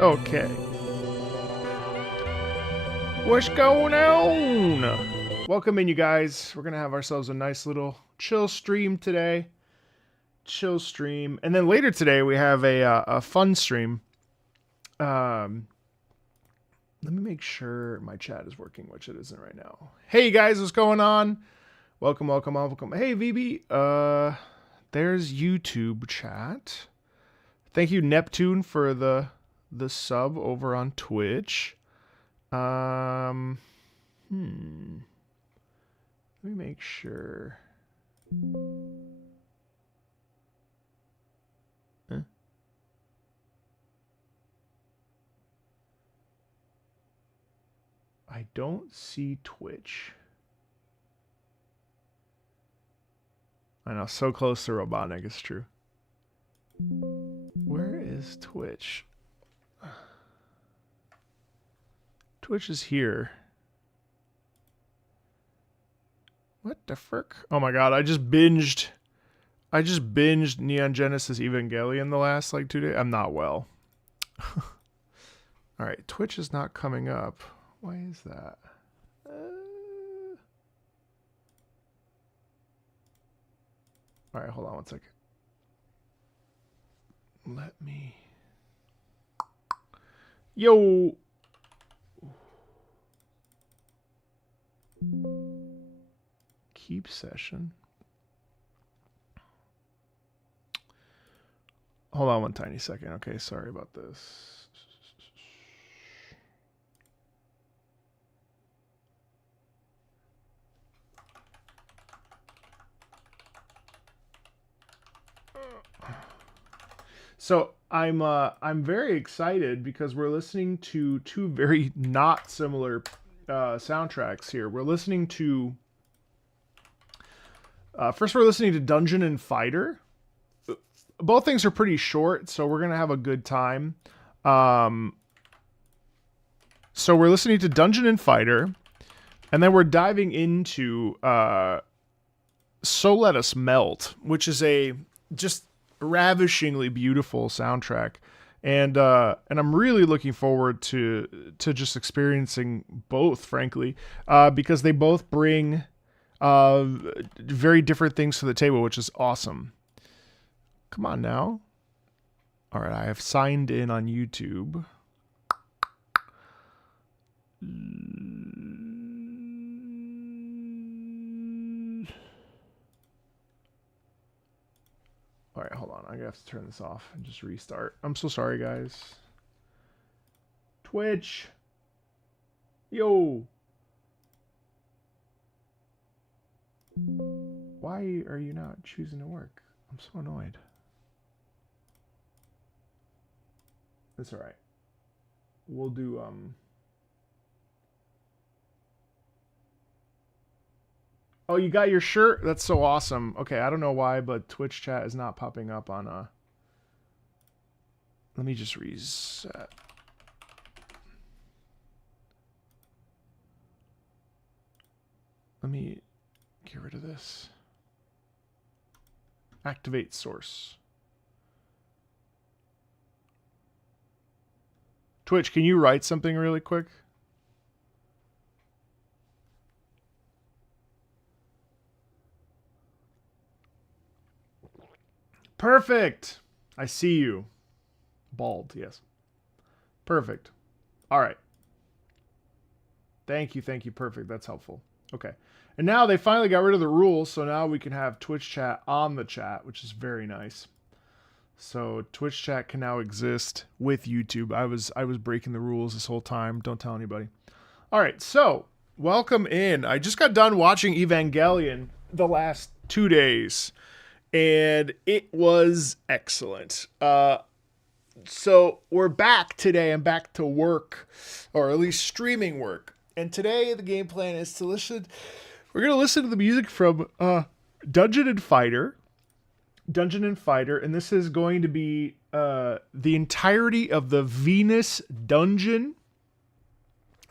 Okay. What's going on? Welcome in, you guys. We're going to have ourselves a nice little chill stream today. Chill stream. And then later today, we have a fun stream. Let me make sure my chat is working, which it isn't right now. Hey, guys, what's going on? Welcome, welcome, welcome. Hey, VB. There's YouTube chat. Thank you, Neptune, for the sub over on Twitch. Let me make sure. Huh? I don't see Twitch. I know, so close to Robotnik, it's true. Where is Twitch? Twitch is here. What the frick? Oh my god, I just binged Neon Genesis Evangelion the last 2 days. I'm not well. Alright, Twitch is not coming up. Why is that? Alright, hold on one second. Let me... Yo! Keep session. Hold on one tiny second. Okay, sorry about this. So I'm very excited because we're listening to two very not similar soundtracks here. We're listening to first we're listening to Dungeon and Fighter. Both things are pretty short, so we're gonna have a good time. So we're listening to Dungeon and Fighter, and then we're diving into So Let Us Melt, which is a just ravishingly beautiful soundtrack, and I'm really looking forward to just experiencing both, frankly, because they both bring very different things to the table, which is awesome. Come on now. All right, I have signed in on YouTube. All right, hold on. I have to turn this off and just restart. I'm so sorry, guys. Twitch. Yo. Why are you not choosing to work? I'm so annoyed. That's all right. We'll do Oh, you got your shirt? That's so awesome. Okay, I don't know why, but Twitch chat is not popping up on Let me just reset. Let me get rid of this. Activate source. Twitch, can you write something really quick? Perfect. I see you. Bald, yes. Perfect. All right. Thank you. Perfect. That's helpful. Okay. And now they finally got rid of the rules, so now we can have Twitch chat on the chat, which is very nice. So Twitch chat can now exist with YouTube. I was breaking the rules this whole time. Don't tell anybody. All right, so welcome in. I just got done watching Evangelion the last 2 days, and it was excellent. So we're back today. I'm back to work, or at least streaming work. And today the game plan is to listen. We're going to listen to the music from Dungeon and Fighter, and this is going to be the entirety of the Venus Dungeon,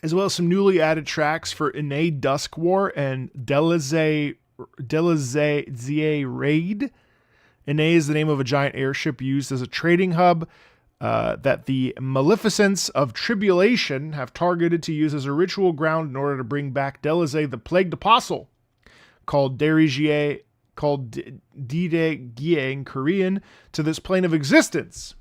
as well as some newly added tracks for Innate Dusk War and Delazie Raid. Innate is the name of a giant airship used as a trading hub that the Maleficents of Tribulation have targeted to use as a ritual ground in order to bring back Delazé, the plagued apostle, called Dirigie, called Didegie in Korean, to this plane of existence.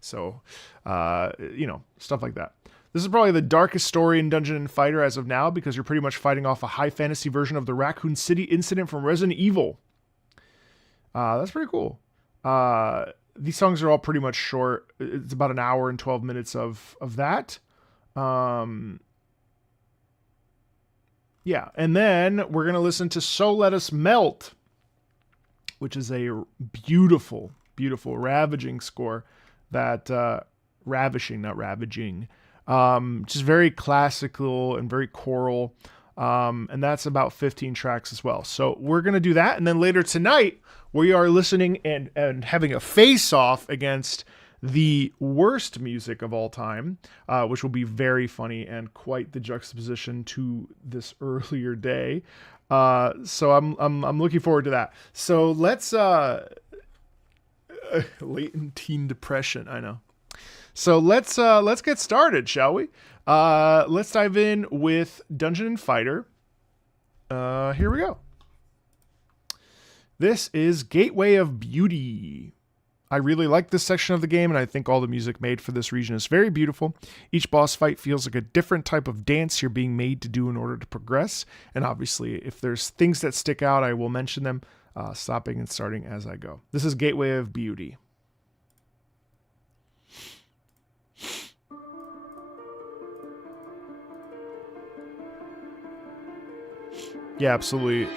So, stuff like that. This is probably the darkest story in Dungeon & Fighter as of now, because you're pretty much fighting off a high fantasy version of the Raccoon City incident from Resident Evil. That's pretty cool. These songs are all pretty much short. It's about an hour and 12 minutes of that. Yeah, and then we're going to listen to So Let Us Melt, which is a beautiful, beautiful, ravaging score that, ravishing, not ravaging, just very classical and very choral. And that's about 15 tracks as well. So we're going to do that. And then later tonight, we are listening and having a face-off against the worst music of all time, which will be very funny and quite the juxtaposition to this earlier day. So I'm looking forward to that. So let's latent teen depression. I know. So let's get started, shall we? Let's dive in with Dungeon & Fighter. Here we go. This is Gateway of Beauty. I really like this section of the game, and I think all the music made for this region is very beautiful. Each boss fight feels like a different type of dance you're being made to do in order to progress. And obviously, if there's things that stick out, I will mention them, stopping and starting as I go. This is Gateway of Beauty. Yeah, absolutely.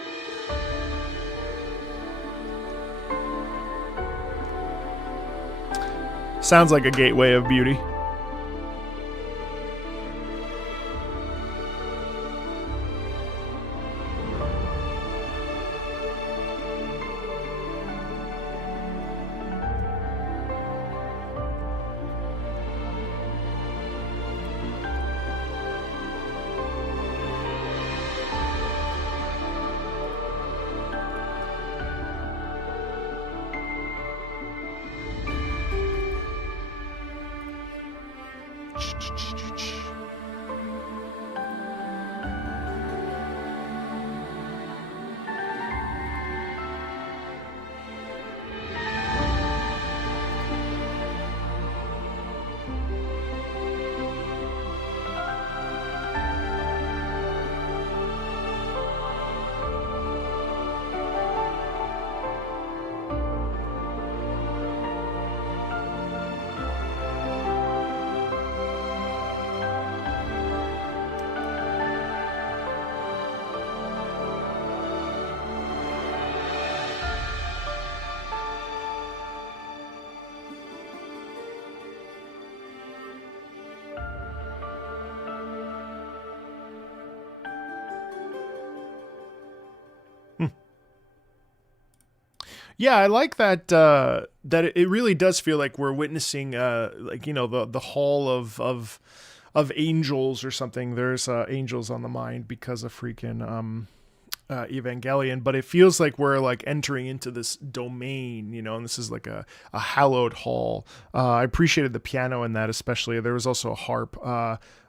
Sounds like a gateway of beauty. Yeah, I like that. That it really does feel like we're witnessing, the hall of angels or something. There's angels on the mind because of freaking Evangelion, but it feels like we're like entering into this domain, and this is like a hallowed hall. I appreciated the piano in that, especially. There was also a harp,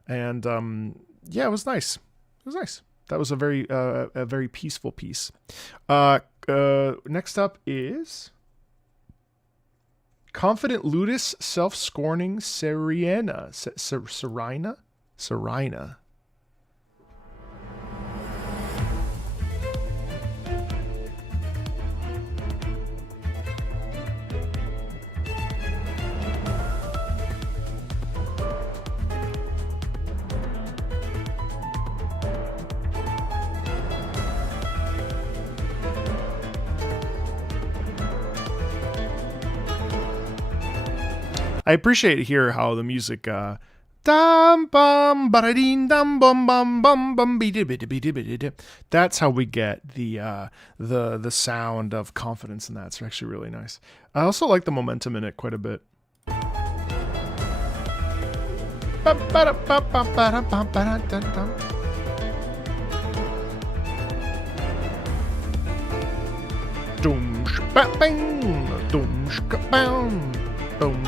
and it was nice. It was nice. That was a very peaceful piece. Next up is Confident Ludus, Self-Scorning Serena. Serena. I appreciate here how the music dum bum ba-da-ding dum bum bum bum bum be-di-bi-di-bi-di-bi-di. That's how we get the sound of confidence in that. It's actually really nice. I also like the momentum in it quite a bit. Doom bang, doom bang. Boom.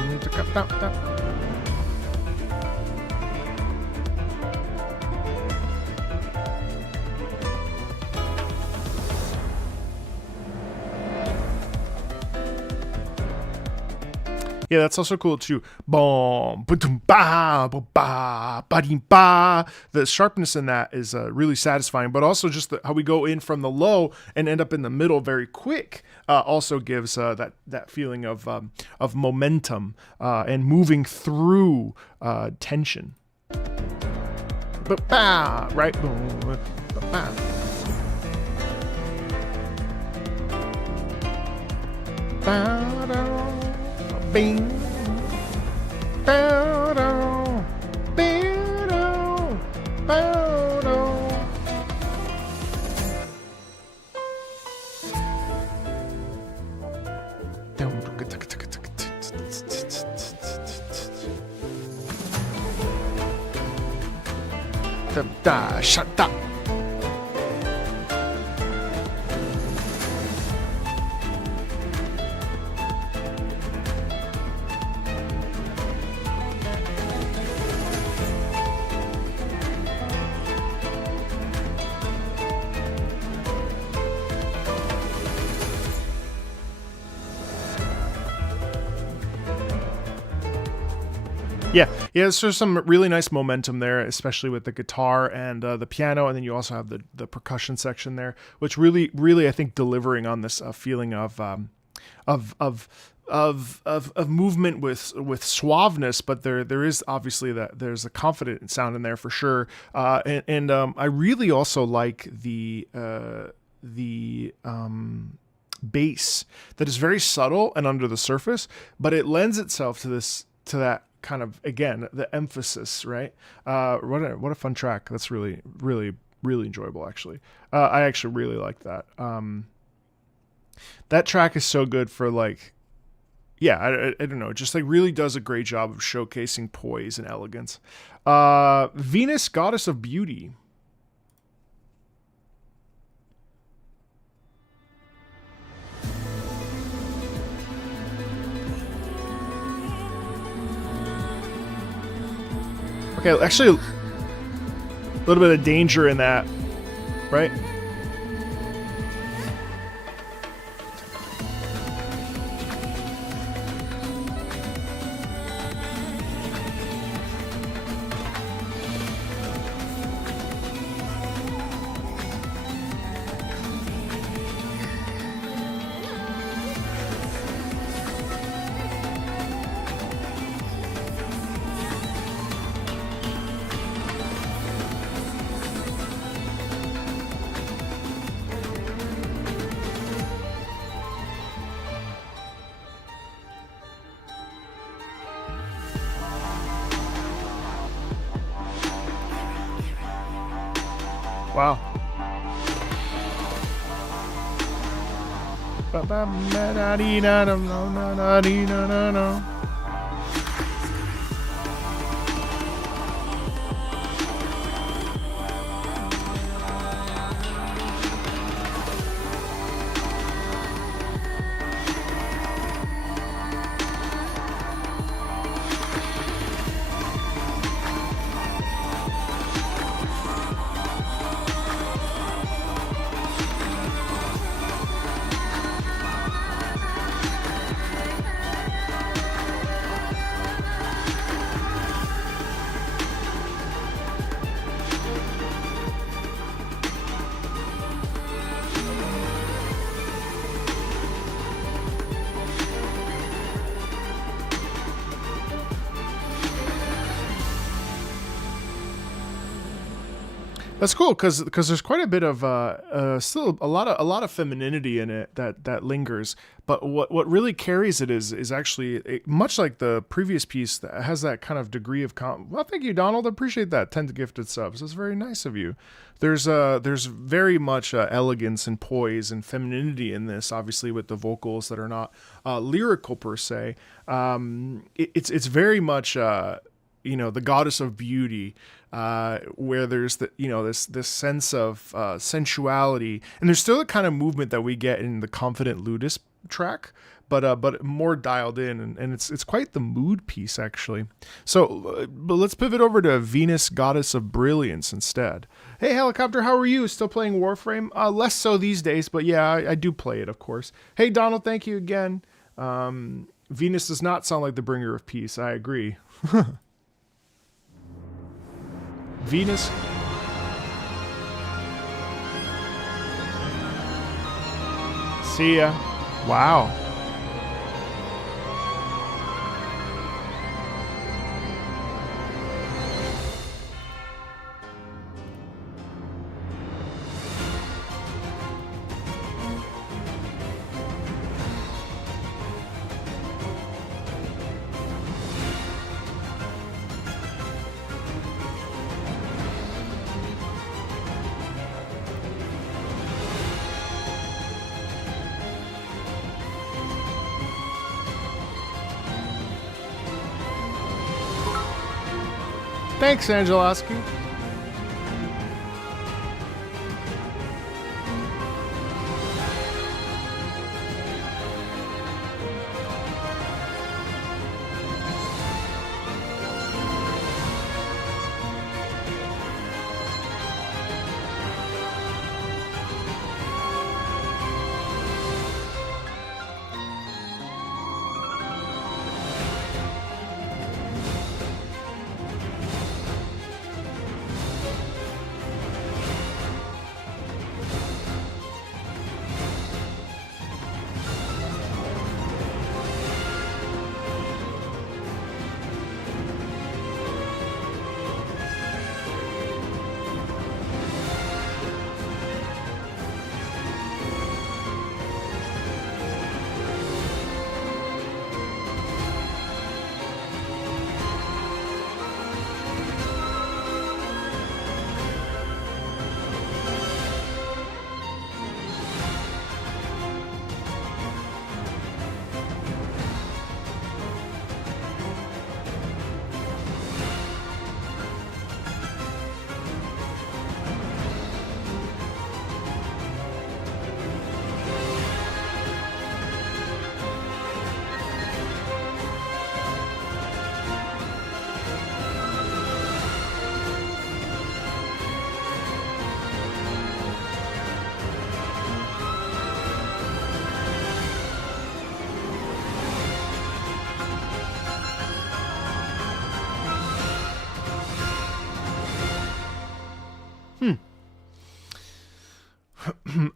Yeah, that's also cool too. Boom, ba ba ba ba ba. The sharpness in that is really satisfying, but also just how we go in from the low and end up in the middle very quick also gives that feeling of momentum and moving through tension. Ba right, boom, ba ba. Ba-da. Bing. Bow-dow. Bow-dow. Bow-dow. Da shut up. Yeah, so there's some really nice momentum there, especially with the guitar and the piano, and then you also have the percussion section there, which really, I think, delivering on this feeling of movement with suaveness, but there is obviously there's a confident sound in there for sure, and I really also like the bass that is very subtle and under the surface, but it lends itself to that kind of, again, the emphasis, right? What a fun track. That's really enjoyable, actually. I actually really like that. That track is so good for like, yeah, I don't know, just like really does a great job of showcasing poise and elegance. Venus, Goddess of Beauty. Okay, actually, a little bit of danger in that, right? Wow. That's cool because there's quite a bit of still a lot of femininity in it that lingers, but what really carries it is actually much like the previous piece that has that kind of degree of well, thank you, Donald, I appreciate that 10 gifted subs. That's very nice of you. There's very much elegance and poise and femininity in this, obviously with the vocals that are not lyrical per se. It's very much the goddess of beauty, where there's this sense of sensuality, and there's still the kind of movement that we get in the confident ludist track, but more dialed in, and it's quite the mood piece actually. So but let's pivot over to Venus, Goddess of Brilliance instead. Hey Helicopter, how are you? Still playing Warframe? Less so these days, but yeah, I do play it, of course. Hey Donald, thank you again. Venus does not sound like the bringer of peace. I agree. Venus. See ya. Wow. Thanks, Angeloski.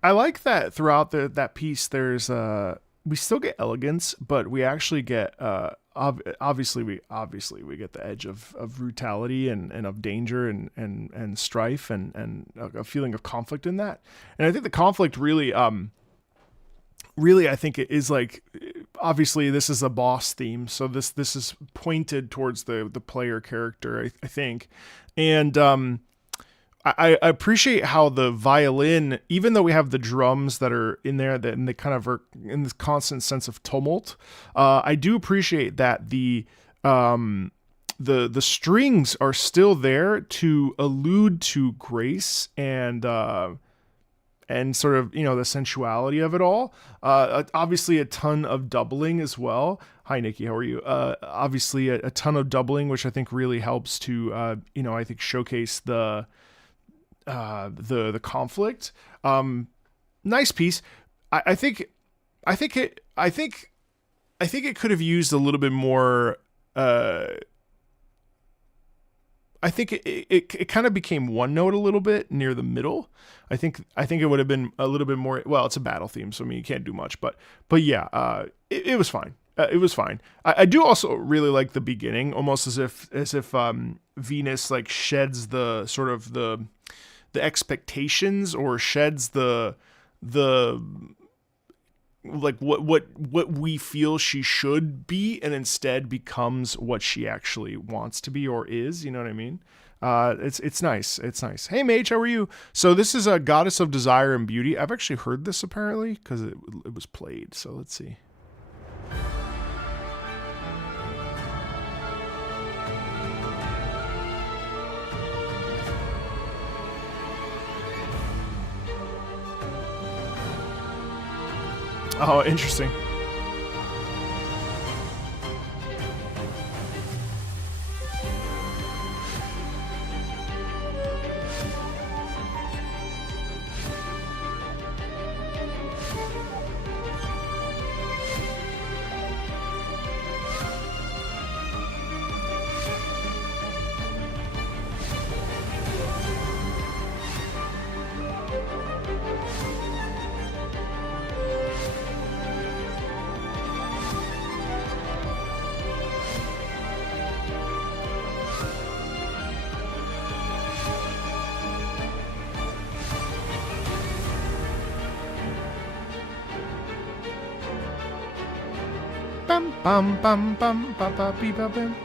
I like that throughout that piece. There's we still get elegance, but we actually get obviously we get the edge of brutality and of danger and strife and a feeling of conflict in that. And I think the conflict really I think it is like, obviously this is a boss theme, so this is pointed towards the player character, I think. And I appreciate how the violin, even though we have the drums that are in there, that and they kind of are in this constant sense of tumult, I do appreciate that the strings are still there to allude to grace and sort of, you know, the sensuality of it all. Obviously a ton of doubling as well. Hi Nikki, how are you? Obviously a ton of doubling, which I think really helps to you know, I think showcase the conflict. Nice piece. I think it could have used a little bit more. I think it kind of became one note a little bit near the middle. I think it would have been a little bit more. Well, it's a battle theme, so I mean you can't do much. But yeah, it was fine. It was fine. I do also really like the beginning, almost as if Venus like sheds the sort of the expectations, or sheds the like what we feel she should be, and instead becomes what she actually wants to be or is. You know what I mean? It's nice. It's nice. Hey Mage, how are you? So this is a Goddess of Desire and Beauty. I've actually heard this apparently because it was played. So let's see. Oh, interesting. Bum bum bum bum ba ba bee ba bum.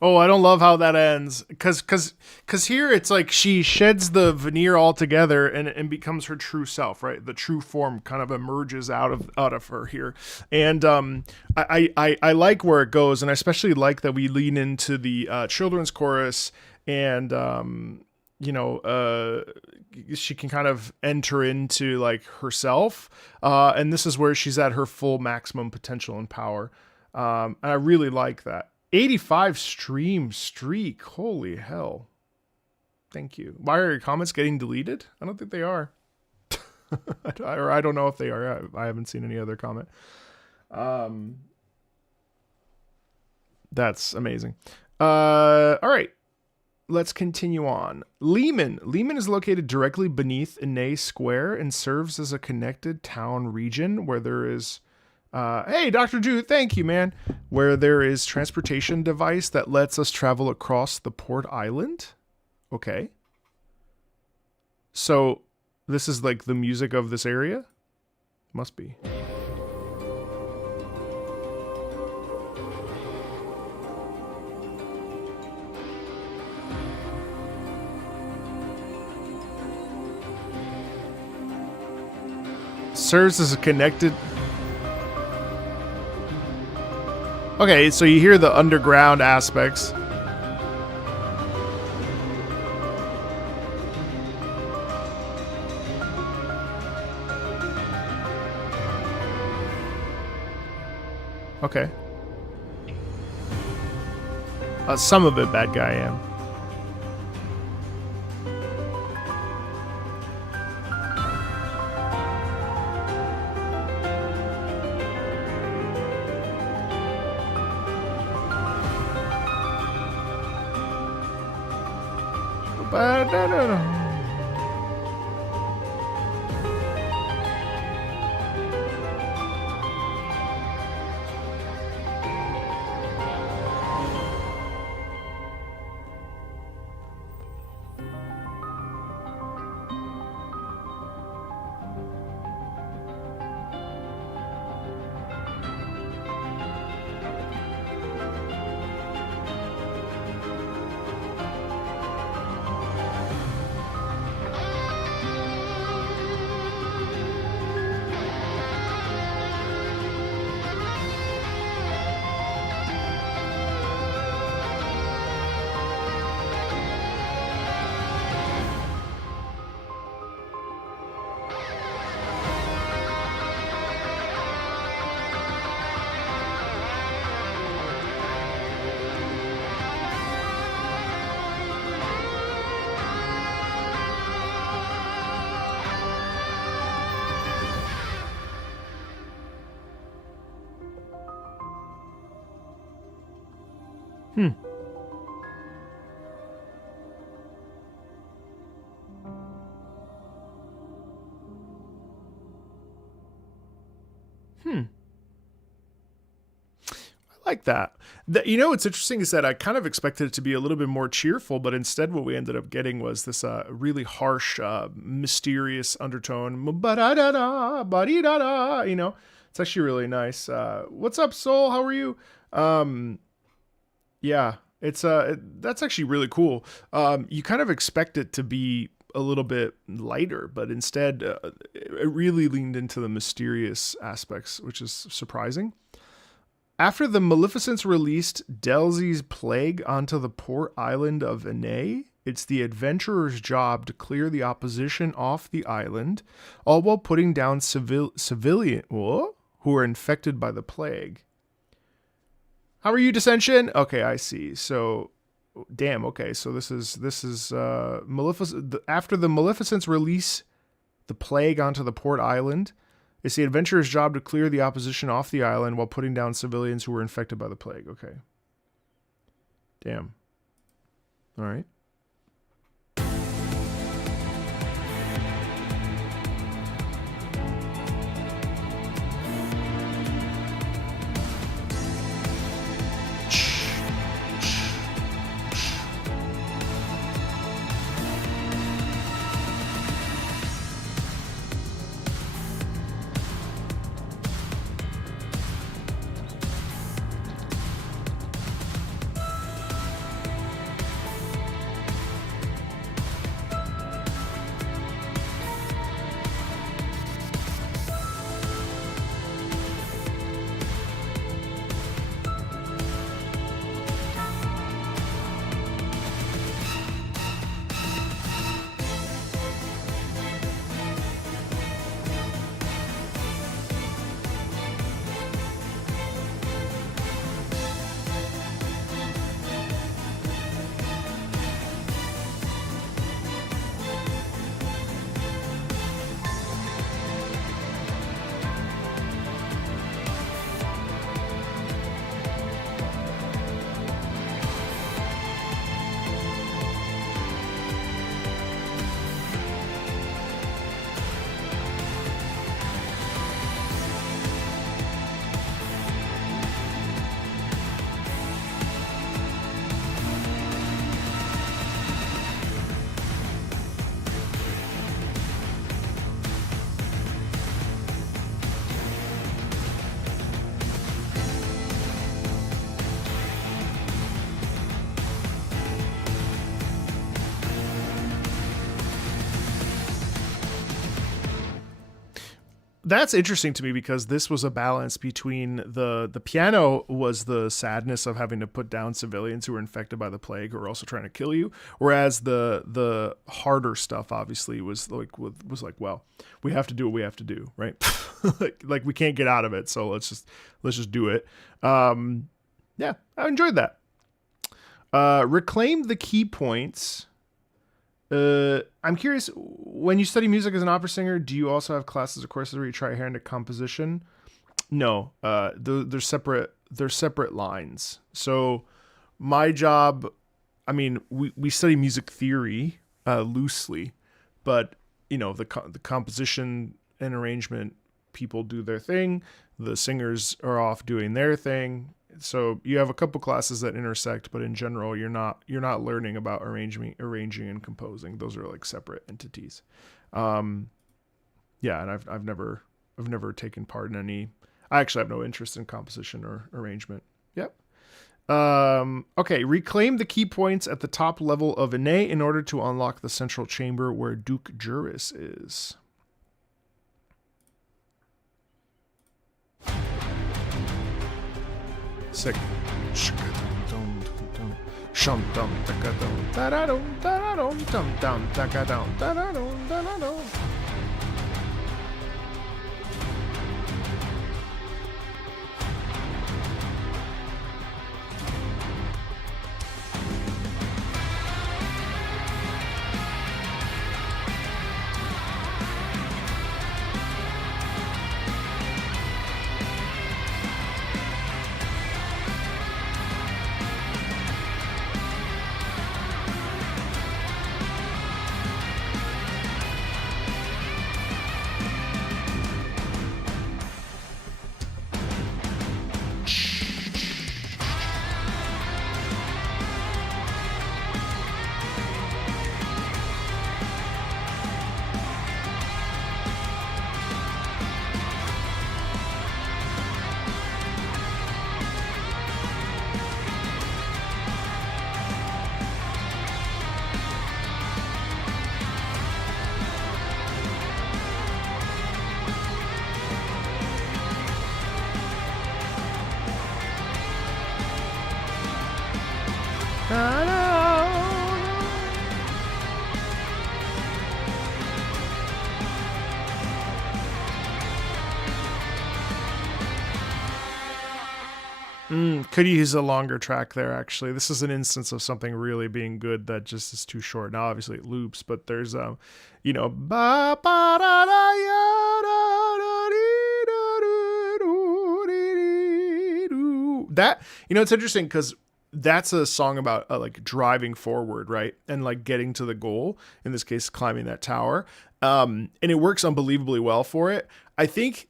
Oh, I don't love how that ends. Cause here it's like she sheds the veneer altogether and becomes her true self, right? The true form kind of emerges out of her here. And I like where it goes, and I especially like that we lean into the children's chorus, and she can kind of enter into like herself. And this is where she's at her full maximum potential and power. And I really like that. 85 stream streak. Holy hell. Thank you. Why are your comments getting deleted? I don't think they are. Or I don't know if they are. I haven't seen any other comment. That's amazing. All right. Let's continue on. Lehman. Lehman is located directly beneath Inay Square and serves as a connected town region where there is... hey, Dr. Drew, thank you, man. Where there is transportation device that lets us travel across the port island. Okay. So this is like the music of this area? Must be. Serves as a connected... Okay, so you hear the underground aspects. Okay. Some of it, bad guy, yeah. Hmm. Like that. You know what's interesting is that I kind of expected it to be a little bit more cheerful, but instead what we ended up getting was this really harsh, mysterious undertone. Ba-da-da-da, ba-dee-da-da, you know, it's actually really nice. What's up, Soul? How are you? Yeah, that's actually really cool. You kind of expect it to be a little bit lighter, but instead it really leaned into the mysterious aspects, which is surprising. After the Maleficents released Delzy's plague onto the port island of Enay, it's the adventurer's job to clear the opposition off the island, all while putting down civilian who are infected by the plague. How are you, Dissension? Okay, I see. So, damn. Okay, so this is Maleficent. After the Maleficents release the plague onto the port island, it's the adventurer's job to clear the opposition off the island while putting down civilians who were infected by the plague. Okay. Damn. All right. That's interesting to me because this was a balance between the piano was the sadness of having to put down civilians who were infected by the plague who were also trying to kill you, whereas the harder stuff obviously was like well, we have to do what we have to do, right? like we can't get out of it, so let's just do it. Yeah, I enjoyed that. Reclaim the key points. I'm curious, when you study music as an opera singer, do you also have classes or courses where you try your hand at composition? No, they're separate lines. So my job, I mean, we study music theory loosely, but you know, the composition and arrangement people do their thing. The singers are off doing their thing. So you have a couple classes that intersect, but in general, you're not learning about arranging and composing. Those are like separate entities. Yeah, and I've never taken part in any. I actually have no interest in composition or arrangement. Yep. Okay, reclaim the key points at the top level of Enay in order to unlock the central chamber where Duke Juris is. Sick. Could use a longer track there, actually. This is an instance of something really being good that just is too short. Now, obviously, it loops, but there's, you know, that, you know, it's interesting because that's a song about like driving forward, right? And like getting to the goal, in this case, climbing that tower. And it works unbelievably well for it. I think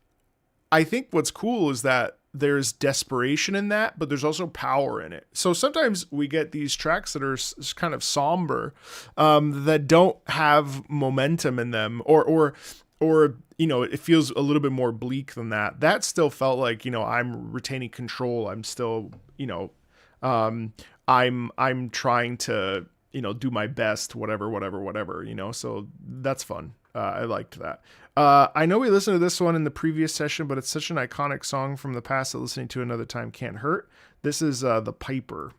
what's cool is that there's desperation in that, but there's also power in it. So sometimes we get these tracks that are kind of somber, that don't have momentum in them, or you know, it feels a little bit more bleak than that. That still felt like, you know, I'm retaining control. I'm still, you know, I'm trying to, you know, do my best, whatever, you know. So that's fun. I liked that. I know we listened to this one in the previous session, but it's such an iconic song from the past that listening to another time can't hurt. This is The Piper.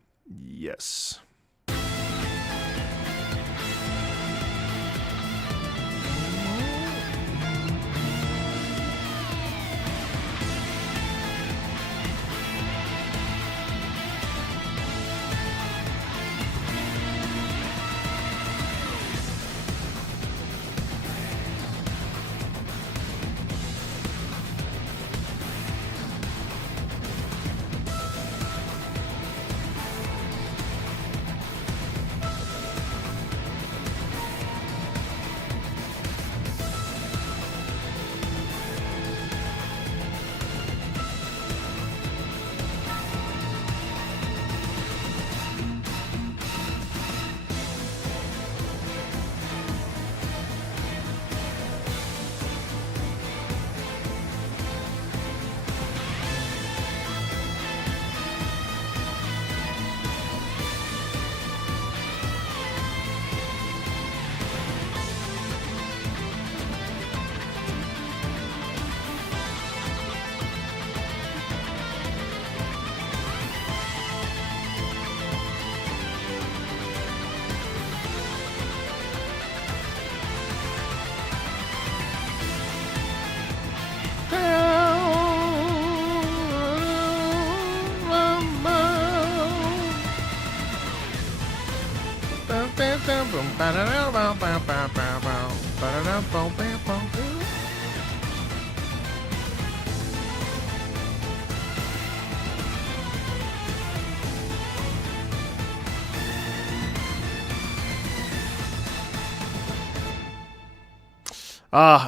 Yes.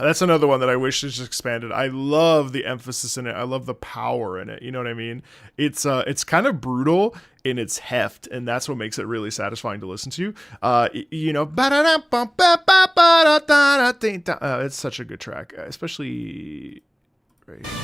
That's another one that I wish is expanded. I love the emphasis in it. I love the power in it. You know what I mean? It's kind of brutal in its heft, and that's what makes it really satisfying to listen to. You know, it's such a good track, especially right here.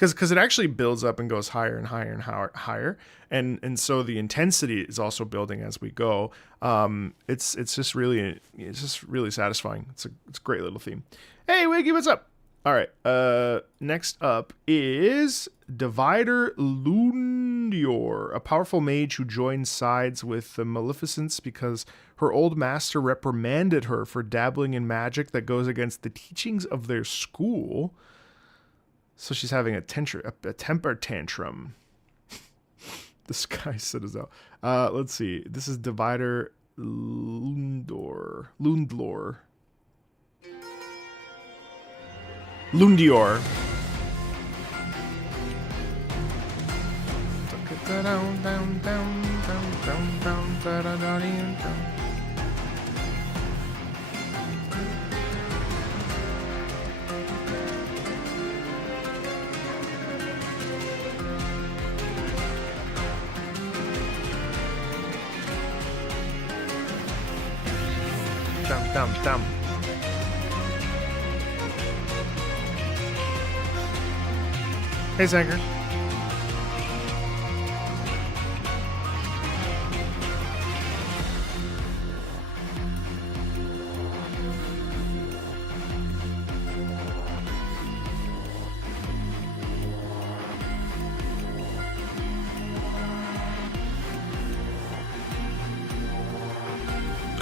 Because it actually builds up and goes higher and higher and higher, and so the intensity is also building as we go. It's just really satisfying. It's a great little theme. Hey Wiggy, what's up? All right. Next up is Divider Lundior, a powerful mage who joins sides with the Maleficents because her old master reprimanded her for dabbling in magic that goes against the teachings of their school. So she's having a temper tantrum. This guy said as well. Let's see. This is Divider Lundlor. Lundior. Dum. Hey, Sanker.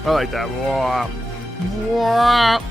I like that. Wah. Wah.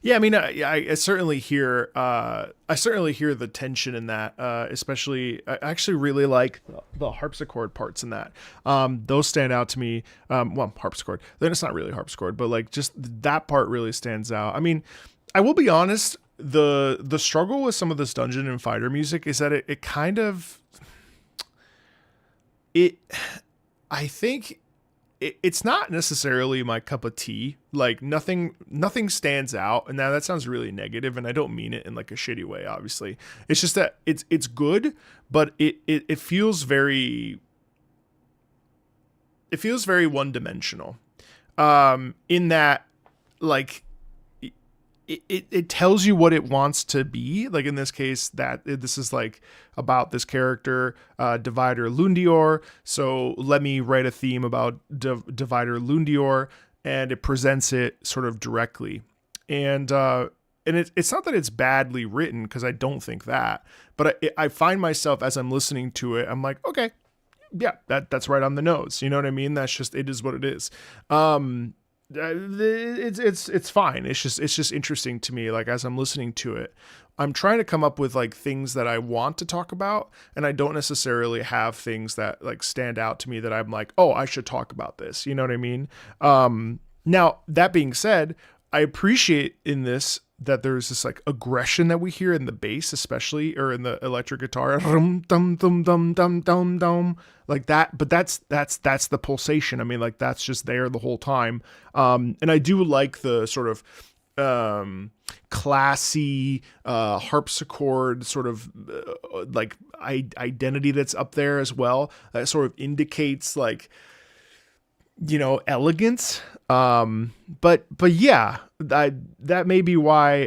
Yeah, I mean, I certainly hear the tension in that. Especially, I actually really like the harpsichord parts in that. Those stand out to me. Well, harpsichord. Then it's not really harpsichord, but like just that part really stands out. I mean, I will be honest. The struggle with some of this dungeon and fighter music is that it kind of it. I think it's not necessarily my cup of tea. Like nothing stands out, and now that sounds really negative, and I don't mean it in like a shitty way. Obviously, it's just that it's good, but it feels very one dimensional. In that, like it tells you what it wants to be. Like in this case, that this is like about this character, Divider Lundior. So let me write a theme about Divider Lundior, and it presents it sort of directly. And it's not that it's badly written, because I don't think that, but I find myself as I'm listening to it, I'm like, okay, yeah, that's right on the nose. You know what I mean? That's just, it is what it is. It's fine. It's just interesting to me. Like as I'm listening to it, I'm trying to come up with like things that I want to talk about, and I don't necessarily have things that like stand out to me that I'm like, oh, I should talk about this. You know what I mean? Now that being said, I appreciate in this that there's this like aggression that we hear in the bass, especially, or in the electric guitar, dum dum dum dum dum dum, like that. But that's the pulsation. I mean, like that's just there the whole time. And I do like the sort of classy harpsichord sort of like identity that's up there as well. That sort of indicates like, you know, elegance. But yeah, that may be why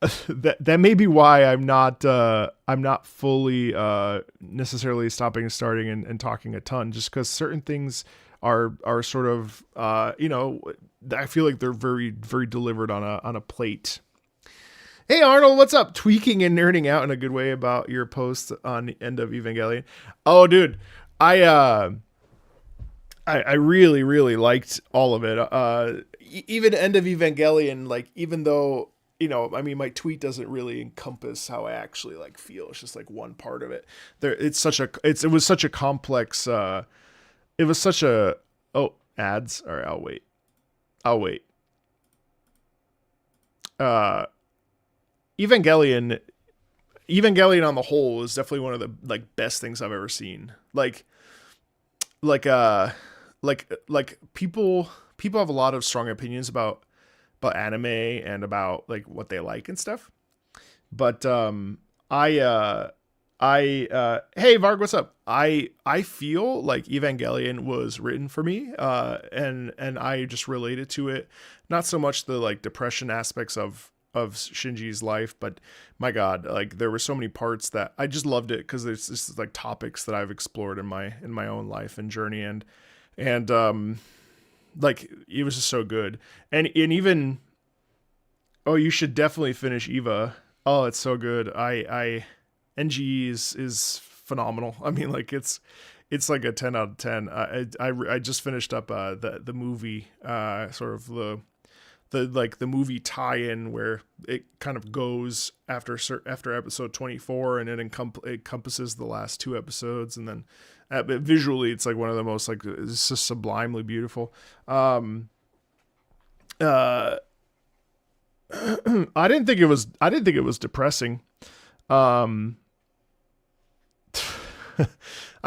that may be why I'm not fully necessarily stopping and starting and talking a ton, just because certain things are sort of you know, I feel like they're very, very delivered on a plate. Hey Arnold, what's up? Tweaking and nerding out in a good way about your post on the end of Evangelion. Oh dude, I really, really liked all of it. Even End of Evangelion, like, even though, you know, I mean, my tweet doesn't really encompass how I actually like feel. It's just like one part of it. It was such a complex, oh, ads. All right, I'll wait. Evangelion on the whole is definitely one of the like best things I've ever seen. Like people have a lot of strong opinions about anime and about like what they like and stuff. But hey Varg, what's up? I feel like Evangelion was written for me, and I just related to it. Not so much the like depression aspects of Shinji's life, but my God, like there were so many parts that I just loved it, because there's just like topics that I've explored in my own life and journey, and like it was just so good. And even, oh, you should definitely finish Eva. Oh, it's so good. NGE is phenomenal. I mean, like it's like a 10 out of 10. I just finished up the movie, sort of the the movie tie-in where it kind of goes after episode 24, and it encompasses the last 2 episodes, and then visually it's like one of the most, like, it's just sublimely beautiful. I didn't think it was depressing. I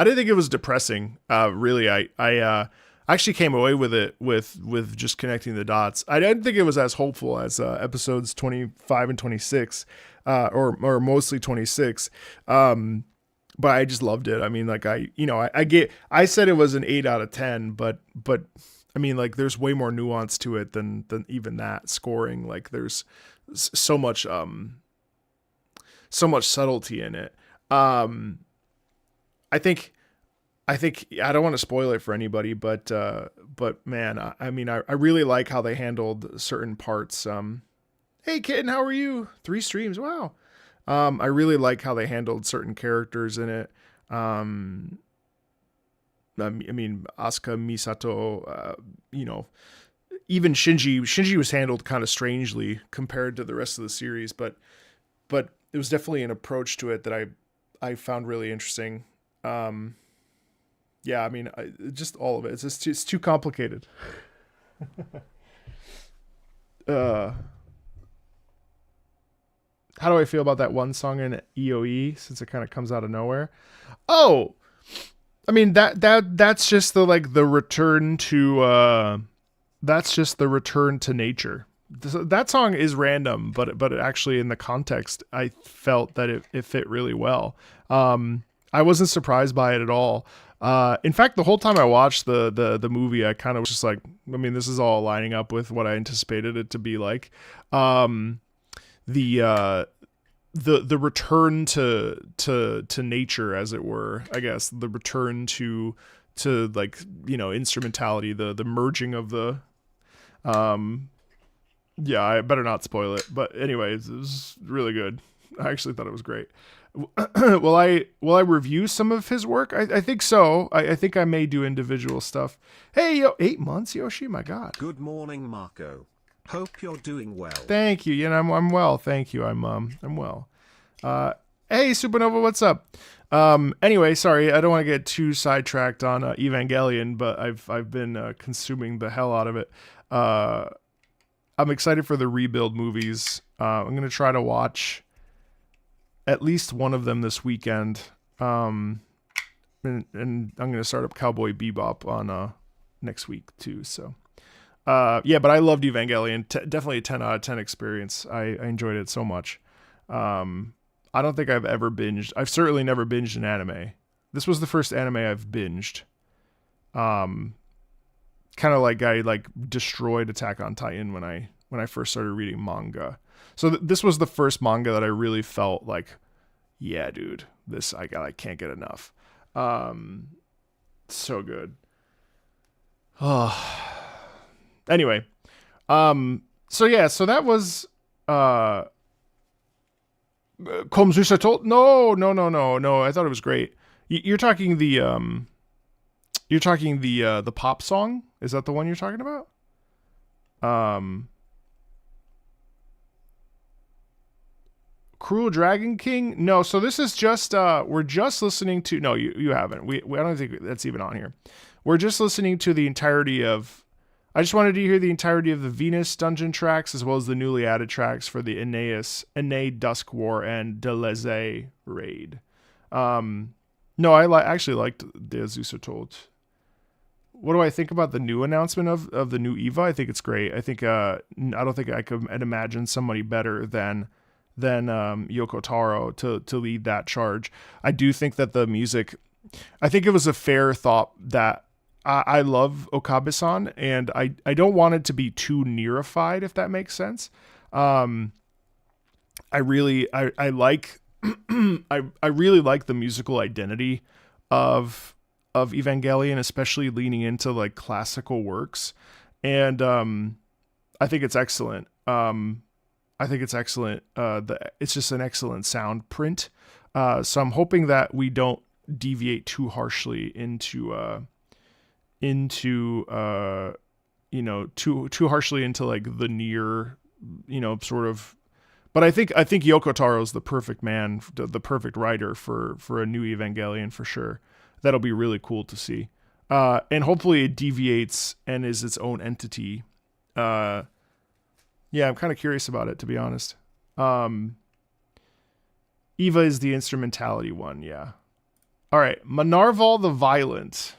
didn't think it was depressing. Really, I actually came away with it with just connecting the dots. I didn't think it was as hopeful as episodes 25 and 26, or mostly 26. But I just loved it. I mean, like, I said it was an 8 out of 10, but I mean, like, there's way more nuance to it than even that scoring. Like, there's so much subtlety in it. I think I don't want to spoil it for anybody, but man, I mean, I really like how they handled certain parts. Hey kitten, how are you? 3 streams. Wow. I really like how they handled certain characters in it. I mean, Asuka, Misato, even Shinji was handled kind of strangely compared to the rest of the series, but it was definitely an approach to it that I found really interesting. Yeah, I mean, just all of it. It's too complicated. How do I feel about that one song in EOE, since it kind of comes out of nowhere? Oh, I mean, that's just the return to that's just the return to nature. That song is random, but it actually, in the context, I felt that it fit really well. I wasn't surprised by it at all. In fact, the whole time I watched the movie, I kind of was just like, I mean, this is all lining up with what I anticipated it to be like. The return to nature, as it were, I guess, the return to like, instrumentality, the merging of the, yeah, I better not spoil it, but anyways, it was really good. I actually thought it was great. Will I review some of his work? I think so. I think I may do individual stuff. Hey, yo, 8 months, Yoshi, my God. Good morning, Marco. Hope you're doing well. Thank you. Yeah, I'm well. Thank you. I'm well. Hey, Supernova, what's up? Anyway, sorry, I don't want to get too sidetracked on Evangelion, but I've been consuming the hell out of it. I'm excited for the Rebuild movies. I'm gonna try to watch at least one of them this weekend. And I'm gonna start up Cowboy Bebop on next week too. So. Yeah, but I loved Evangelion. Definitely a 10 out of 10 experience. I enjoyed it so much. I don't think I've ever binged. I've certainly never binged an anime. This was the first anime I've binged. Kind of like I destroyed Attack on Titan when I first started reading manga. So this was the first manga that I really felt like, yeah, dude, this I can't get enough. So good. Oh. Anyway, so that was Komzusato. No. I thought it was great. You're talking the pop song. Is that the one you're talking about? Cruel Dragon King. No. So this is just we're just listening to. No, you haven't. I don't think that's even on here. We're just listening to the entirety of. I just wanted to hear the entirety of the Venus dungeon tracks, as well as the newly added tracks for the Aeneas Dusk War and Deleze raid. No, I actually liked the Azusa. What do I think about the new announcement of the new Eva? I think it's great. I think I don't think I could imagine somebody better than Yoko Taro to lead that charge. I do think that the music. I think it was a fair thought that. I love Okabe-san, and I don't want it to be too nearified, if that makes sense. I really like I really like the musical identity of Evangelion, especially leaning into like classical works, and I think it's excellent. It's just an excellent sound print. So I'm hoping that we don't deviate too harshly into too harshly into like the near, sort of. But I think Yoko Taro is the perfect man, the perfect writer for a new Evangelion for sure. That'll be really cool to see. And hopefully it deviates and is its own entity. Yeah, I'm kind of curious about it, to be honest. Eva is the instrumentality one, yeah. All right, Manarval the Violent.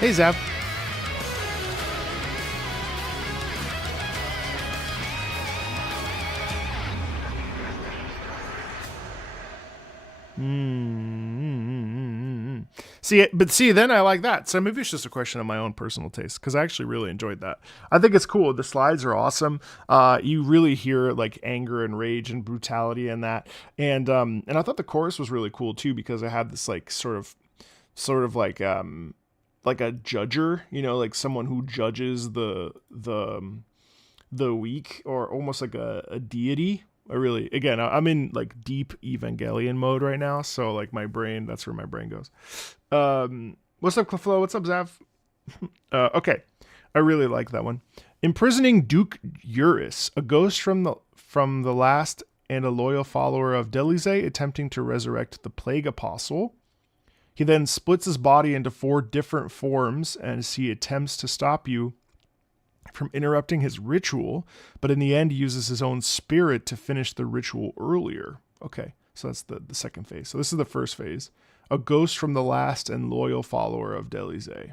Hey, Zap. See, then I like that. So maybe it's just a question of my own personal taste, because I actually really enjoyed that. I think it's cool. The slides are awesome. You really hear like anger and rage and brutality in that, and I thought the chorus was really cool too, because it had this like sort of like a judger, like someone who judges the weak, or almost like a deity. I'm in like deep Evangelion mode right now, so like that's where my brain goes. What's up, Cleflo? What's up, Zav? Okay, I really like that one. Imprisoning Duke Eurus, a ghost from the last and a loyal follower of Delize, attempting to resurrect the Plague Apostle. He then splits his body into 4 different forms as he attempts to stop you from interrupting his ritual, but in the end he uses his own spirit to finish the ritual earlier. Okay, so that's the second phase. So this is the first phase. A ghost from the last and loyal follower of Delize.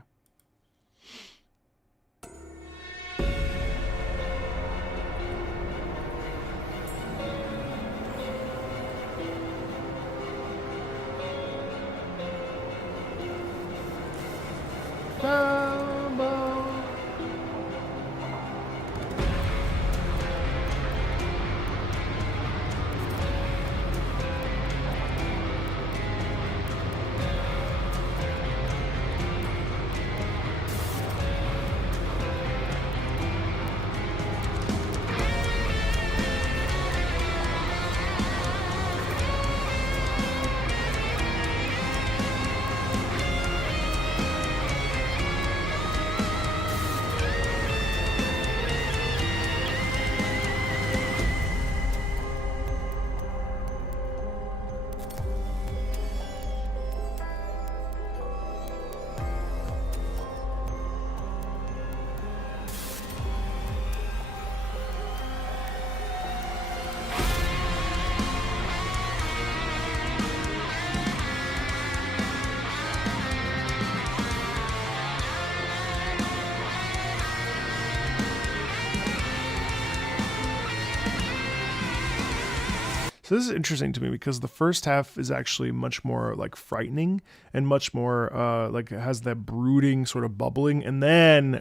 So this is interesting to me because the first half is actually much more like frightening and much more like it has that brooding sort of bubbling, and then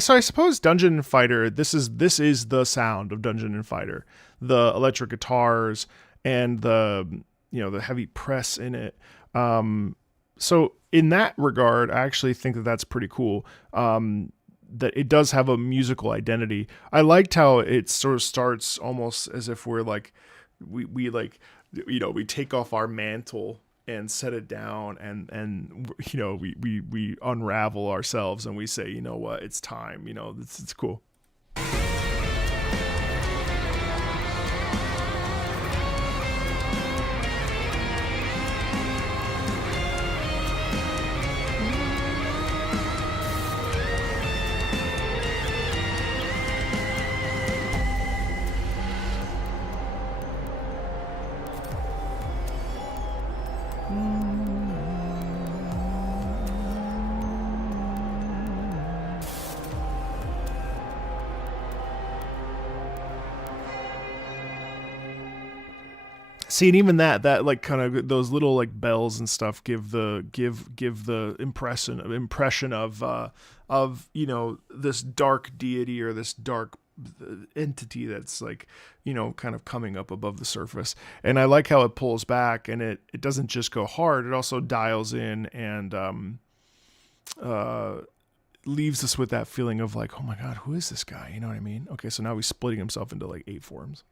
so I suppose Dungeon and Fighter, this is the sound of Dungeon and Fighter, the electric guitars and the heavy press in it. So in that regard, I actually think that that's pretty cool. That it does have a musical identity. I liked how it sort of starts almost as if we're like, we take off our mantle and set it down, and we unravel ourselves and we say, you know what, it's time. It's cool. See, and even that like kind of those little like bells and stuff give the impression of this dark deity or this dark entity that's like kind of coming up above the surface. And I like how it pulls back, and it doesn't just go hard, it also dials in and leaves us with that feeling of like, oh my god, who is this guy? You know what I mean? Okay, so now he's splitting himself into like 8 forms.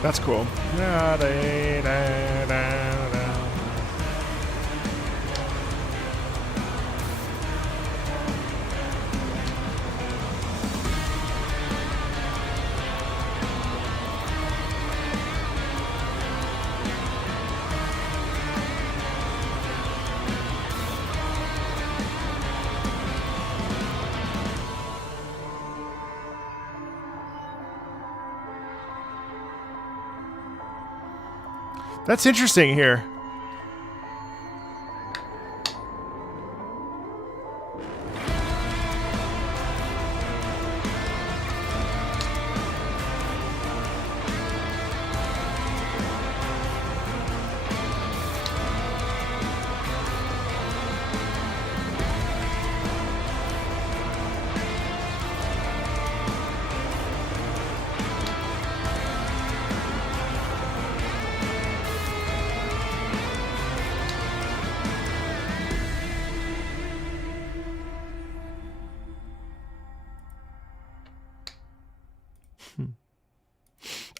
That's cool. That's interesting here.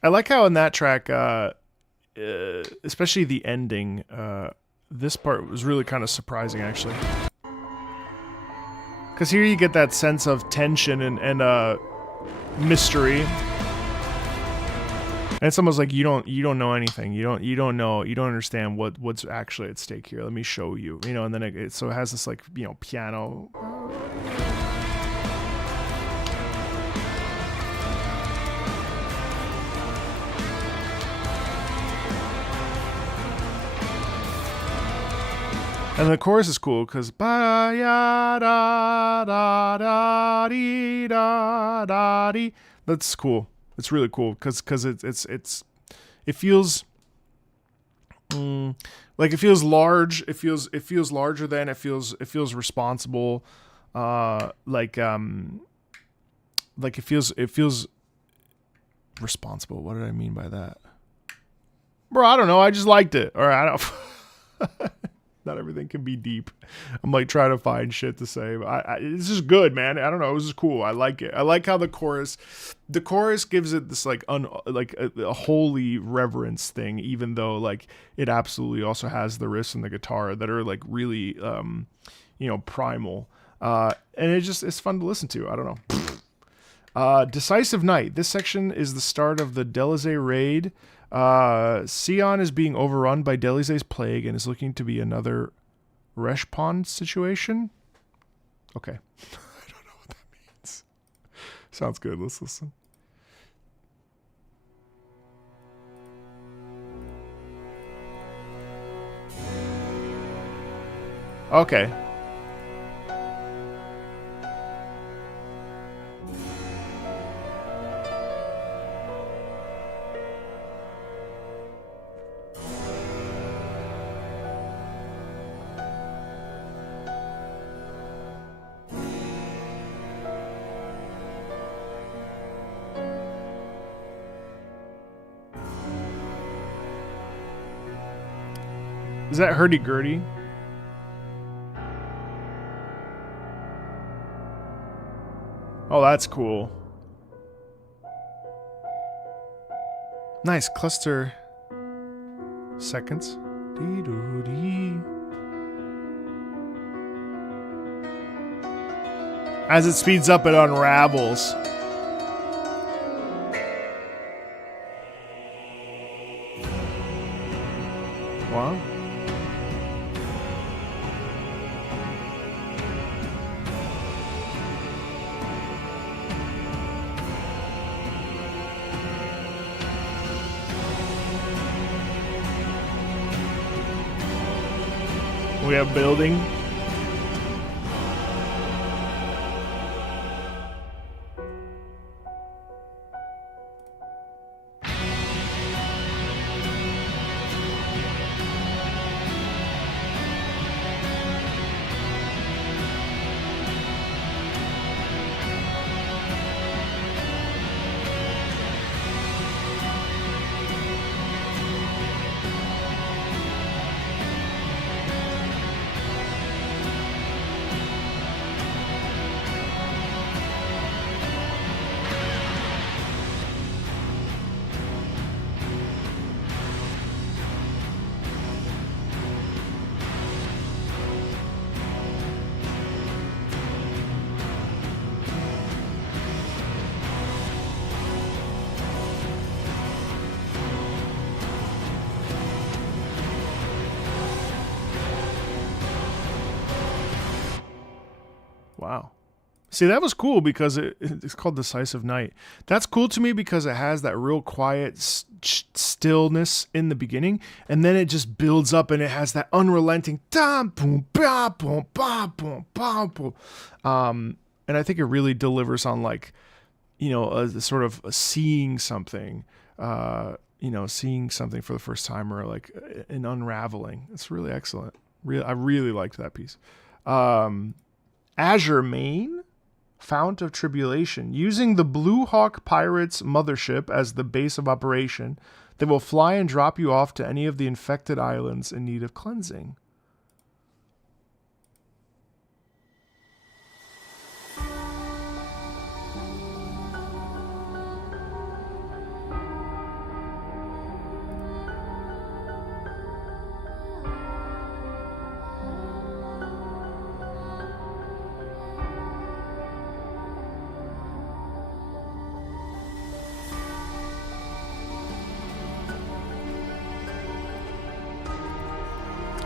I like how in that track, especially the ending, this part was really kind of surprising, actually. Because here you get that sense of tension and mystery. And it's almost like you don't know anything. You don't understand what's actually at stake here. Let me show you. And then it has this like piano. And the chorus is cool because ba ya da da da dee da da dee. That's cool. It's really cool because it feels like it feels large. It feels larger than it feels responsible. Like like it feels responsible. What did I mean by that? Bro, I don't know. I just liked it. Or I don't. Not everything can be deep. I'm like trying to find shit to say. But it's just good, man. I don't know. It was just cool. I like it. I like how the chorus gives it this like a holy reverence thing, even though like it absolutely also has the riffs and the guitar that are like really, primal. And it's fun to listen to. I don't know. Decisive Night. This section is the start of the Delizé raid. Sion is being overrun by Delizé's plague and is looking to be another Reshpon situation. Okay. I don't know what that means. Sounds good. Let's listen. Okay. Is that hurdy-gurdy? Oh, that's cool. Nice cluster seconds. As it speeds up, it unravels. Wow. We have building. Wow. See, that was cool because it's called Decisive Night. That's cool to me because it has that real quiet stillness in the beginning, and then it just builds up and it has that unrelenting and I think it really delivers on like, a sort of seeing something, seeing something for the first time, or like an unraveling. It's really excellent. I really liked that piece. Azure Main, Fount of Tribulation. Using the Blue Hawk Pirates mothership as the base of operation, they will fly and drop you off to any of the infected islands in need of cleansing.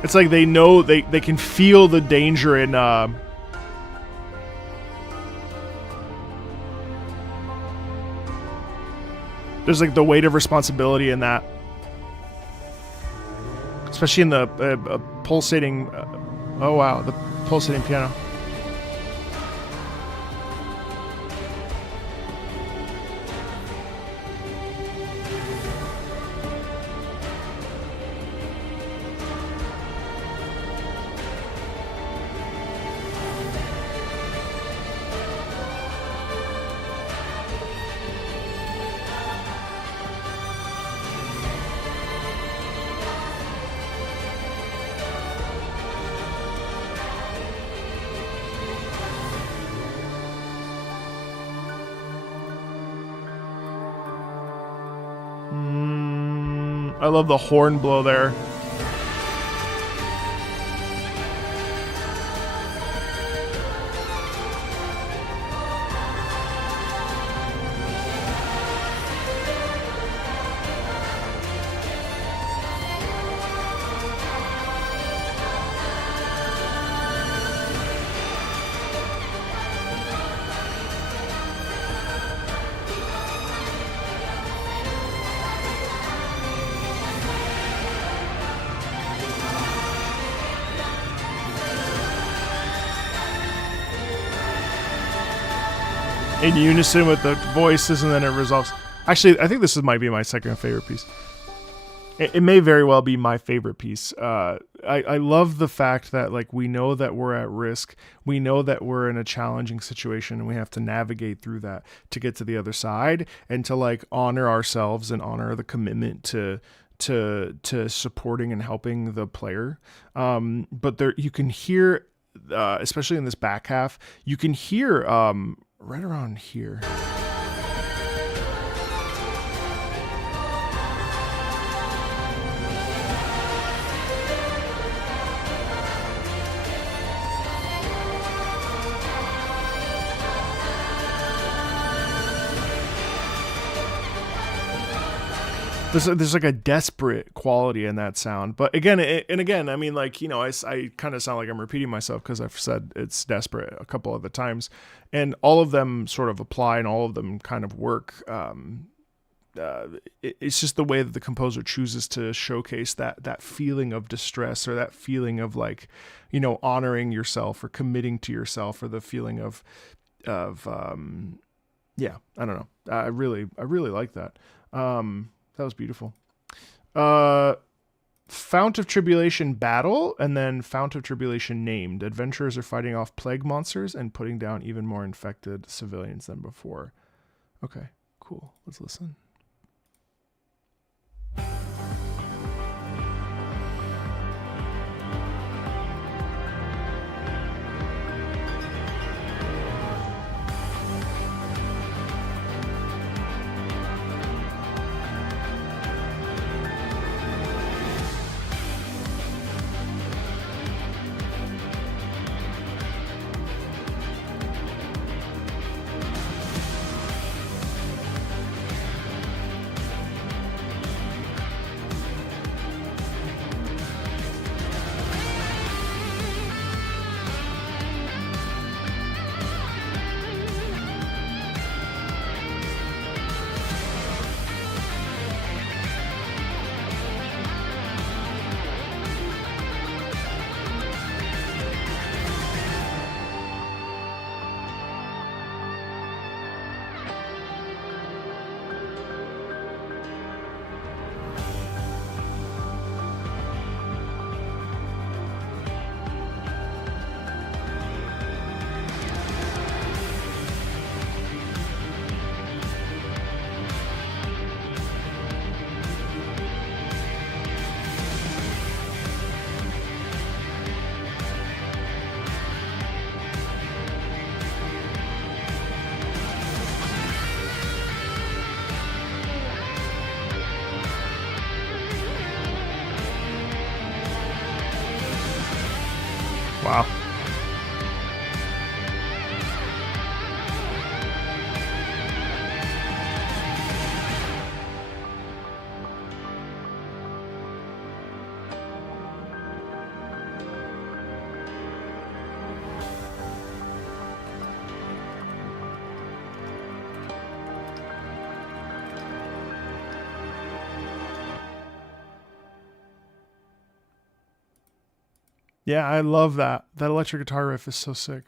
It's like they know they can feel the danger in there's like the weight of responsibility in that, especially in the pulsating oh wow, the pulsating piano. I love the horn blow there. In unison with the voices, and then it resolves. Actually, I think this might be my second favorite piece. It may very well be my favorite piece. I love the fact that like we know that we're at risk. We know that we're in a challenging situation, and we have to navigate through that to get to the other side, and to like honor ourselves and honor the commitment to supporting and helping the player. But there you can hear, especially in this back half, you can hear right around here. There's like a desperate quality in that sound, but again, I mean, like, you know, I kind of sound like I'm repeating myself because I've said it's desperate a couple of the times, and all of them sort of apply and all of them kind of work. It's just the way that the composer chooses to showcase that feeling of distress, or that feeling of like, you know, honoring yourself or committing to yourself, or the feeling of yeah, I don't know. I really like that. That was beautiful. Fount of Tribulation Battle, and then Fount of Tribulation Named. Adventurers are fighting off plague monsters and putting down even more infected civilians than before. Okay, cool. Let's listen. Wow. Yeah, I love that. That electric guitar riff is so sick.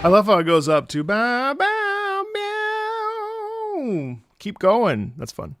I love how it goes up to bow, bow, bow. Keep going. That's fun.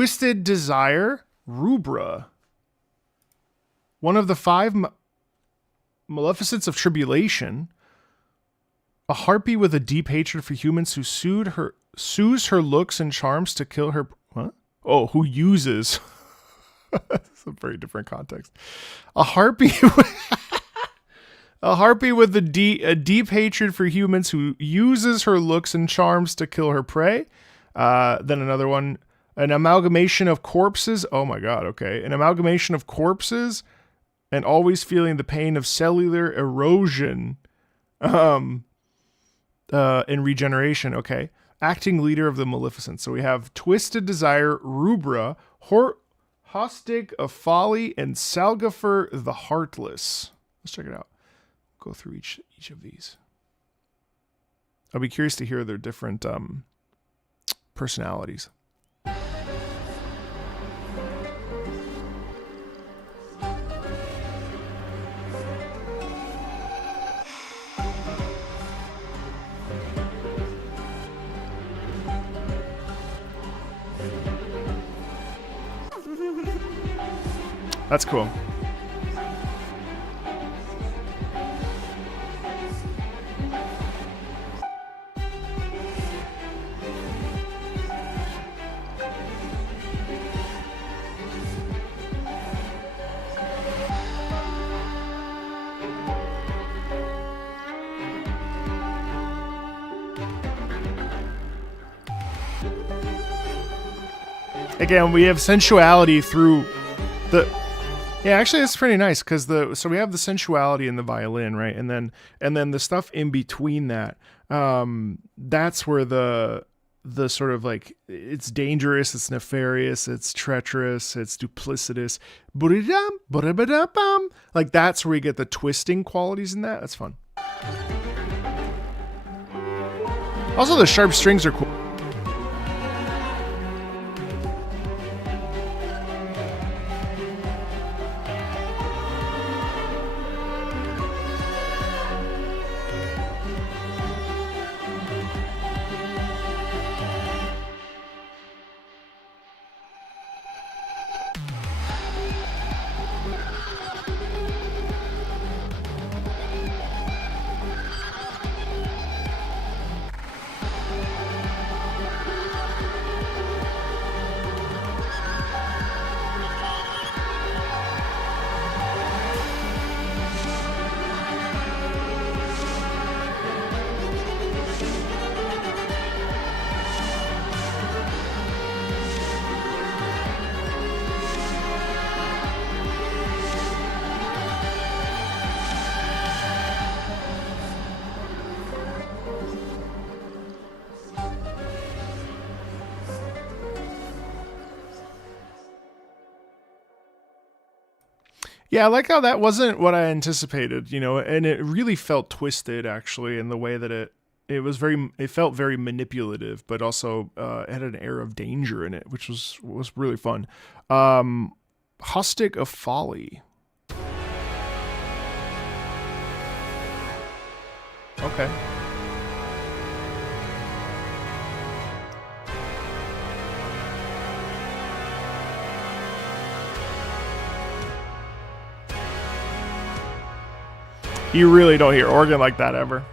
Twisted Desire, Rubra. One of the 5 maleficents of tribulation. A harpy with a deep hatred for humans who sues her looks and charms to kill her. What? Oh, who uses. That's a very different context. A harpy. A harpy with a deep hatred for humans who uses her looks and charms to kill her prey. Then another one. An amalgamation of corpses. Oh my God. Okay. An amalgamation of corpses and always feeling the pain of cellular erosion. In regeneration. Okay. Acting leader of the Maleficent. So we have Twisted Desire, Rubra, Hostig of Folly, and Salgafer the Heartless. Let's check it out. Go through each of these. I'll be curious to hear their different personalities. That's cool. Again, we have sensuality through the... Yeah, actually, it's pretty nice because so we have the sensuality in the violin, right, and then the stuff in between that. That's where the sort of like it's dangerous, it's nefarious, it's treacherous, it's duplicitous. Like that's where we get the twisting qualities in that. That's fun. Also, the sharp strings are cool. Yeah, I like how that wasn't what I anticipated, you know, and it really felt twisted actually in the way that it felt very manipulative, but also it had an air of danger in it, which was really fun. Hostig of Folly. Okay. You really don't hear organ like that ever.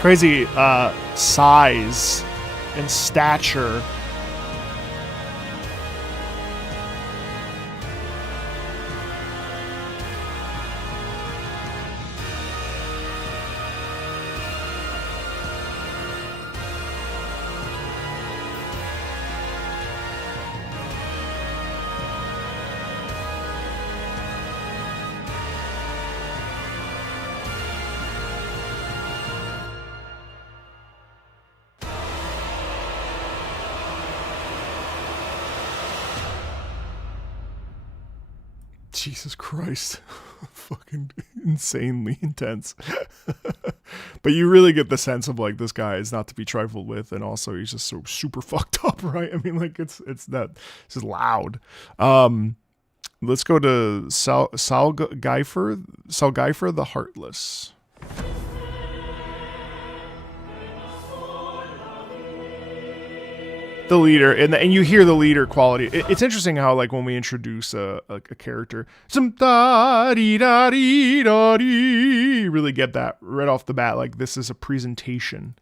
crazy size and stature. Jesus Christ. Fucking insanely intense. But you really get the sense of like this guy is not to be trifled with, and also he's just so super fucked up, right? I mean, like it's just loud. Let's go to Sal Geifer the Heartless. The leader, and you hear the leader quality. It's interesting how like when we introduce a character, some da-dee-da-dee-da-dee, you really get that right off the bat. Like this is a presentation.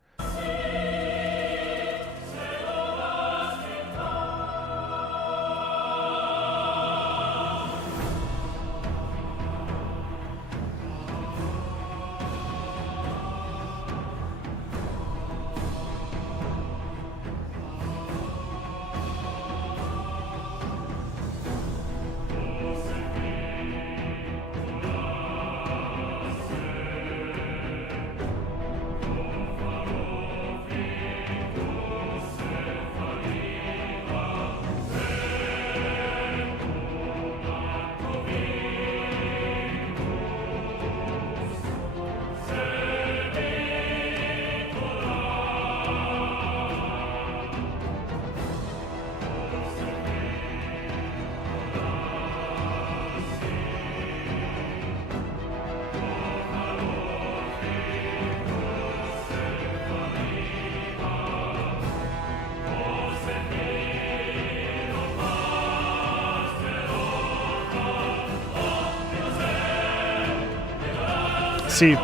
See,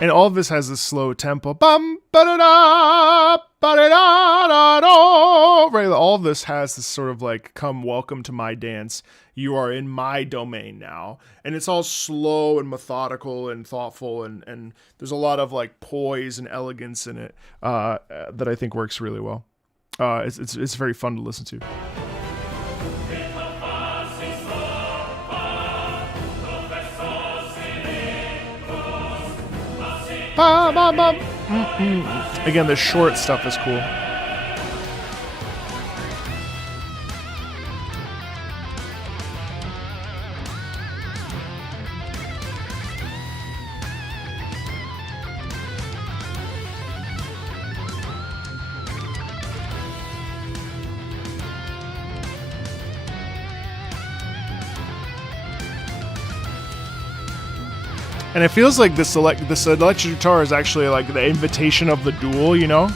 and all of this has this slow tempo. Bum, ba-da-da, ba-da-da-da-da. Right, all of this has this sort of like, come, welcome to my dance. You are in my domain now. And it's all slow and methodical and thoughtful, and there's a lot of like poise and elegance in it that I think works really well. It's very fun to listen to. Again, the short stuff is cool. And it feels like this electric guitar is actually like the invitation of the duel, you know?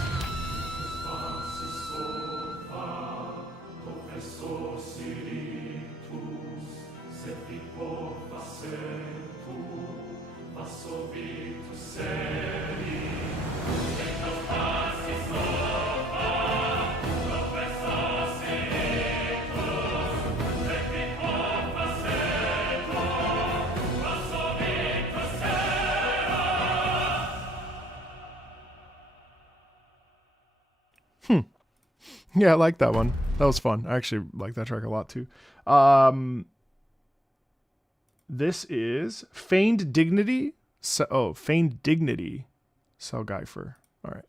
Yeah, I like that one. That was fun. I actually like that track a lot too. This is Feigned Dignity. Feigned Dignity. Sal Geifer. All right.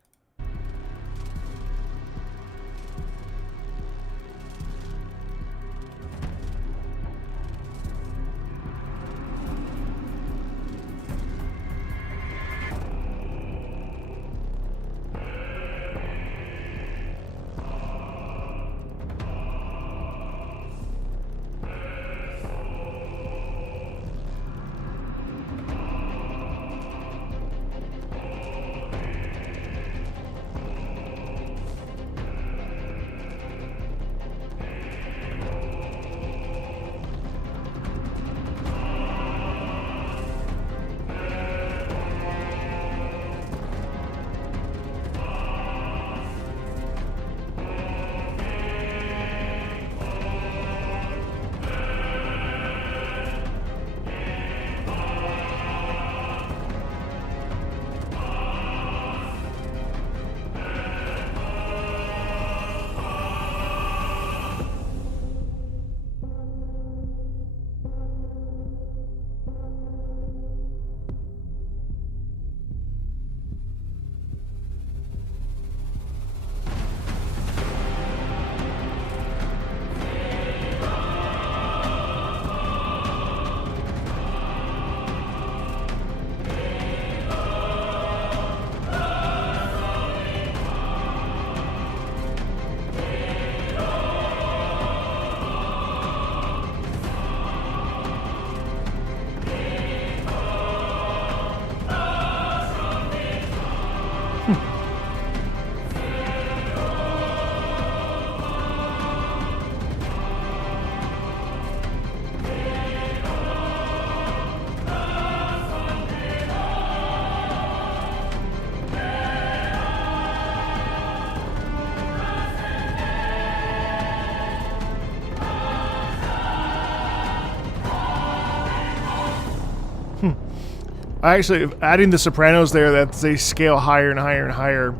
Actually, adding the Sopranos there, that they scale higher and higher and higher,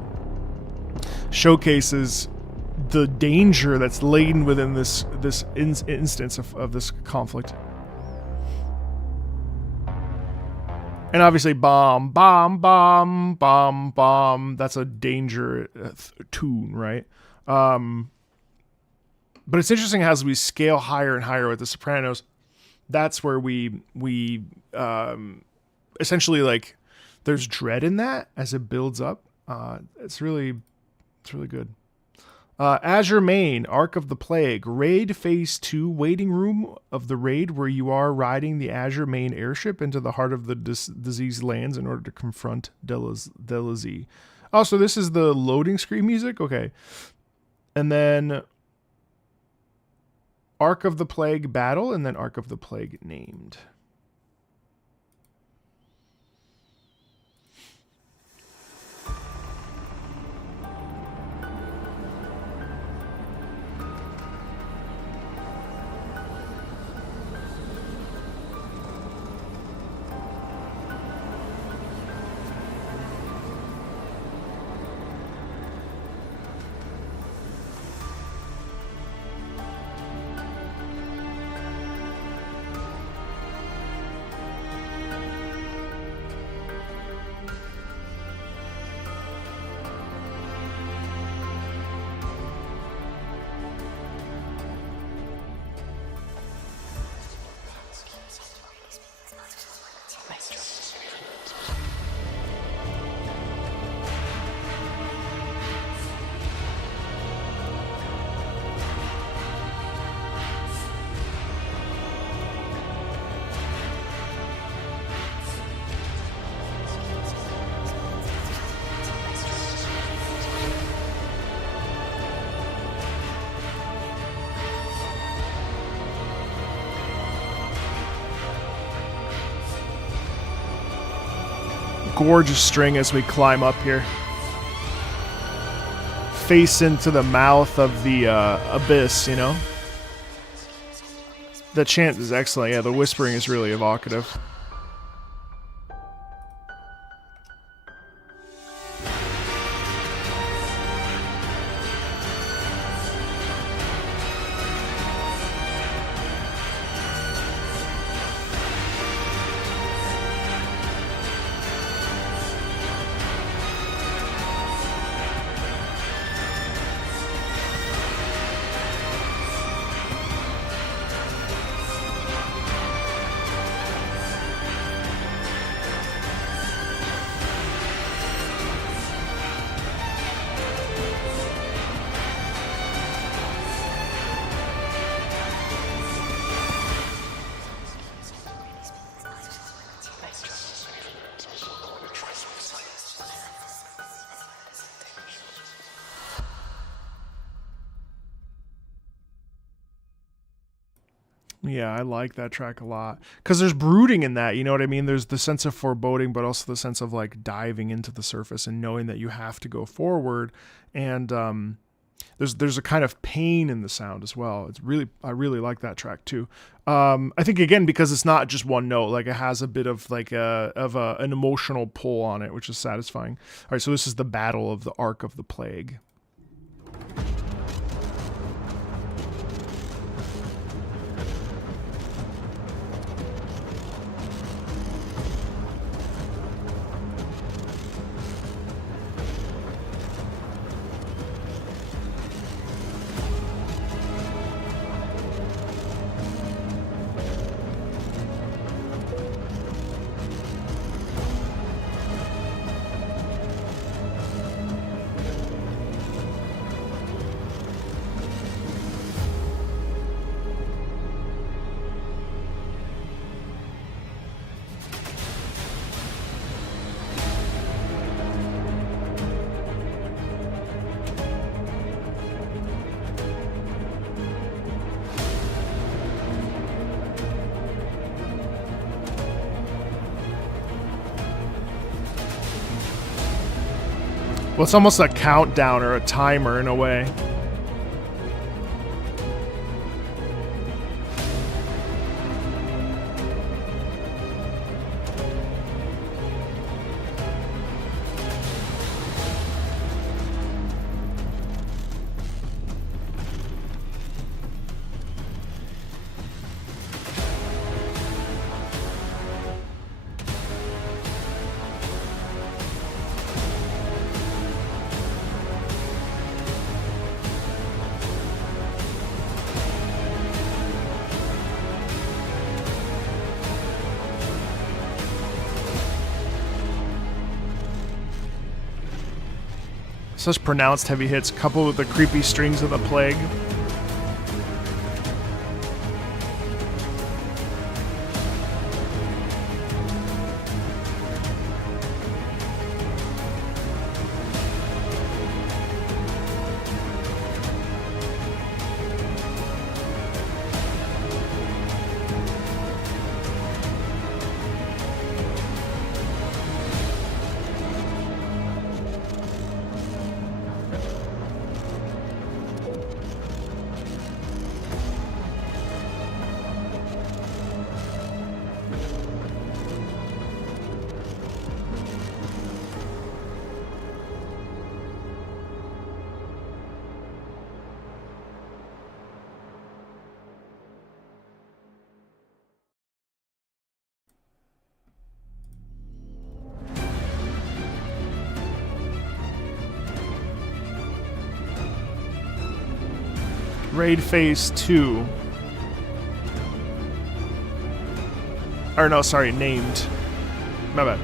showcases the danger that's laden within this instance of this conflict. And obviously, bomb, bomb, bomb, bomb, bomb. That's a danger tune, right? But it's interesting as we scale higher and higher with the Sopranos. That's where we essentially, like, there's dread in that as it builds up. It's really good. Azure Main, Ark of the Plague, Raid Phase 2, waiting room of the raid where you are riding the Azure Main airship into the heart of the diseased lands in order to confront Delazy. Oh, so this is the loading screen music? Okay. And then Ark of the Plague Battle, and then Ark of the Plague Named. Gorgeous string as we climb up here. Face into the mouth of the abyss, you know? The chant is excellent. Yeah, the whispering is really evocative. Yeah, I like that track a lot. Because there's brooding in that, you know what I mean? There's the sense of foreboding, but also the sense of, like, diving into the surface and knowing that you have to go forward. And there's a kind of pain in the sound as well. I really like that track too. I think, again, because it's not just one note, like, it has a bit of like an emotional pull on it, which is satisfying. All right, so this is the Battle of the Ark of the Plague. Well, it's almost a countdown or a timer in a way. Such pronounced heavy hits coupled with the creepy strings of the plague. Raid Phase 2. Or no, sorry, named. My bad.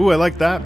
Ooh, I like that.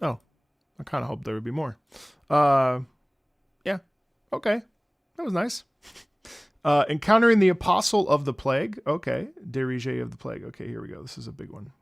Oh, I kind of hoped there would be more. Yeah, okay, that was nice. Encountering the Apostle of the Plague. Okay, Dirige of the Plague. Okay, here we go. This is a big one.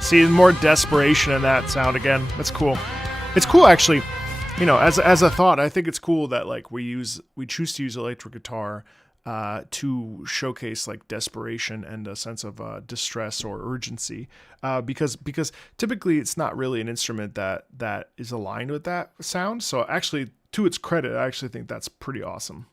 See more desperation in that sound again. That's cool. It's cool actually. You know, as a thought, I think it's cool that like we choose to use electric guitar to showcase like desperation and a sense of distress or urgency, because typically it's not really an instrument that is aligned with that sound. So actually, to its credit, I actually think that's pretty awesome.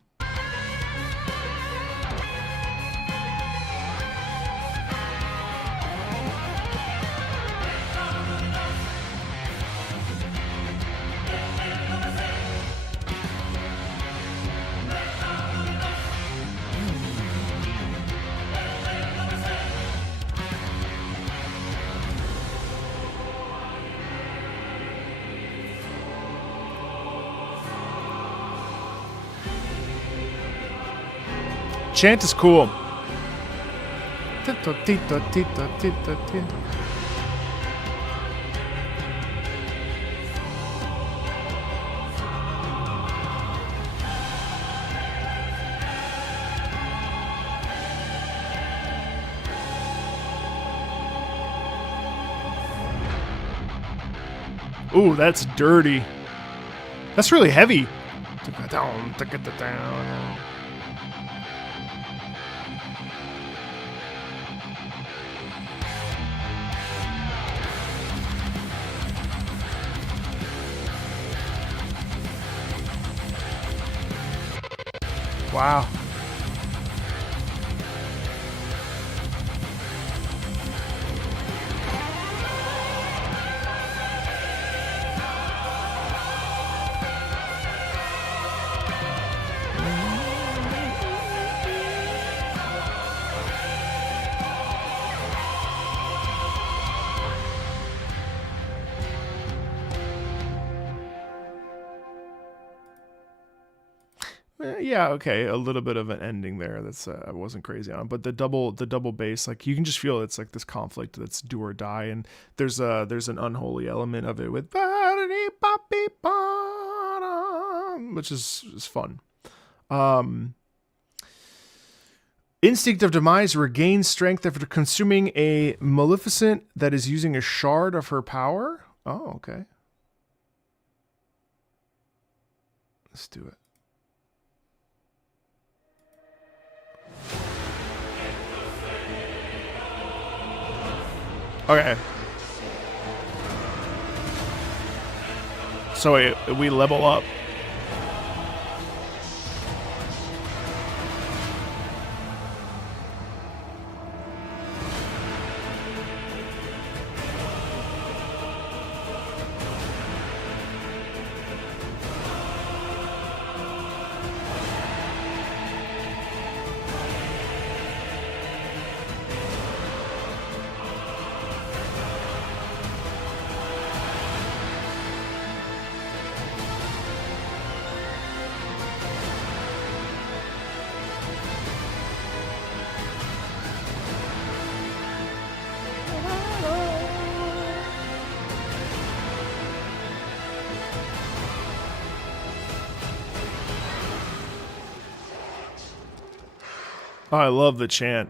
chant is cool. Ooh, that's dirty. That's really heavy. Wow. Yeah, okay, a little bit of an ending there. That's I wasn't crazy on, but the double bass, like you can just feel it's like this conflict that's do or die, and there's an unholy element of it with which is fun. Instinct of Demise regains strength after consuming a Maleficent that is using a shard of her power. Oh, okay. Let's do it. Okay. So we level up. Oh, I love the chant.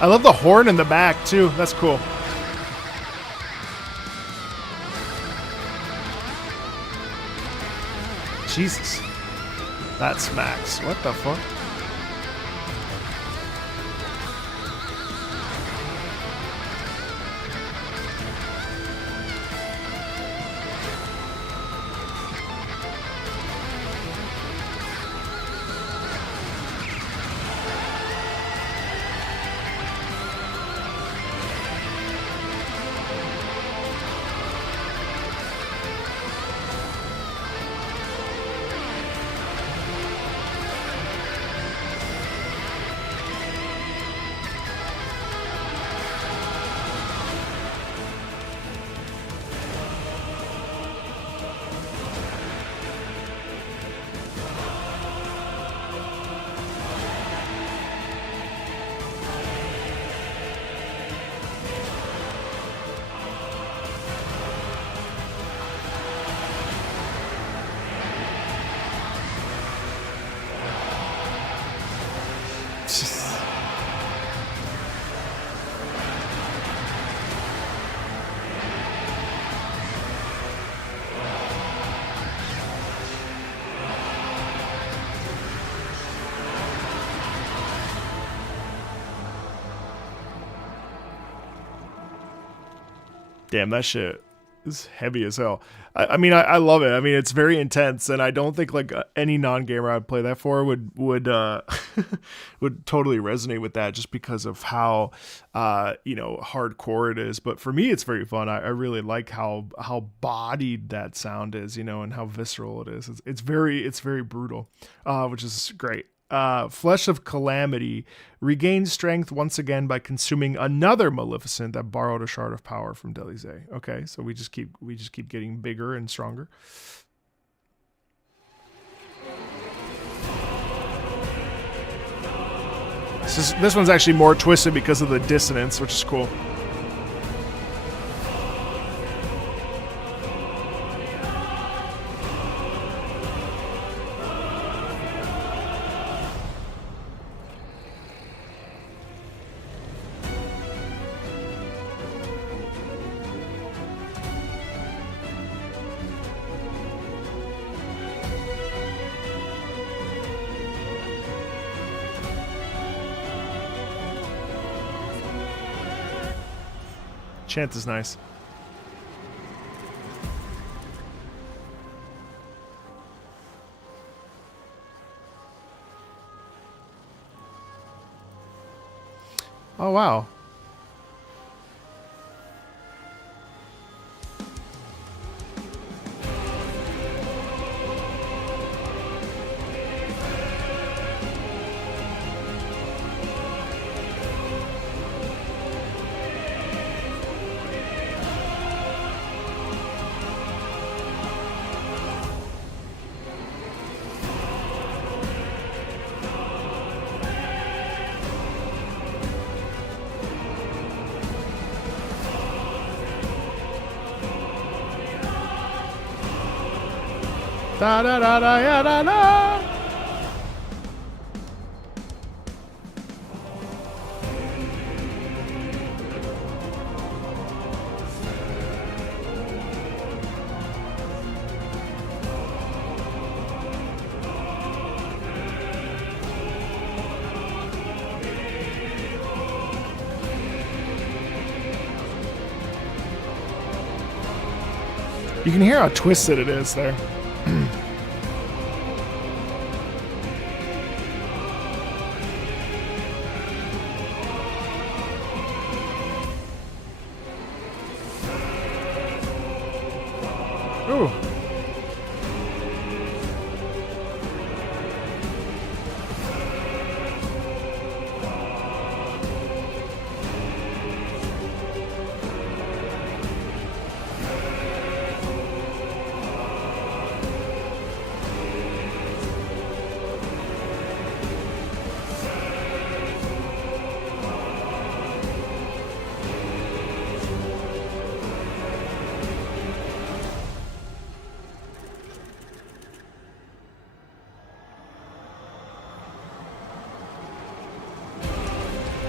I love the horn in the back too. That's cool. Jesus. That smacks. What the fuck? Damn, that shit It's heavy as hell. I mean, I love it. I mean, it's very intense, and I don't think like any non-gamer I'd play that for would would totally resonate with that, just because of how hardcore it is. But for me, it's very fun. I really like how bodied that sound is, and how visceral it is. It's very brutal, which is great. Flesh of Calamity regains strength once again by consuming another Maleficent that borrowed a shard of power from Delize. Okay, so we just keep getting bigger and stronger. This one's actually more twisted because of the dissonance, which is cool. Chant is nice. Oh, wow. Da da da da ya da da. You can hear how twisted it is there. Ooh.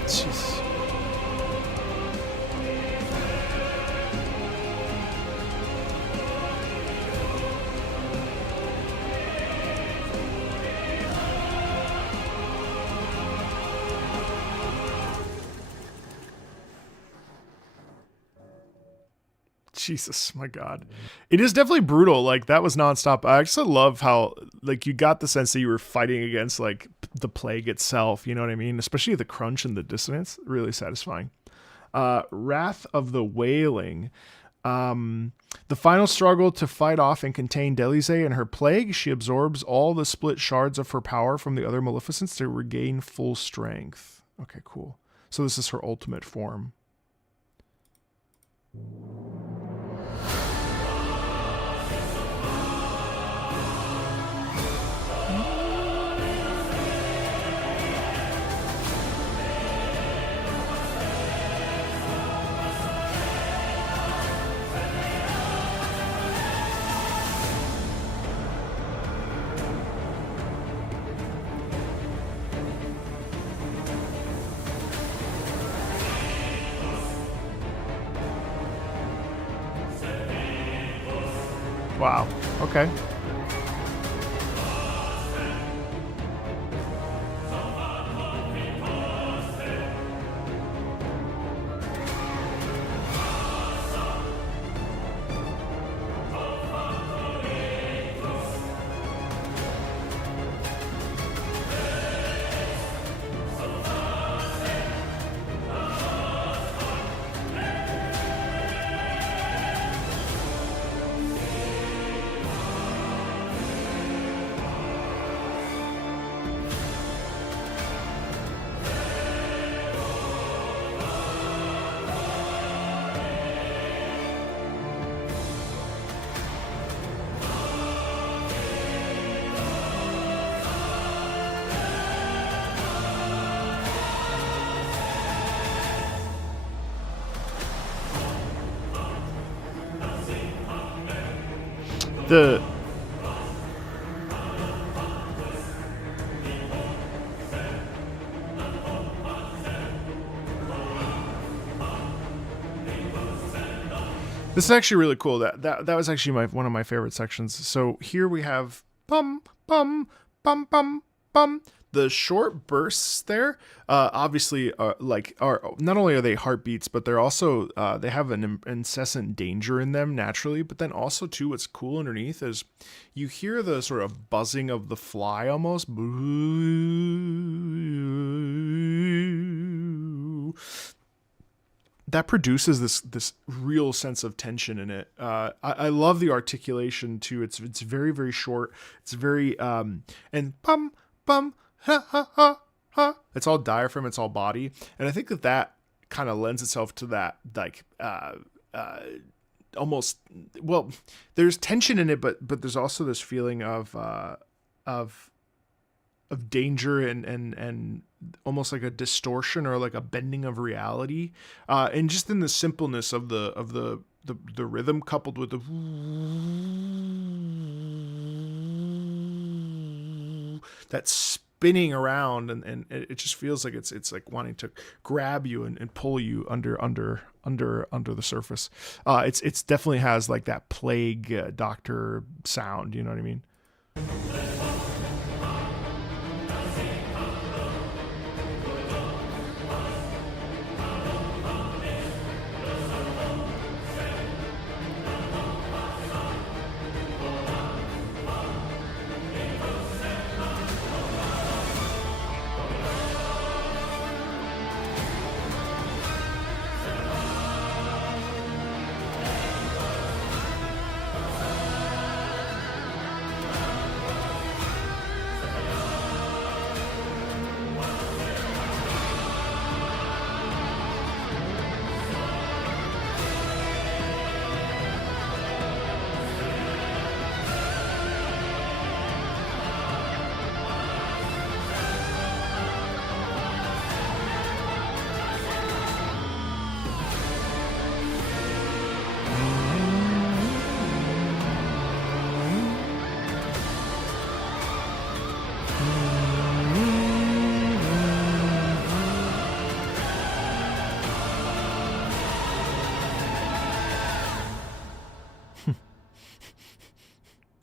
Jeez. Jesus, my God. It is definitely brutal. Like, that was nonstop. I actually love how, like, you got the sense that you were fighting against, like, the plague itself. You know what I mean? Especially the crunch and the dissonance. Really satisfying. Wrath of the Wailing. The final struggle to fight off and contain Delize and her plague. She absorbs all the split shards of her power from the other Maleficents to regain full strength. Okay, cool. So this is her ultimate form. Wow. Okay. The This is actually really cool. That was actually one of my favorite sections. So here we have bum bum bum bum bum. The short bursts there, obviously, are not only are they heartbeats, but they're also they have an incessant danger in them naturally. But then also too, what's cool underneath is you hear the sort of buzzing of the fly almost. That produces this real sense of tension in it. I love the articulation too. It's very very short. It's very and bum bum ha ha ha ha. It's all diaphragm. It's all body, and I think that kind of lends itself to that like almost, well, there's tension in it, but there's also this feeling of danger and almost like a distortion or like a bending of reality, and just in the simpleness of the rhythm coupled with the that spinning around, and it just feels like it's like wanting to grab you and pull you under the surface. It's definitely has like that plague doctor sound, you know what I mean?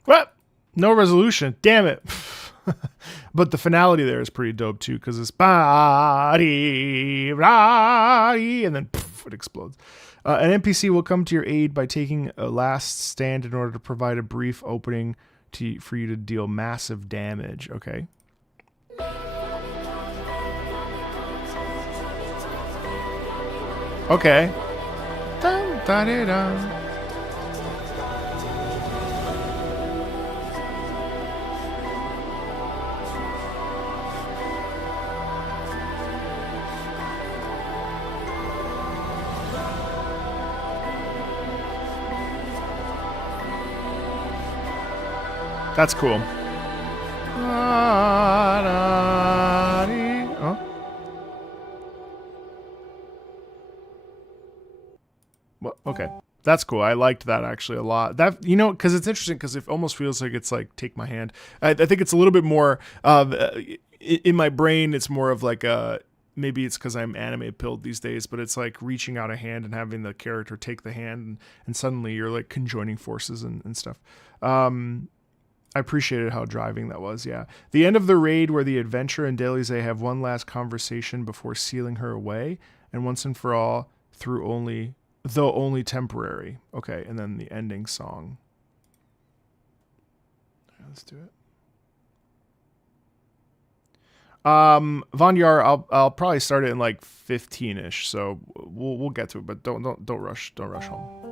What? No resolution. Damn it. But the finality there is pretty dope too, because it's body, and then it explodes. An NPC will come to your aid by taking a last stand in order to provide a brief opening for you to deal massive damage. Okay. Okay. Dun, dun, dun, dun. That's cool. Oh. Well, okay. That's cool. I liked that actually a lot. That, you know, because it's interesting because it almost feels like it's like take my hand. I think it's a little bit more in my brain. It's more of like a, maybe it's because I'm anime pilled these days, but it's like reaching out a hand and having the character take the hand, and suddenly you're like conjoining forces and stuff. I appreciated how driving that was. Yeah. The end of the raid where the adventurer and Delize have one last conversation before sealing her away, and once and for all, though only temporary. Okay. And then the ending song. Let's do it. Vanyar, I'll probably start it in like 15-ish, so we'll get to it, but don't rush home.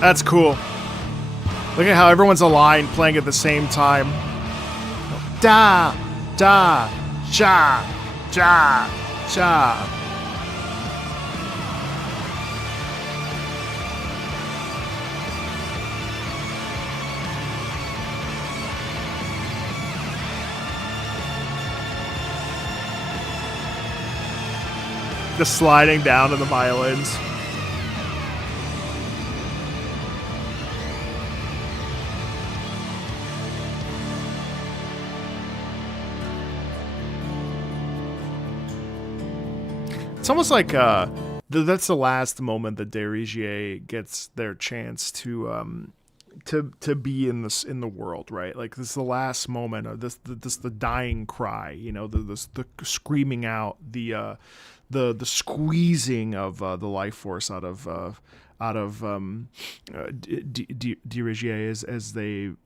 That's cool. Look at how everyone's aligned, playing at the same time. Da, da, cha, cha, cha. The sliding down of the violins. It's almost like that's the last moment that Derigier gets their chance to be in the world, right? Like this is the last moment of this the dying cry, you know, the screaming out, the squeezing of the life force out of Derigier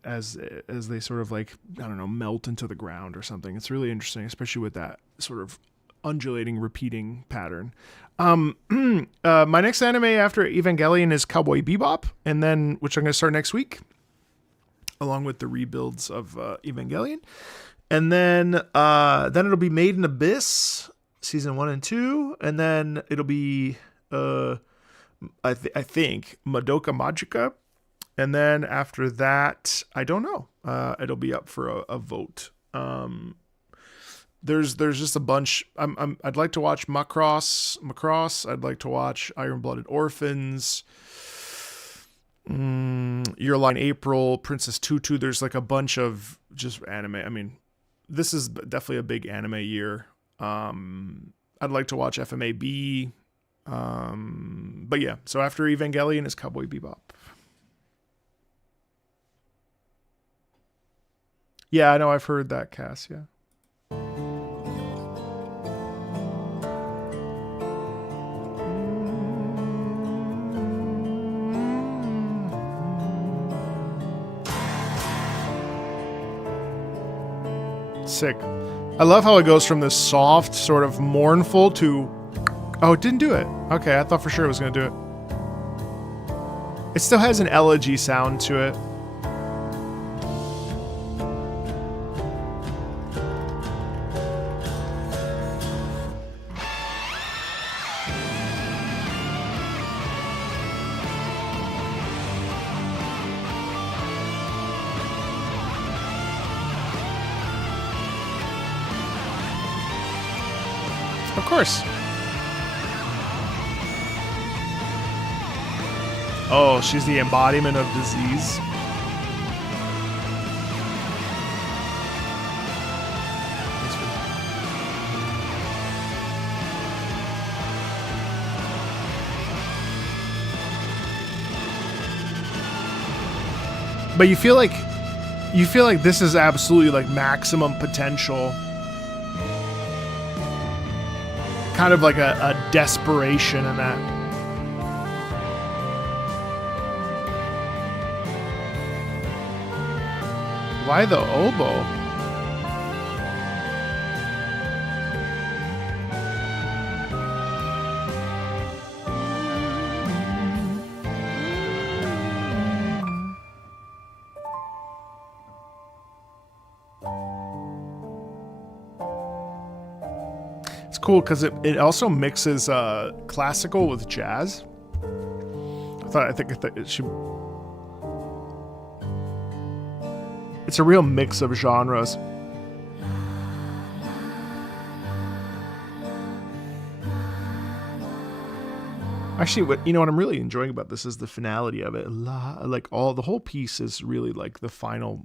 as they sort of like, I don't know, melt into the ground or something. It's really interesting, especially with that sort of undulating, repeating pattern. My next anime after Evangelion is Cowboy Bebop, and then which I'm going to start next week, along with the rebuilds of Evangelion, and then it'll be Made in Abyss season 1 and 2, and then it'll be I think Madoka Magica, and then after that I don't know. It'll be up for a vote. There's just a bunch. I'd like to watch Macross. I'd like to watch Iron Blooded Orphans. Your Line April, Princess Tutu. There's like a bunch of just anime. I mean, this is definitely a big anime year. I'd like to watch FMAB. But yeah, so after Evangelion is Cowboy Bebop. Yeah, I know. I've heard that, Cass. Yeah. Sick. I love how it goes from this soft, sort of mournful to... Oh, it didn't do it. Okay, I thought for sure it was going to do it. It still has an elegy sound to it. Of course. Oh, she's the embodiment of disease. But you feel like this is absolutely like maximum potential. Kind of like a desperation in that. Why the oboe? It's cool because it also mixes classical with jazz. I think it should. It's a real mix of genres. Actually, what I'm really enjoying about this is the finality of it. Like the whole piece is really like the final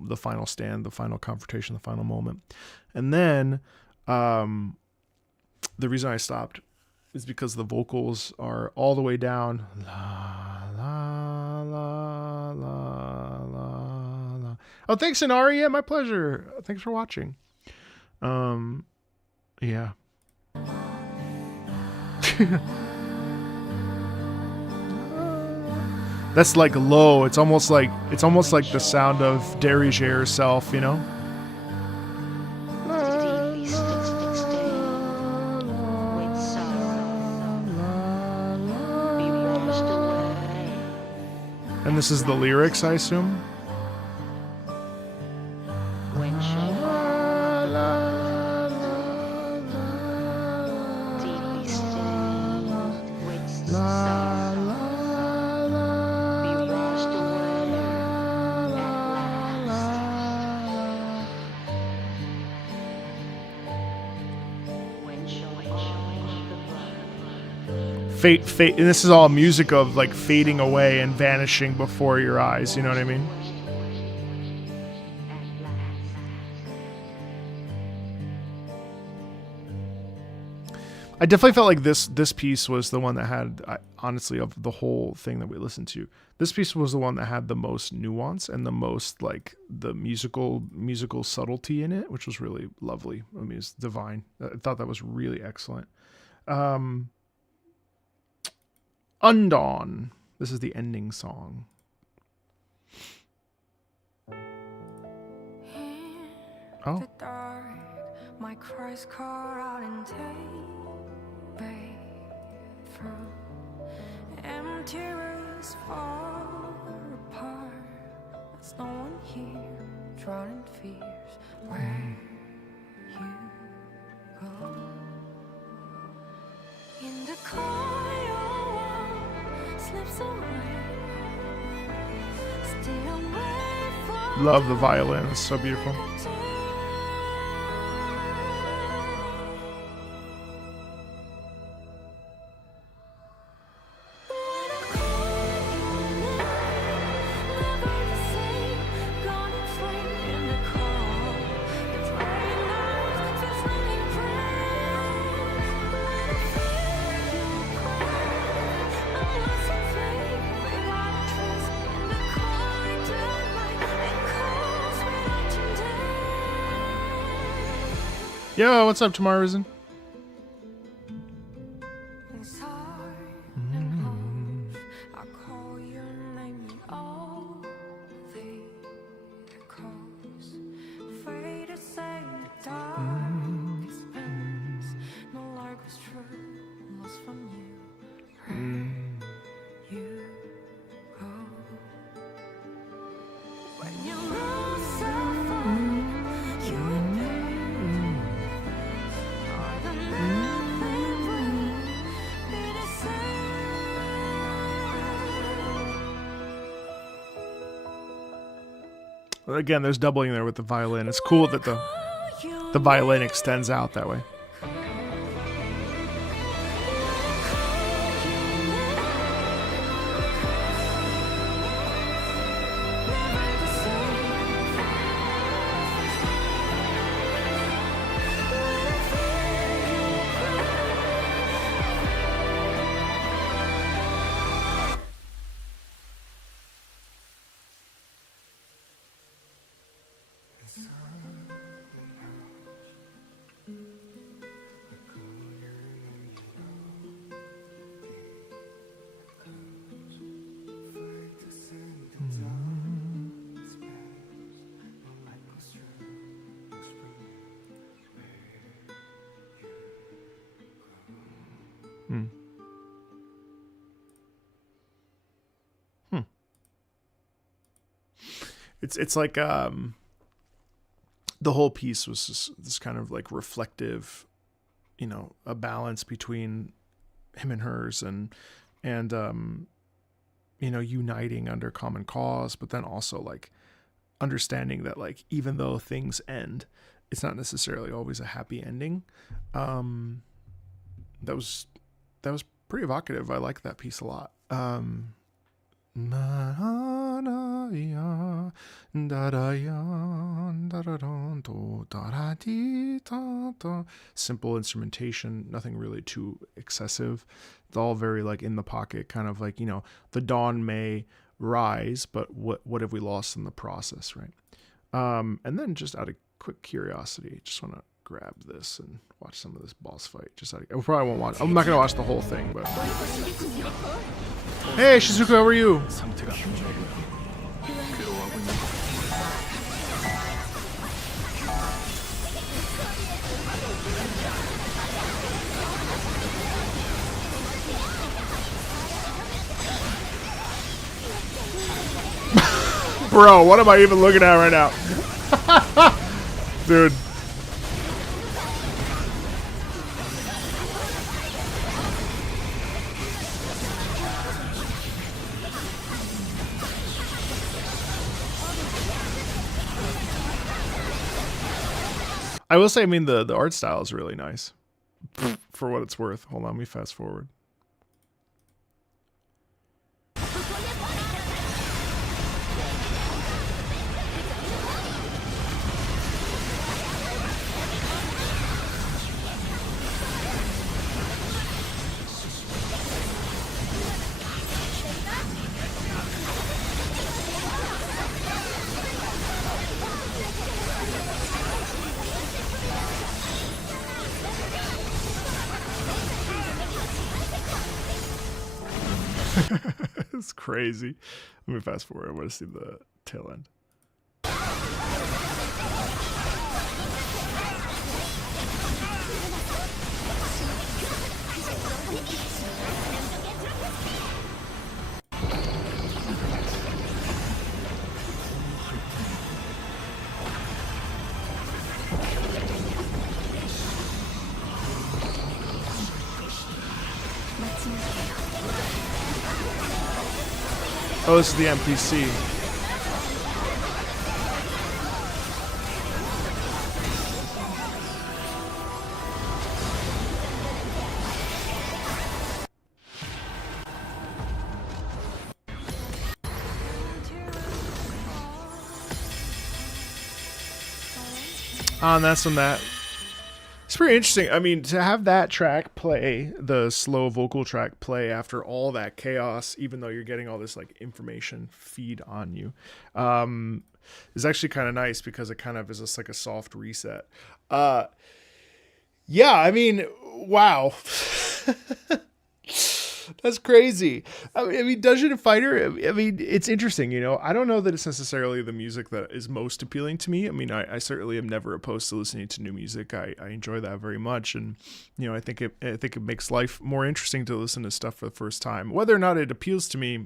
stand, the final confrontation, the final moment. And then the reason I stopped is because the vocals are all the way down. La la la la la. Oh, thanks, Inari. Yeah, my pleasure. Thanks for watching. Yeah. That's like low. It's almost like the sound of Derigier herself, you know? And this is the lyrics, I assume? When shall deeply stained with sorrow be washed away at last? When shall Fate, and this is all music of like fading away and vanishing before your eyes, you know what I mean? I definitely felt like this piece was the one that had, honestly, of the whole thing that we listened to, this piece was the one that had the most nuance and the most like the musical subtlety in it, which was really lovely. I mean, it's divine. I thought that was really excellent. Undawn. This is the ending song. Oh. The dark, my cries call out and take through empty rooms fall apart. There's no one here, drowning fears. Where you go? In the car, your world slips away. Stay away from Love the violin. It's so beautiful. Yo, what's up, Tamara Risen? It's hard and close. I call your name and all the echoes fade to say the darkest past. No light was true, lost from you. Where you go? When you lose someone, you and me. Again, there's doubling there with the violin. It's cool that the violin extends out that way. It's like the whole piece was just this kind of like reflective, you know, a balance between him and hers and you know, uniting under common cause, but then also like understanding that like even though things end, it's not necessarily always a happy ending. That was pretty evocative. I like that piece a lot. Simple instrumentation, nothing really too excessive. It's all very like in the pocket, kind of like, you know, the dawn may rise, but what have we lost in the process, right? And then just out of quick curiosity, just want to grab this and watch some of this boss fight. I probably won't watch. I'm not gonna watch the whole thing, but hey, Shizuku, how are you? Bro, what am I even looking at right now? Dude. I will say, I mean, the art style is really nice. For what it's worth. Hold on, let me fast forward. It's crazy. Let me fast forward. I want to see the tail end. Oh, this is the NPC. And that's when that. It's pretty interesting. I mean, to have that track play, the slow vocal track play after all that chaos, even though you're getting all this like information feed on you, is actually kind of nice because it kind of is just like a soft reset. Yeah, I mean, wow. That's crazy. I mean, Dungeon Fighter, I mean, it's interesting, you know. I don't know that it's necessarily the music that is most appealing to me. I mean, I certainly am never opposed to listening to new music. I enjoy that very much, and you know, I think it makes life more interesting to listen to stuff for the first time. Whether or not it appeals to me,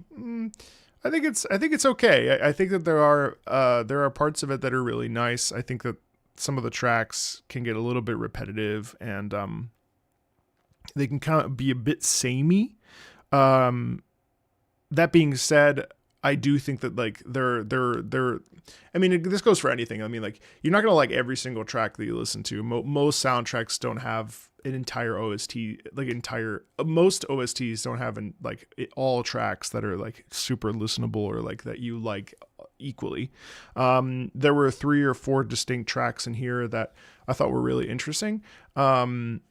I think it's okay. I think that there are parts of it that are really nice. I think that some of the tracks can get a little bit repetitive, and they can kind of be a bit samey. That being said, I do think that like they're I mean, this goes for anything. I mean, like, you're not gonna like every single track that you listen to. Most soundtracks don't have an entire OST. Most OSTs don't have all tracks that are like super listenable or like that you like equally. There were 3 or 4 distinct tracks in here that I thought were really interesting. And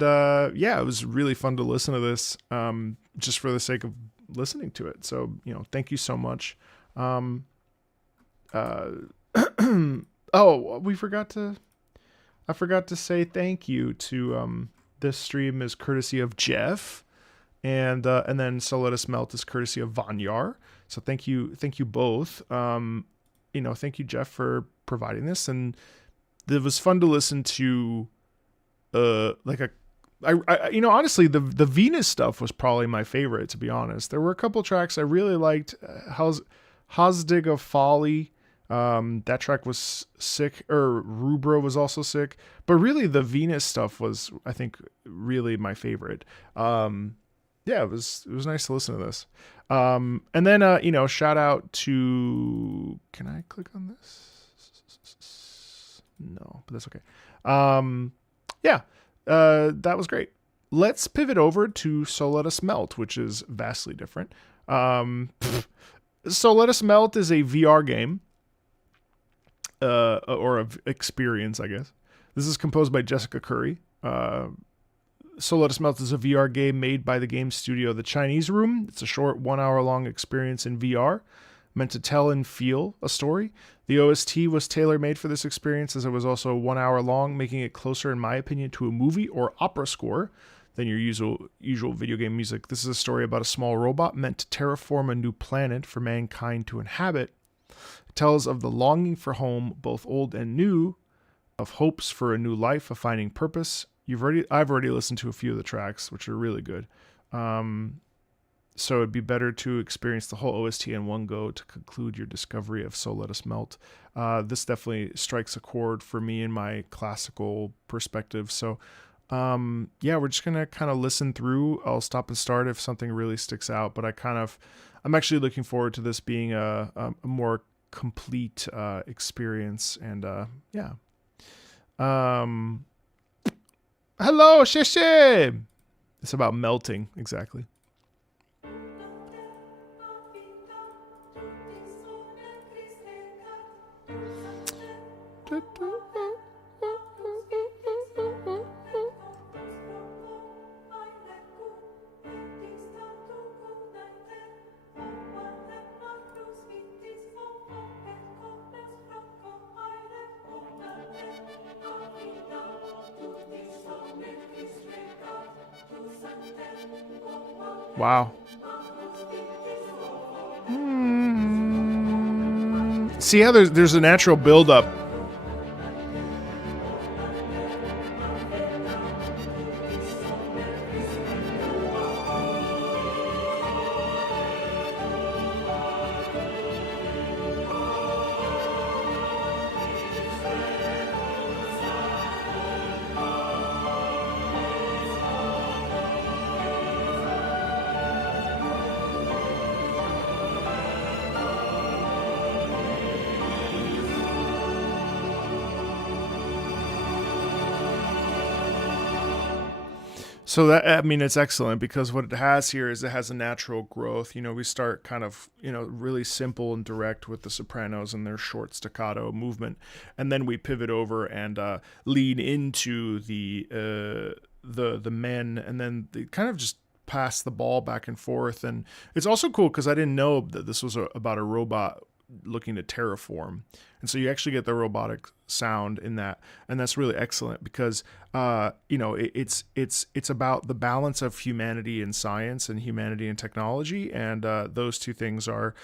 yeah, it was really fun to listen to this, just for the sake of listening to it. So, you know, thank you so much. Oh, I forgot to say thank you to, this stream is courtesy of Jeff, and then So Let Us Melt is courtesy of Vanyar. So thank you both. You know, thank you, Jeff, for providing this. And it was fun to listen to, you know, honestly, the Venus stuff was probably my favorite, to be honest. There were a couple tracks I really liked. Hasdig of Folly, that track was sick, or Rubra was also sick, but really the Venus stuff was, I think, really my favorite. Yeah, it was nice to listen to this. And then, you know, shout out to, can I click on this? No, but that's okay. Yeah. That was great. Let's pivot over to So Let Us Melt, which is vastly different. So Let Us Melt is a VR game, or an experience, I guess. This is composed by Jessica Curry. So Let Us Melt is a VR game made by the game studio The Chinese Room. It's a short 1-hour-long experience in VR, meant to tell and feel a story. The OST was tailor-made for this experience, as it was also 1 hour long, making it closer, in my opinion, to a movie or opera score than your usual video game music. This is a story about a small robot meant to terraform a new planet for mankind to inhabit. It tells of the longing for home, both old and new, of hopes for a new life, of finding purpose. I've already listened to a few of the tracks, which are really good. So it'd be better to experience the whole OST in one go to conclude your discovery of So Let Us Melt. This definitely strikes a chord for me in my classical perspective. So yeah, we're just gonna kind of listen through. I'll stop and start if something really sticks out, but I'm actually looking forward to this being a more complete experience. And yeah. Hello, Shishi! It's about melting, exactly. Wow. See how there's a natural buildup. So that, I mean, it's excellent because what it has here is it has a natural growth. You know, we start kind of, you know, really simple and direct with the sopranos and their short staccato movement, and then we pivot over and lean into the men, and then they kind of just pass the ball back and forth. And it's also cool because I didn't know that this was about a robot looking to terraform, and so you actually get the robotic sound in that, and that's really excellent because you know, it's about the balance of humanity and science and humanity and technology, and those two things are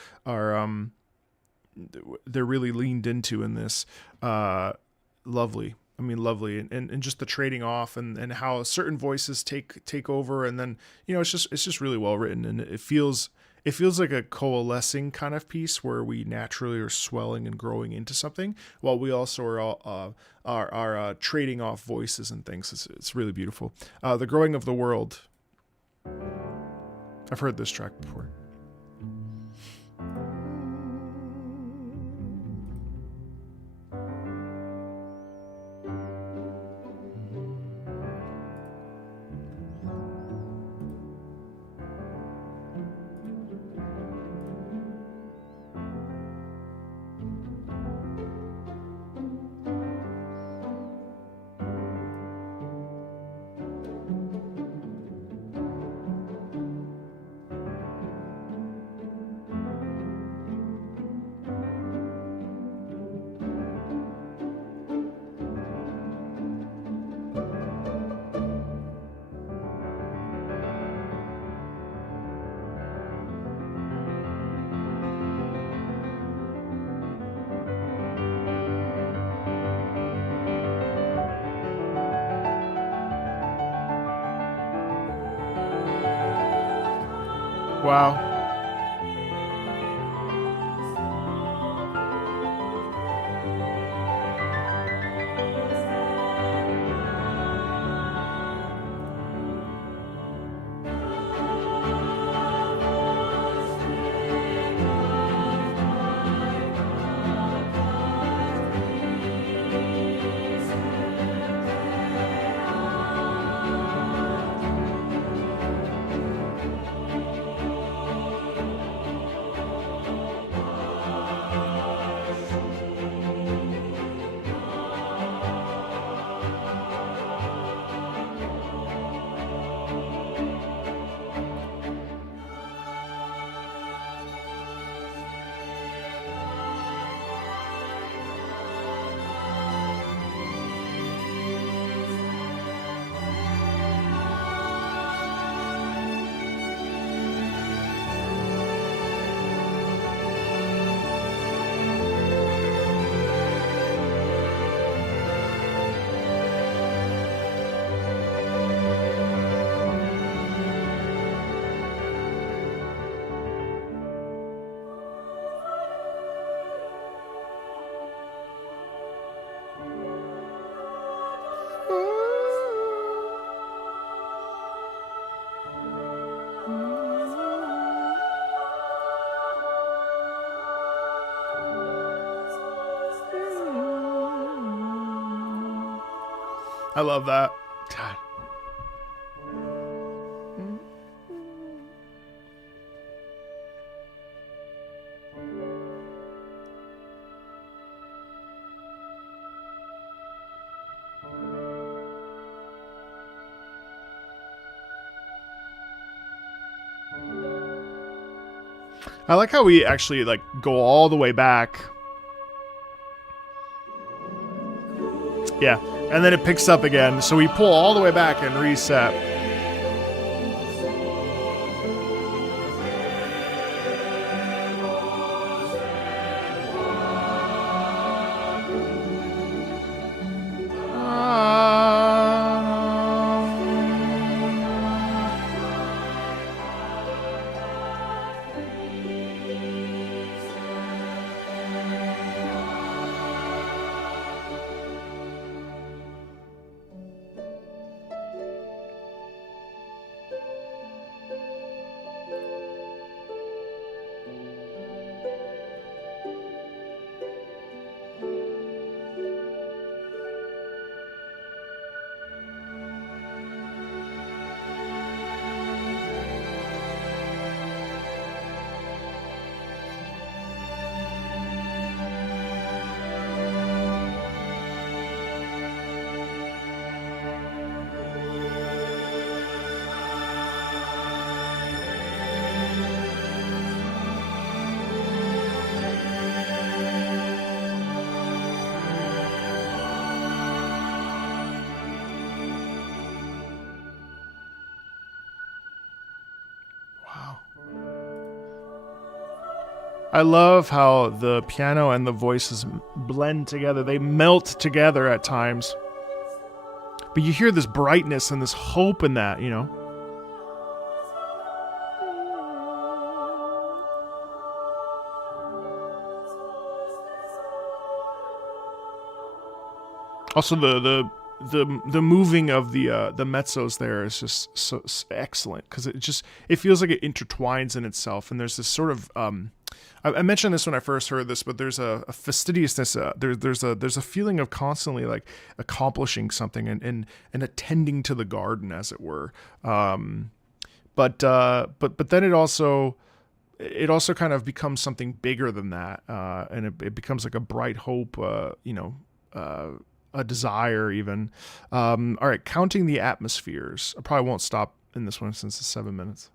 they're really leaned into in this. Lovely. I mean, lovely, and just the trading off and how certain voices take over, and then, you know, it's just really well written, and it feels like a coalescing kind of piece where we naturally are swelling and growing into something, while we also are trading off voices and things. It's really beautiful. The Growing of the World. I've heard this track before. Wow. I love that. God. I like how we actually like go all the way back. Yeah, and then it picks up again. So we pull all the way back and reset. I love how the piano and the voices blend together. They melt together at times. But you hear this brightness and this hope in that, you know? Also, the moving of the mezzos there is just so excellent because it feels like it intertwines in itself, and there's this sort of I mentioned this when I first heard this, but there's a fastidiousness. There's a feeling of constantly like accomplishing something and attending to the garden, as it were. But then it also kind of becomes something bigger than that, and it becomes like a bright hope. A desire even. All right, counting the atmospheres. I probably won't stop in this one since it's 7 minutes.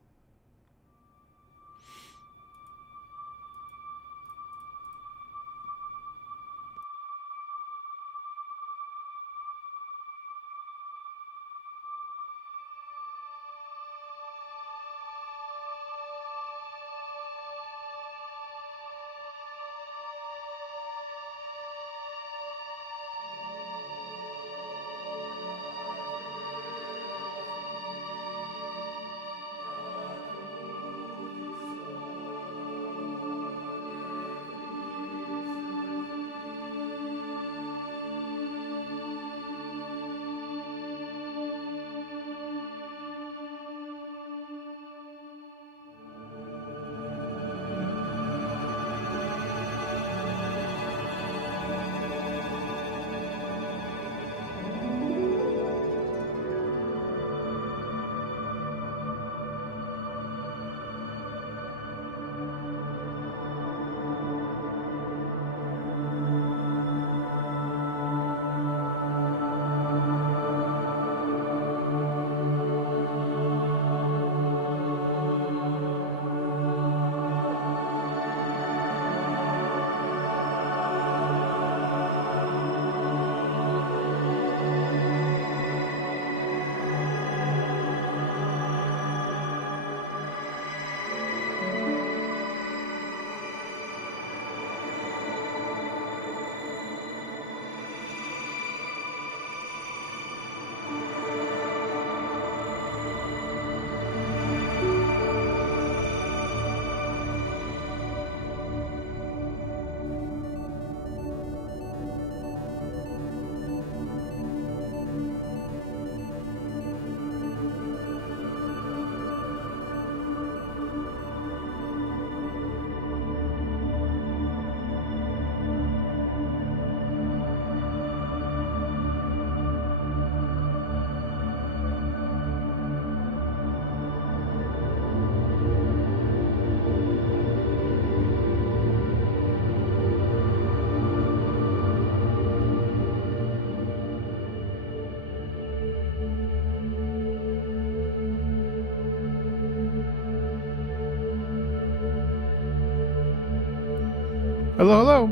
Hello, hello.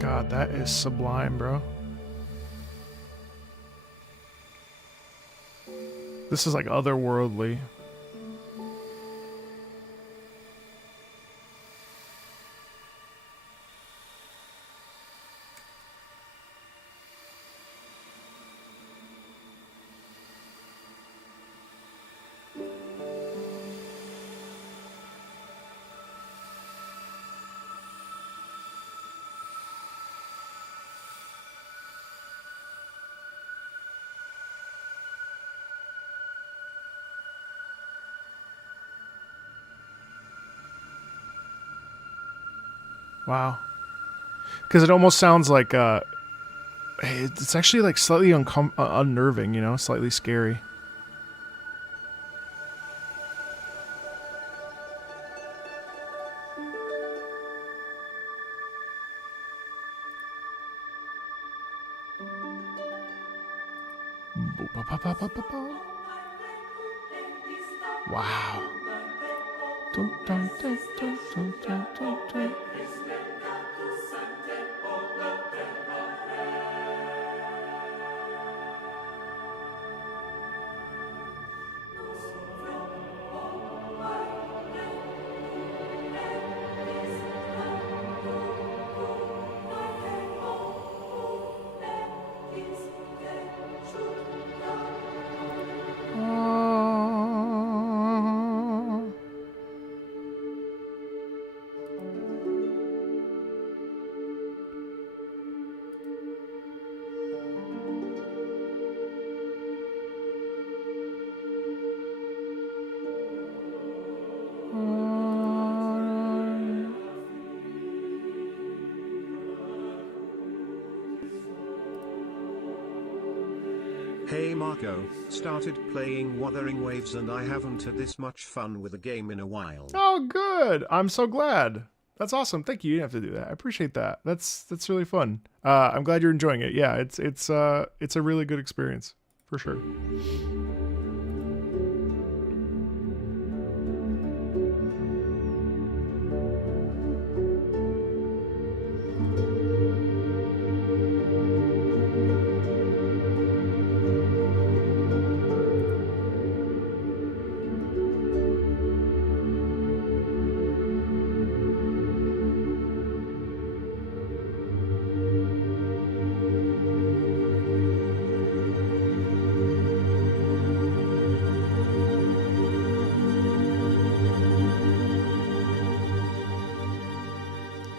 God, that is sublime, bro. This is like otherworldly. Wow. Because it almost sounds like it's actually like slightly unnerving, you know, slightly scary. Wow. Dun, dun, dun, dun, dun, dun, dun, dun. Hey Marco, started playing Wuthering Waves and I haven't had this much fun with a game in a while. Oh, good. I'm so glad. That's awesome. Thank you. You didn't have to do that. I appreciate that. That's really fun. I'm glad you're enjoying it. Yeah, it's a really good experience for sure.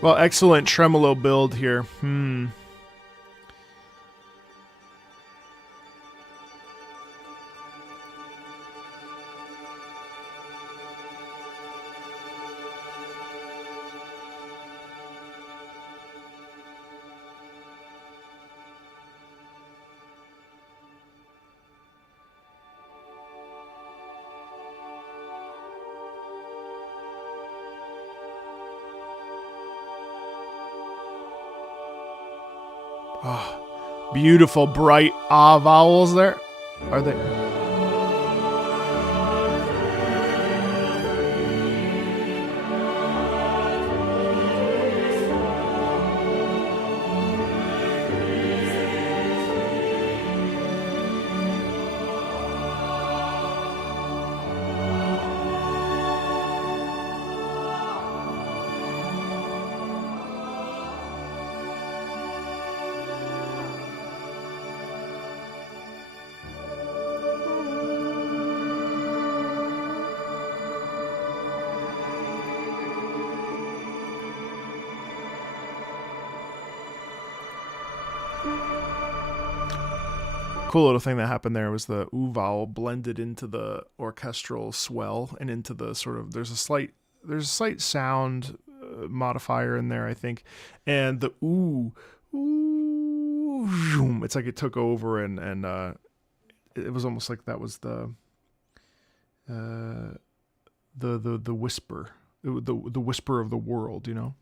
Well, excellent tremolo build here. Oh, beautiful, bright ah vowels there. Are they? Cool little thing that happened there was the oo vowel blended into the orchestral swell and into the sort of there's a slight sound modifier in there, I think, and the ooh, it's like it took over and it was almost like that was the whisper, the whisper of the world, you know.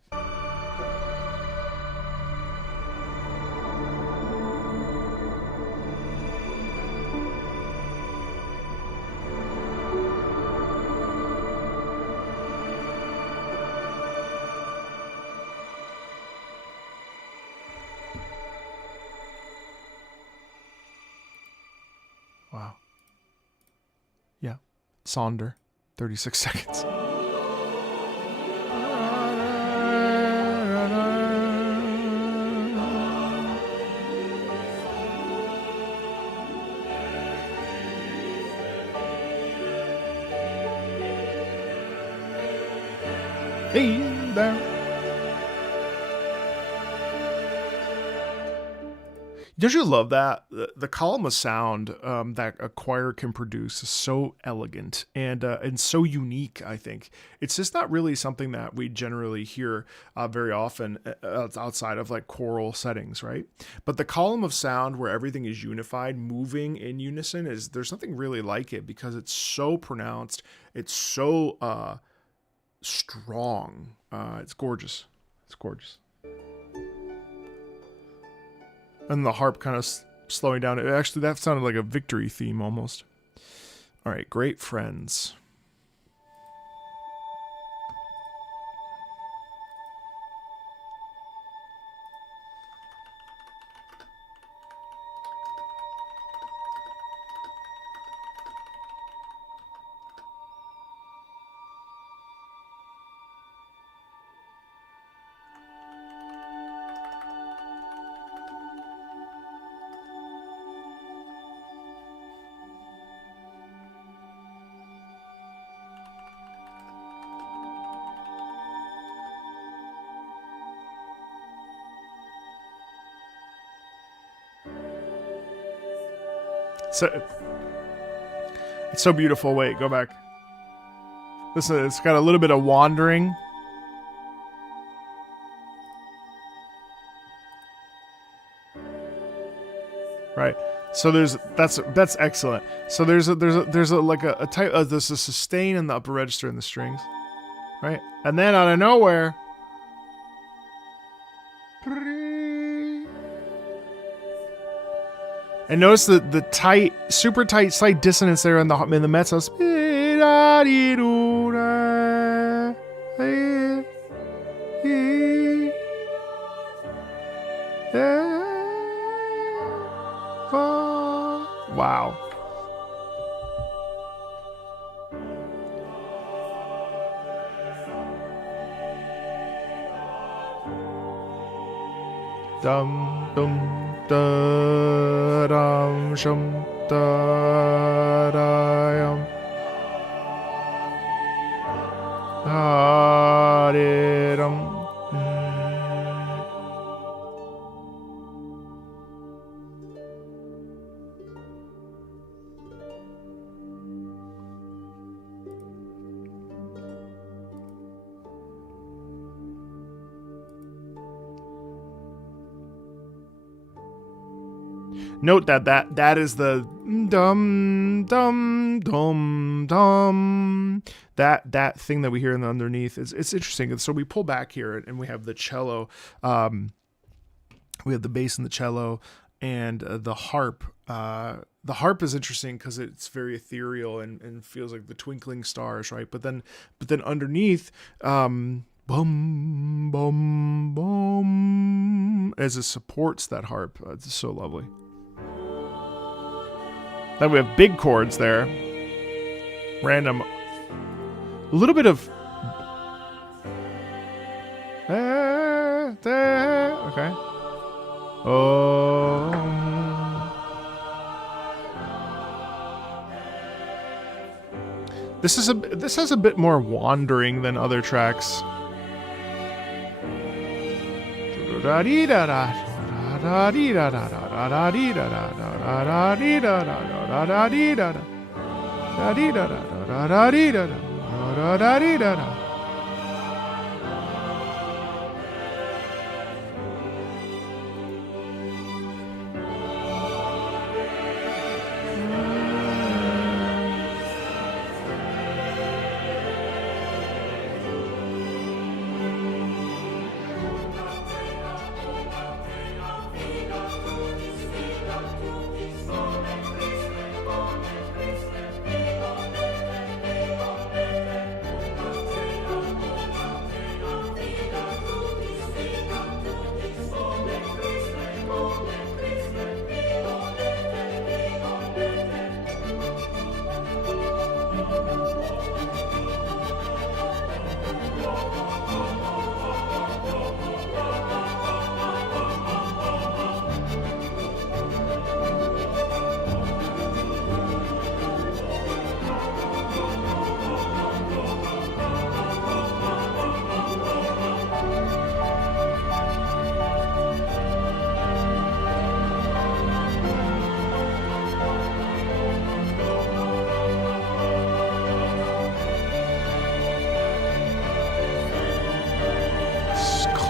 Sonder, 36 seconds. Hey there. Don't you love that? The column of sound that a choir can produce is so elegant and so unique, I think. It's just not really something that we generally hear very often outside of like choral settings, right? But the column of sound where everything is unified, moving in unison, there's nothing really like it because it's so pronounced. It's so strong. It's gorgeous. It's gorgeous. And the harp kind of slowing down. Actually, that sounded like a victory theme almost. All right, great friends. So it's so beautiful. Wait, go back. Listen, it's got a little bit of wandering. Right. So that's excellent. So there's a type of there's a sustain in the upper register in the strings, right? And then out of nowhere, and notice the tight, super tight slight dissonance there in the mezzo. Wow. Dum dum da dum shum da da yum. Da di dum. Note that is the dum dum dum dum. That thing that we hear in the underneath is it's interesting. So we pull back here and we have the cello. We have the bass and the cello and the harp. The harp is interesting because it's very ethereal and feels like the twinkling stars, right? But then underneath, bum bum bum, as it supports that harp. It's so lovely. Then we have big chords there. Random. A little bit of. Okay. Oh. This has a bit more wandering than other tracks.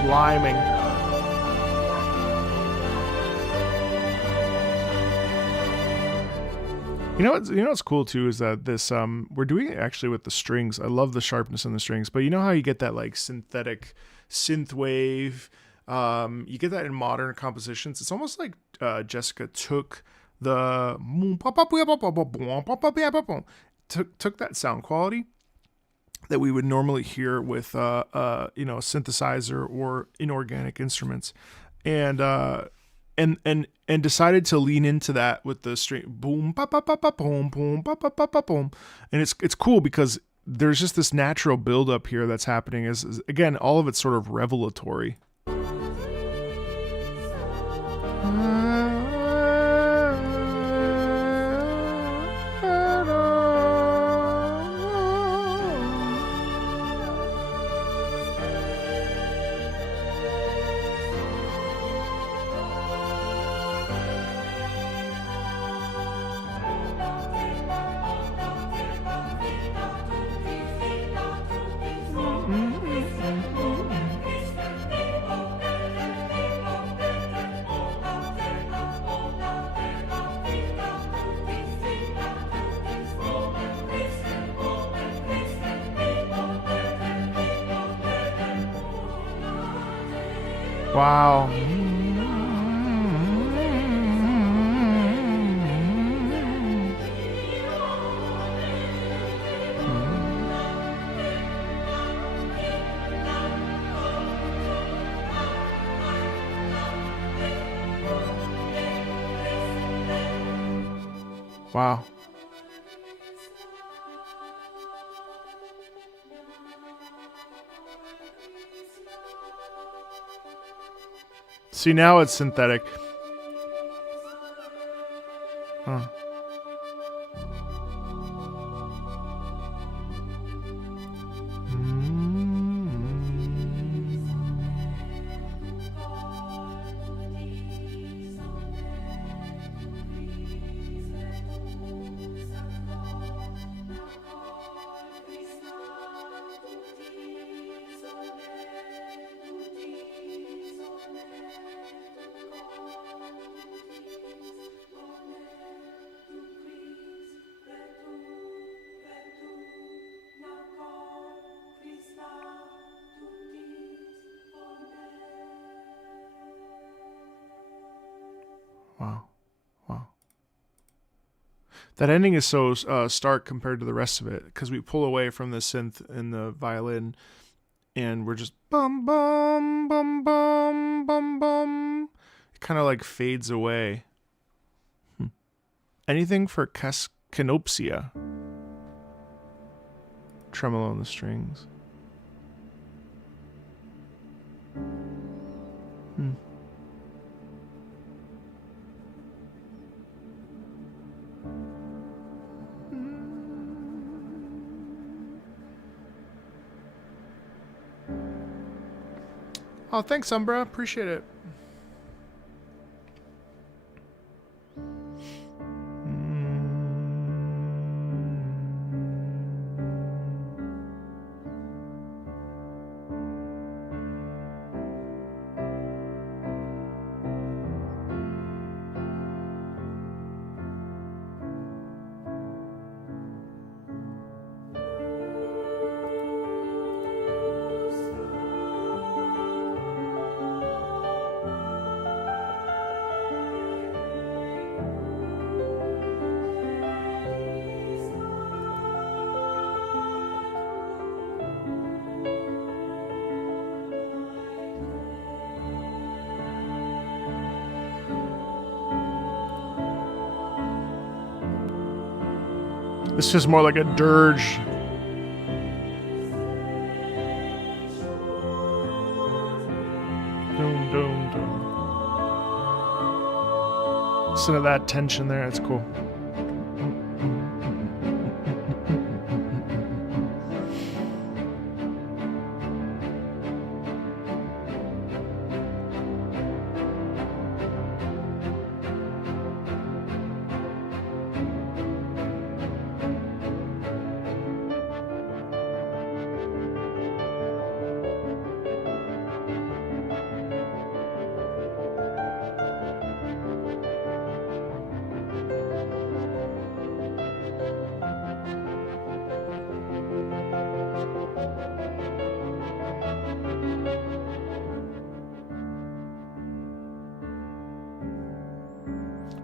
climbing. You know what's cool too is that this we're doing it actually with the strings. I love the sharpness in the strings, but you know how you get that like synthetic synth wave. You get that in modern compositions. It's almost like Jessica took the took that sound quality that we would normally hear with a synthesizer or inorganic instruments, and decided to lean into that with the string boom pa pa pa pa boom boom pa pa pa pa boom, and it's cool because there's just this natural build up here that's happening. Is again, all of it's sort of revelatory. Wow. Wow. See, now it's synthetic. Huh. Wow. Wow. That ending is so stark compared to the rest of it because we pull away from the synth and the violin and we're just bum bum bum bum bum bum. It kind of like fades away. Anything for Canopsia? Tremolo on the strings. Oh, thanks, Umbra. Appreciate it. It's just more like a dirge. Doom, doom, doom. Listen to that tension there. It's cool.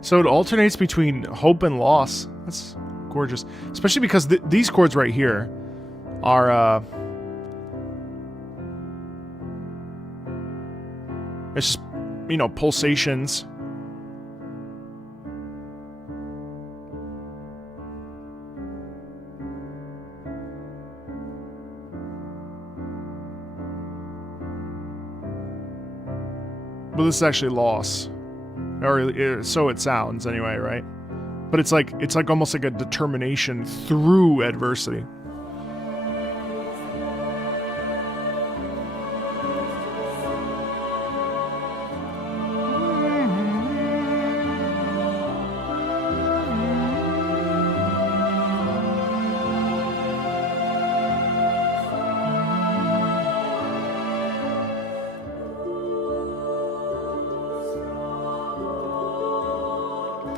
So it alternates between hope and loss. That's gorgeous. Especially because these chords right here are, it's just, you know, pulsations. But this is actually loss. Or so it sounds anyway, right? But it's like almost like a determination through adversity.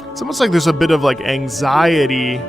It's almost like there's a bit of like anxiety.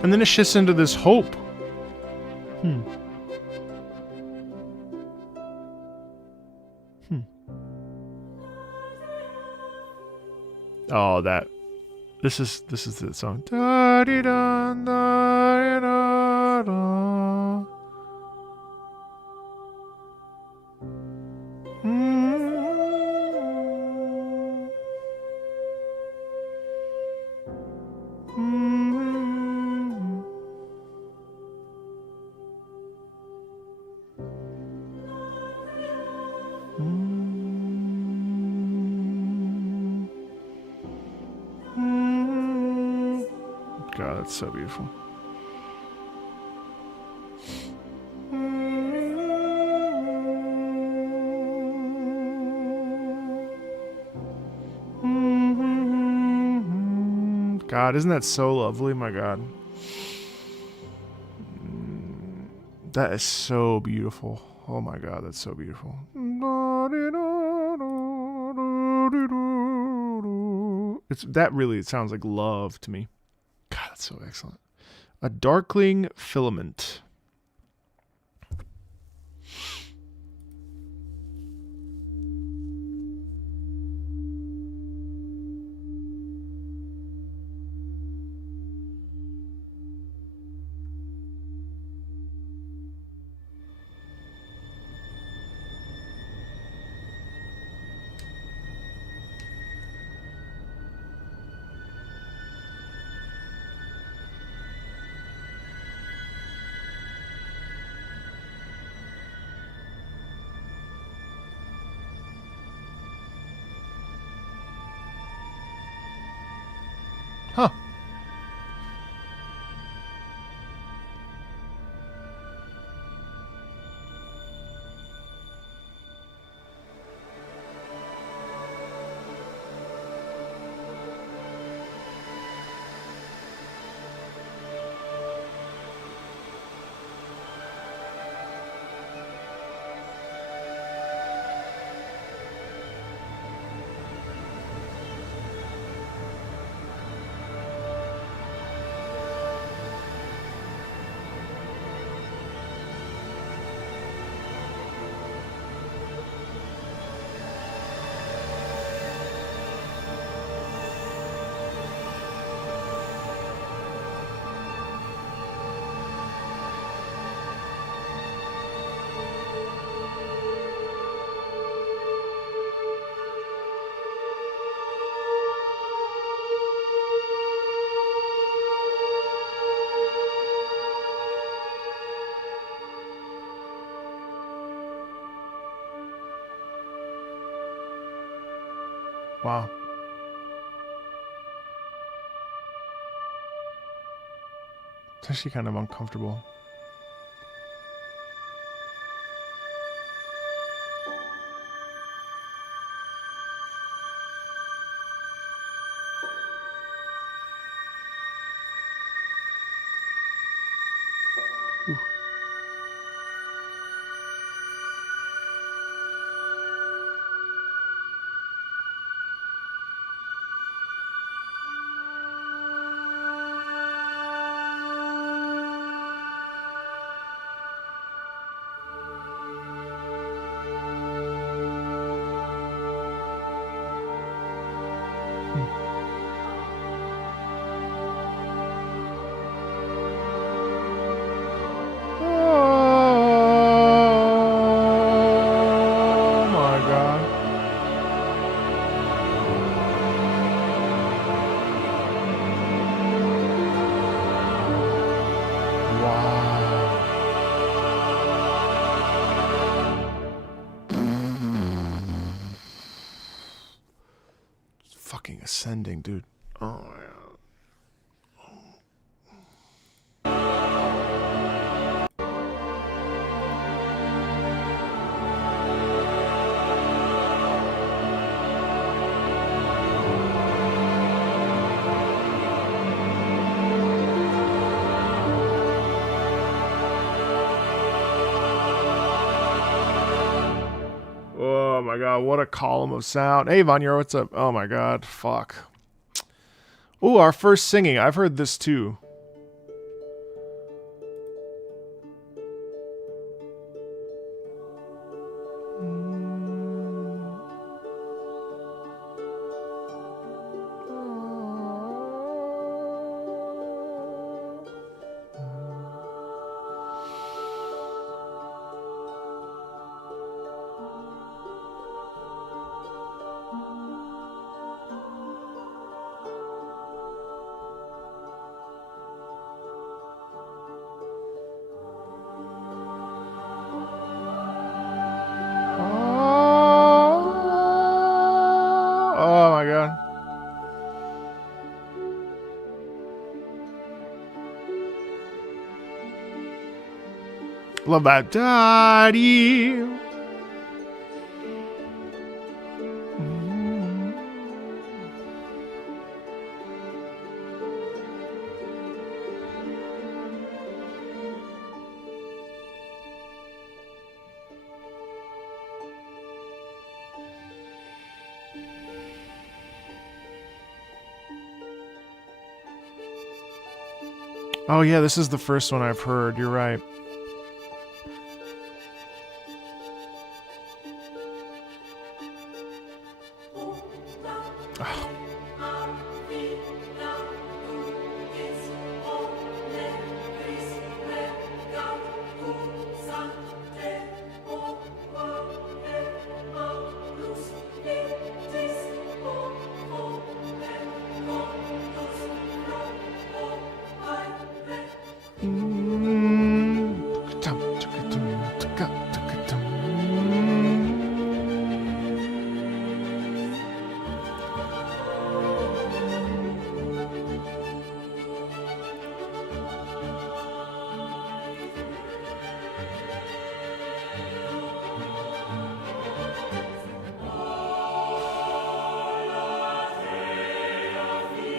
And then it shifts into this hope. Oh, that. This is the song. God, that's so beautiful. God, isn't that so lovely? My God. That is so beautiful. Oh my God, that's so beautiful. That really sounds like love to me. God, that's so excellent. A darkling filament. Huh. Wow. It's actually kind of uncomfortable. Oh my god. Wow. It's fucking ascending, dude. Oh my god. Oh my god, what a column of sound. Hey, Vanya, what's up? Oh my god, fuck. Ooh, our first singing. I've heard this too. Oh my god. Love that. Daddy. Oh yeah, this is the first one I've heard. You're right.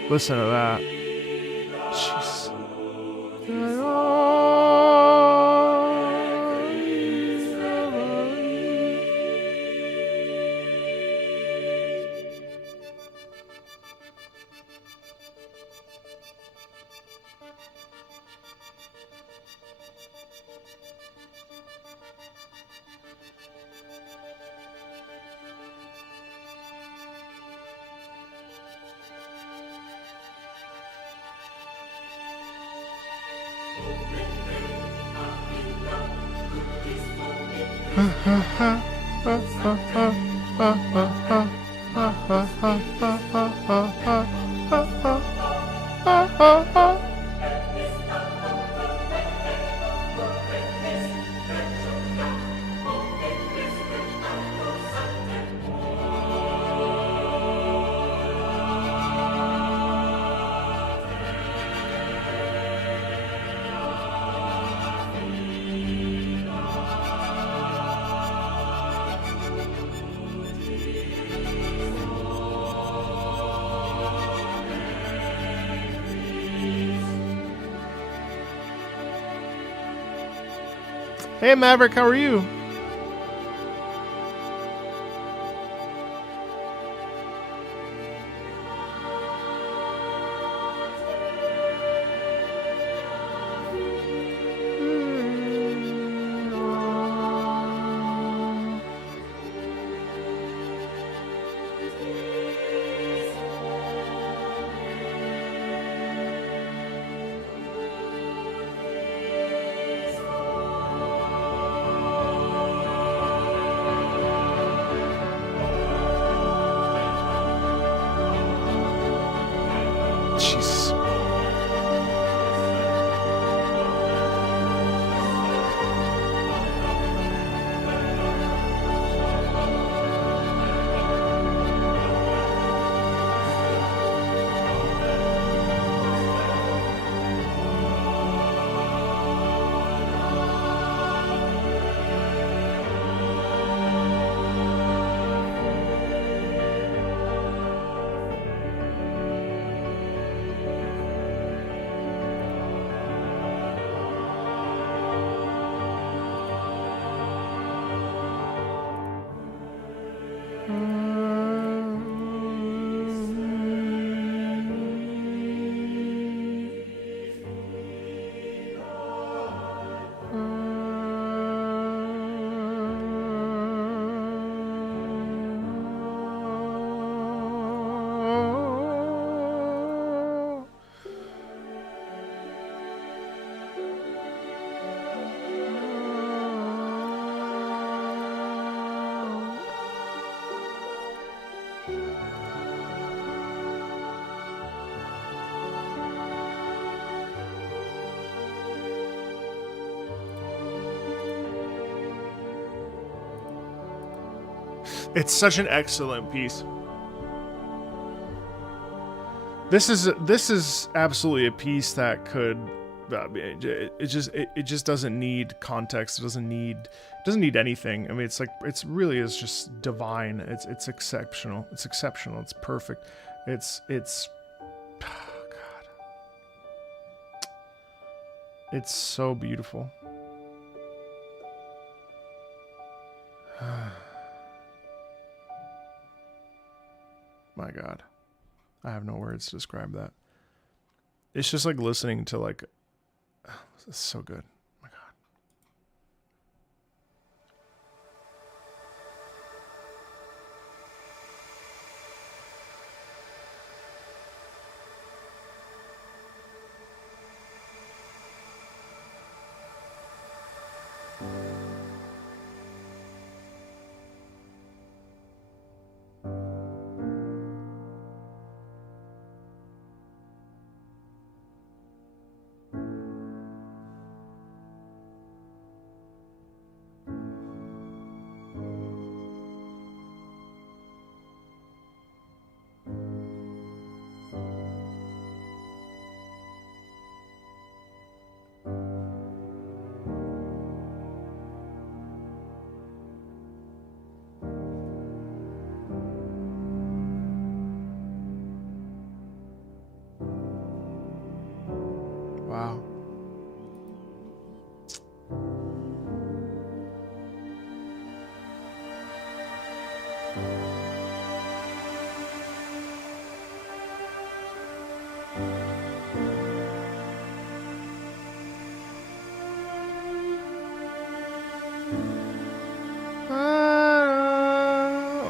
Listen to that. Jeez. Hey Maverick, how are you? Jesus. It's such an excellent piece. This is absolutely a piece that could it just doesn't need context. It doesn't need anything. I mean, it's like it's really is just divine. It's exceptional. It's exceptional. It's perfect. It's oh God. It's so beautiful. My God. I have no words to describe that. It's just like listening to like, it's so good. Oh my God. Wow.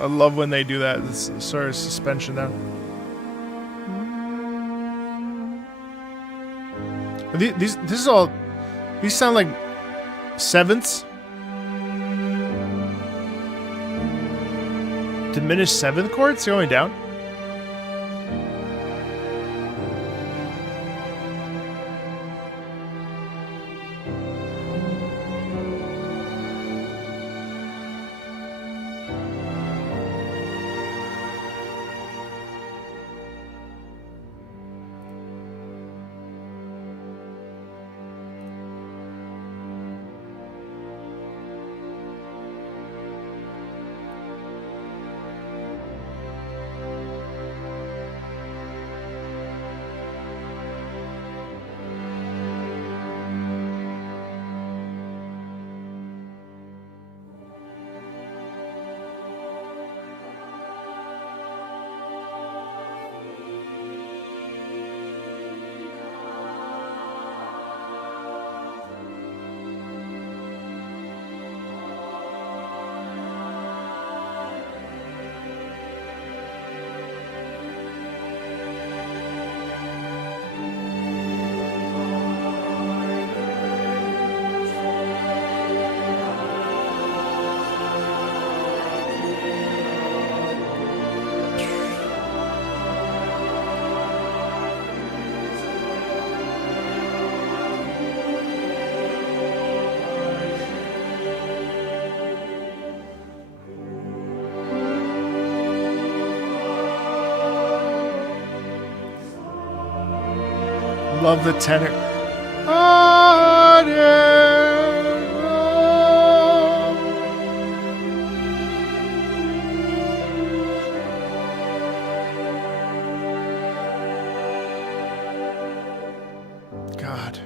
I love when they do that. This sort of suspension down. These sound like sevenths. Diminished seventh chords going down. Love the tenor. Oh, God.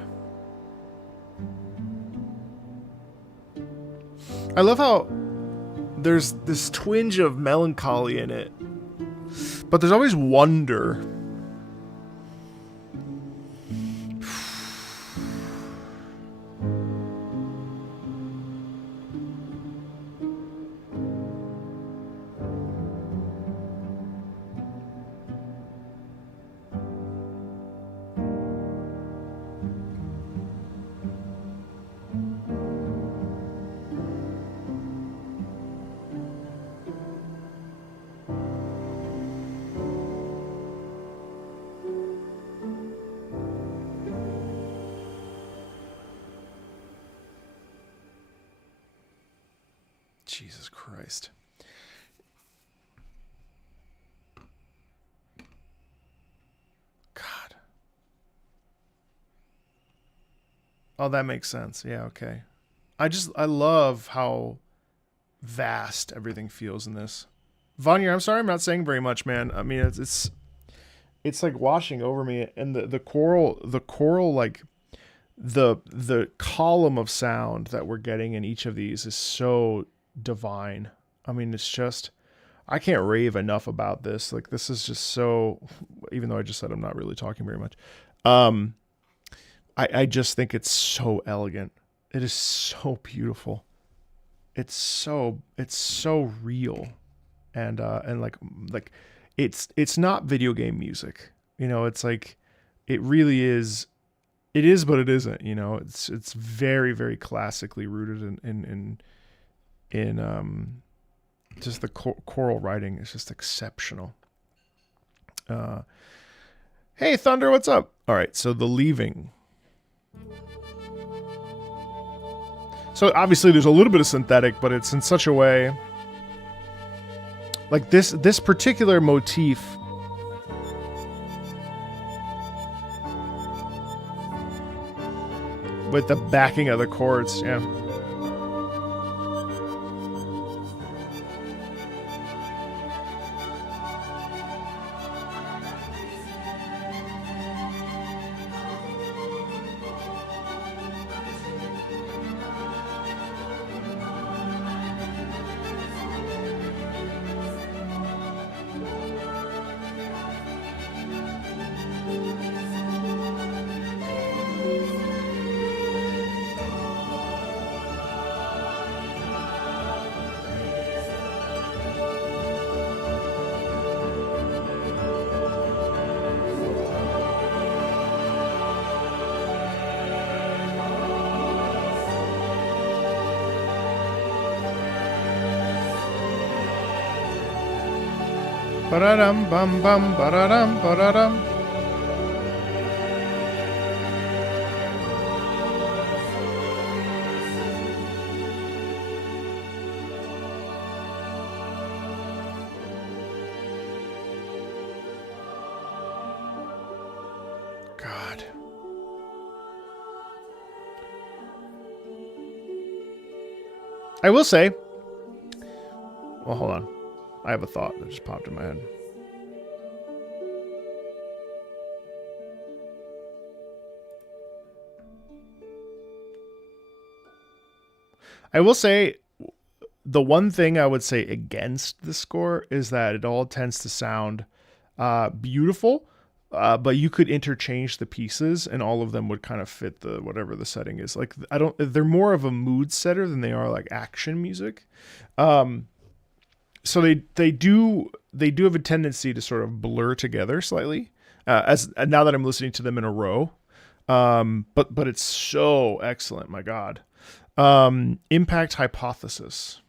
I love how there's this twinge of melancholy in it, but there's always wonder. Jesus Christ. God. Oh, that makes sense. Yeah, okay. I love how vast everything feels in this. Vanya, I'm sorry I'm not saying very much, man. I mean, it's like washing over me, and the choral like the column of sound that we're getting in each of these is so divine. I mean, it's just, I can't rave enough about this. Like, this is just so, even though I just said I'm not really talking very much, I just think it's so elegant. It is so beautiful. It's so real, and like it's not video game music. You know, it's like, it really is. It is, but it isn't. You know, it's very, very classically rooted in just the choral writing is just exceptional. Hey Thunder, what's up? All right, so The Leaving. So obviously there's a little bit of synthetic, but it's in such a way, like this particular motif with the backing of the chords, yeah. Ba-da-dum, bum, bum, ba-da-dum, ba-da-dum. God. I will say, well, hold on. I have a thought that just popped in my head. I will say, the one thing I would say against the score is that it all tends to sound beautiful, but you could interchange the pieces and all of them would kind of fit the whatever the setting is. Like, they're more of a mood setter than they are like action music. So they do have a tendency to sort of blur together slightly, as now that I'm listening to them in a row. But it's so excellent, my God. Impact hypothesis.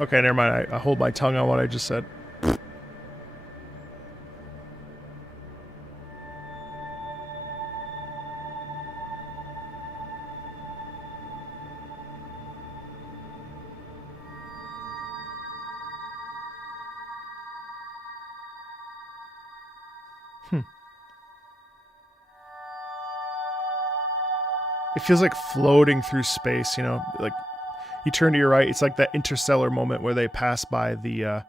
Okay, never mind. I hold my tongue on what I just said. It feels like floating through space, you know, like you turn to your right, it's like that interstellar moment where they pass by the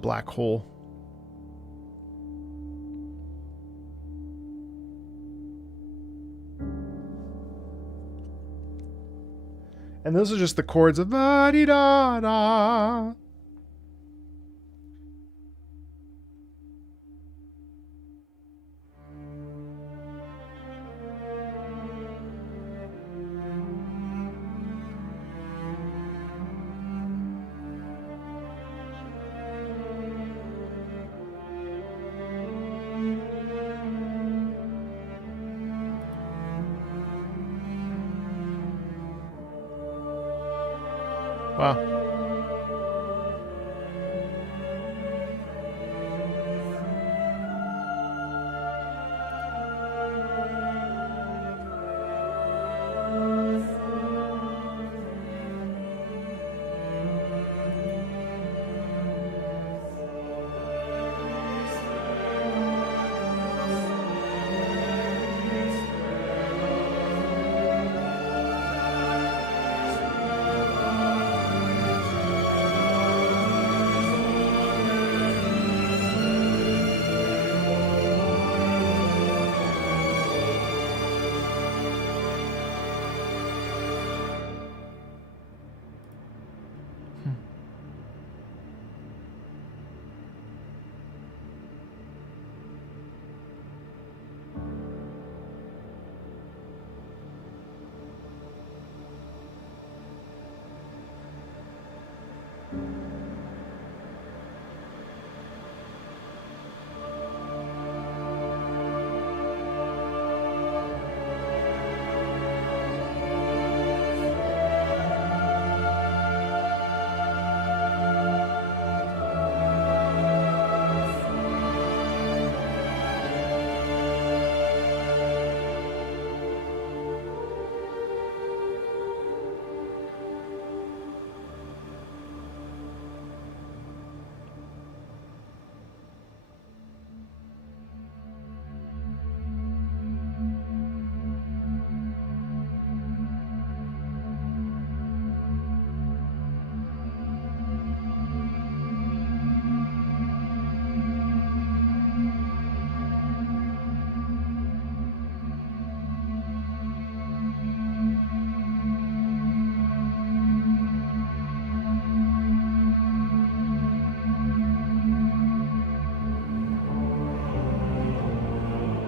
black hole. And those are just the chords of da-dee-da-da. Wow.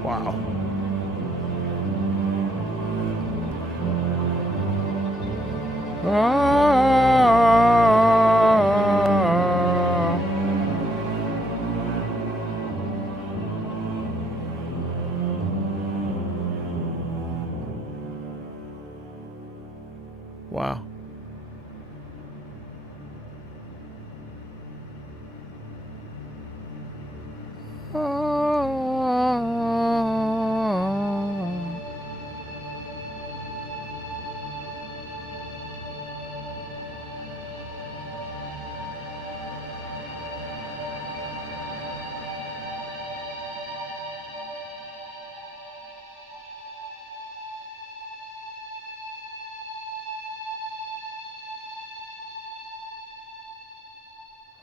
Wow. Ah. Wow. Ah.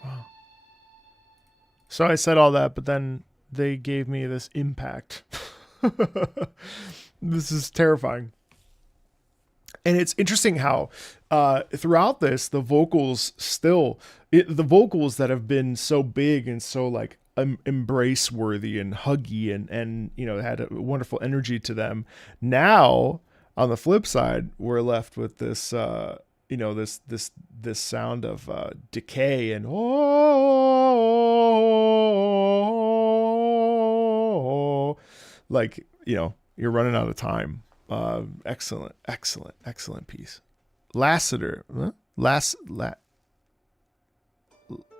Wow. So I said all that, but then they gave me this impact. This is terrifying. And it's interesting how throughout this, the vocals the vocals that have been so big and so like embrace worthy and huggy and you know had a wonderful energy to them. Now on the flip side, we're left with this you know this sound of decay and oh, like you know you're running out of time. Excellent piece. Lassiter, huh? Lassiter.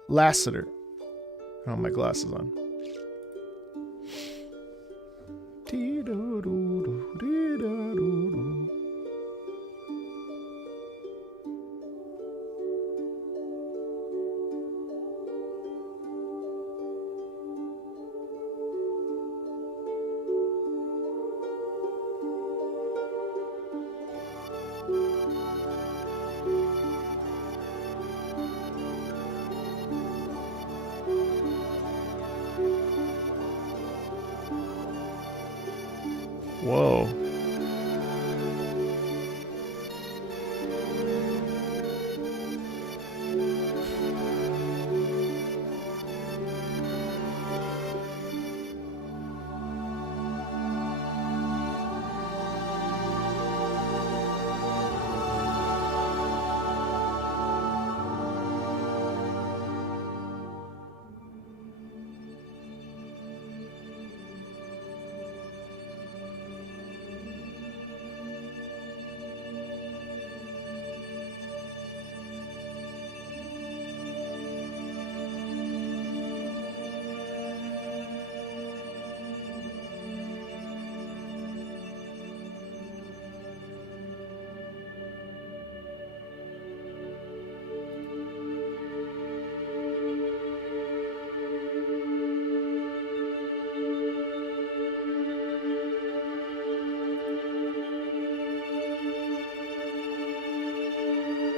I don't have my glasses on. Whoa.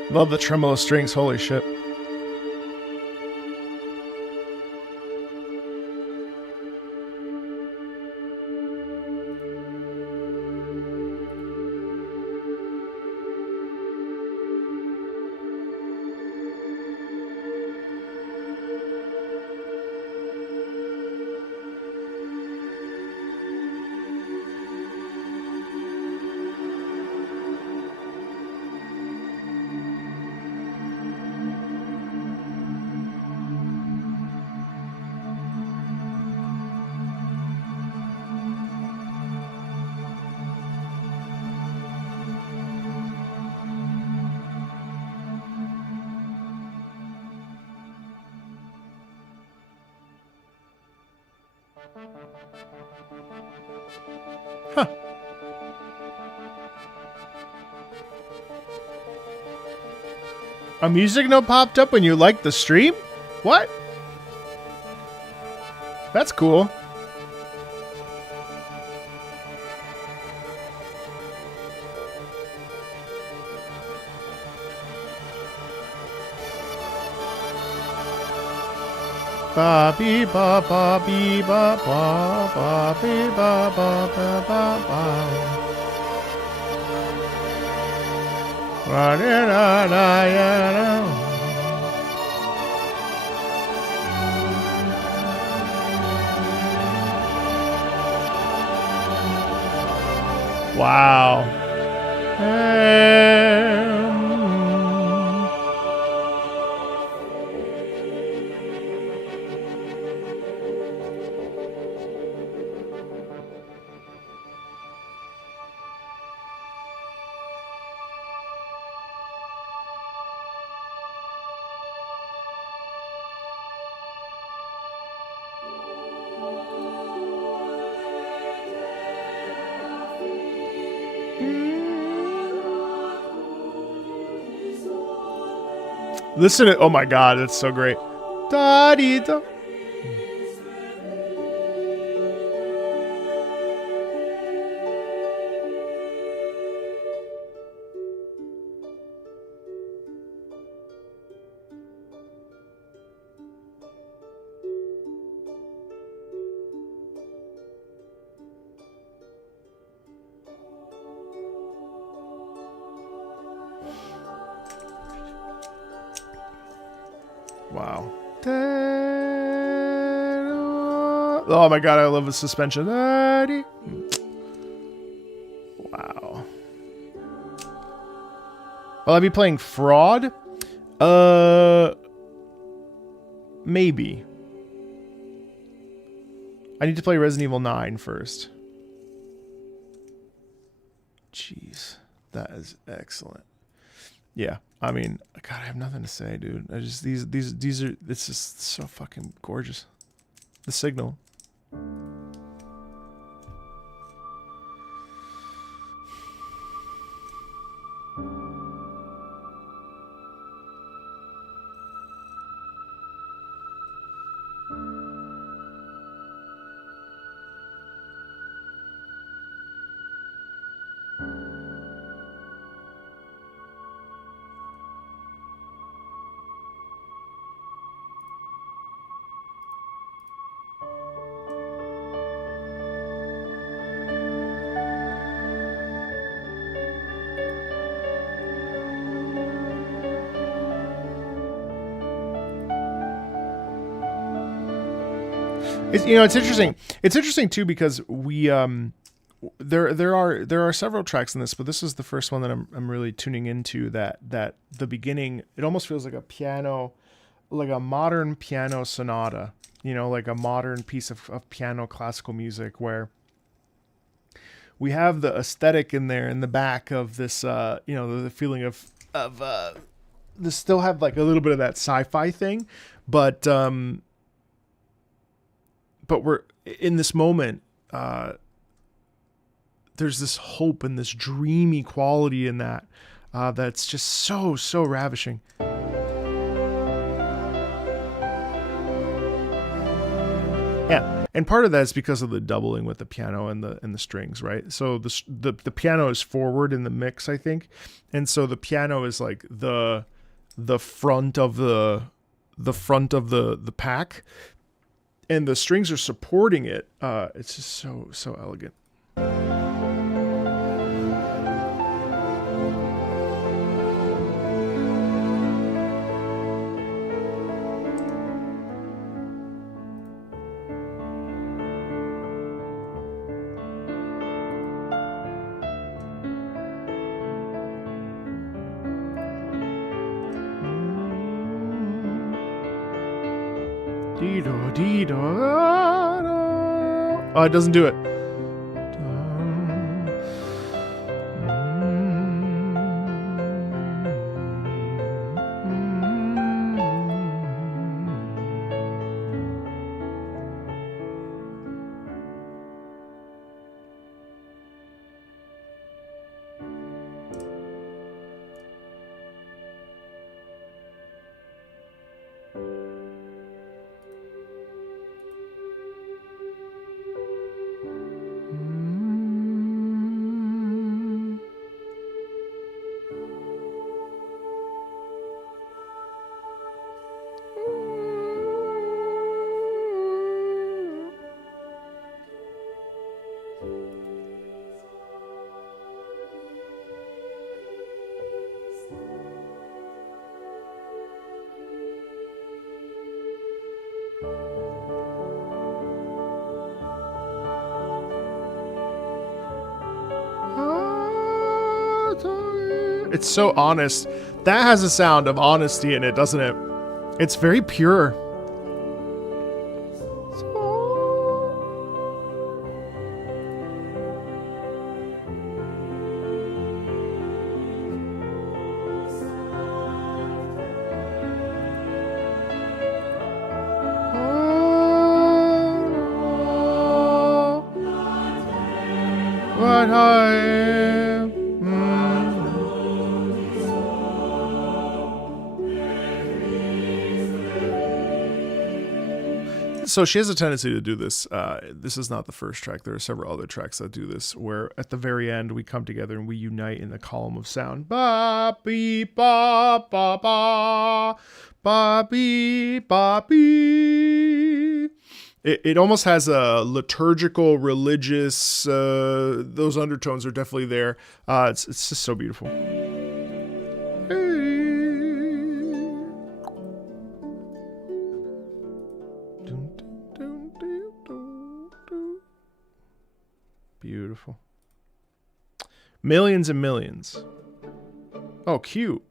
Love the tremolo strings, holy shit. Huh. A music note popped up when you liked the stream? What? That's cool. Ba bee ba ba bee ba ba bee ba ba ba ba ba. Ra da da da ya da. Wow. Listen to, oh my god, that's so great. Da dee da. Wow. Oh my god, I love the suspension. Wow. Will I be playing Fraud? Maybe. I need to play Resident Evil 9 first. Jeez. That is excellent. Yeah, I mean, God, I have nothing to say, dude. I just these are, it's just so fucking gorgeous. The signal. It's, you know, it's interesting. It's interesting too because we there are several tracks in this, but this is the first one that I'm really tuning into. That the beginning, it almost feels like a piano, like a modern piano sonata. You know, like a modern piece of piano classical music where we have the aesthetic in there in the back of this. You know, the feeling of this still have like a little bit of that sci-fi thing, but we're in this moment. There's this hope and this dreamy quality in that that's just so ravishing. Yeah, and part of that is because of the doubling with the piano and the strings, right? So the piano is forward in the mix, I think, and so the piano is like the front of the pack. And the strings are supporting it. It's just so elegant. Oh, it doesn't do it. It's so honest. That has a sound of honesty in it, doesn't it? It's very pure. What I am. So she has a tendency to do this. This is not the first track. There are several other tracks that do this, where at the very end we come together and we unite in the column of sound. Ba beep ba ba ba ba beep ba beep. It almost has a liturgical, religious. Those undertones are definitely there. It's just so beautiful. Beautiful. Millions and millions. Oh, cute.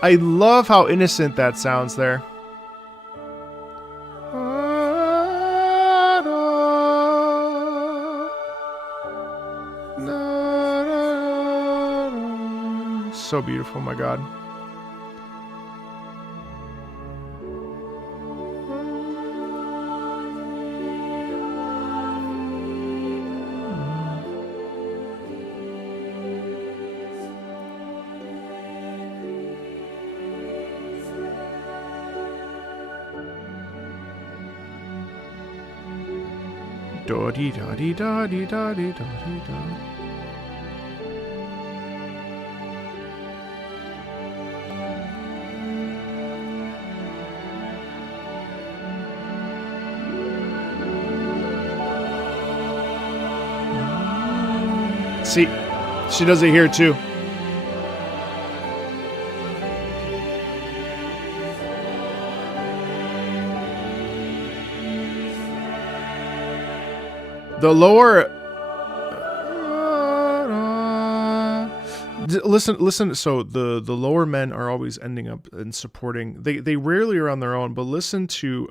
I love how innocent that sounds there. So beautiful, my God. Da-dee-da-dee-da-dee-da-dee-da-dee-da. See, she does it here too. The lower, listen. So the lower men are always ending up and supporting. They rarely are on their own, but listen to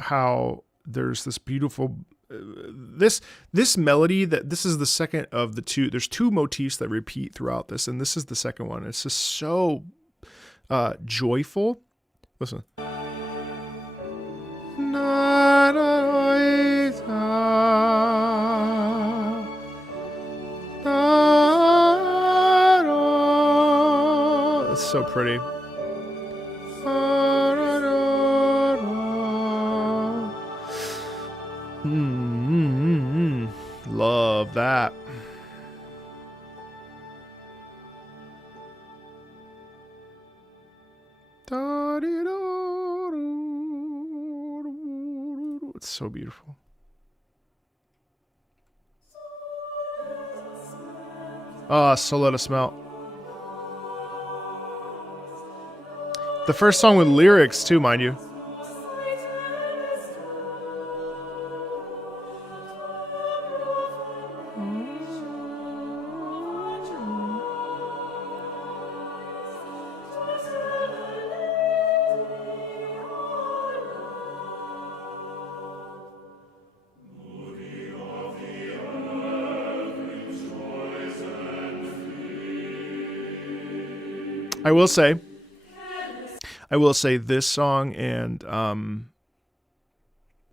how there's this beautiful this melody that this is the second of the two. There's two motifs that repeat throughout this, and this is the second one. It's just so joyful. Listen. It's so pretty. Love that. It's so beautiful. So let us melt. The first song with lyrics too, mind you. I will say this song and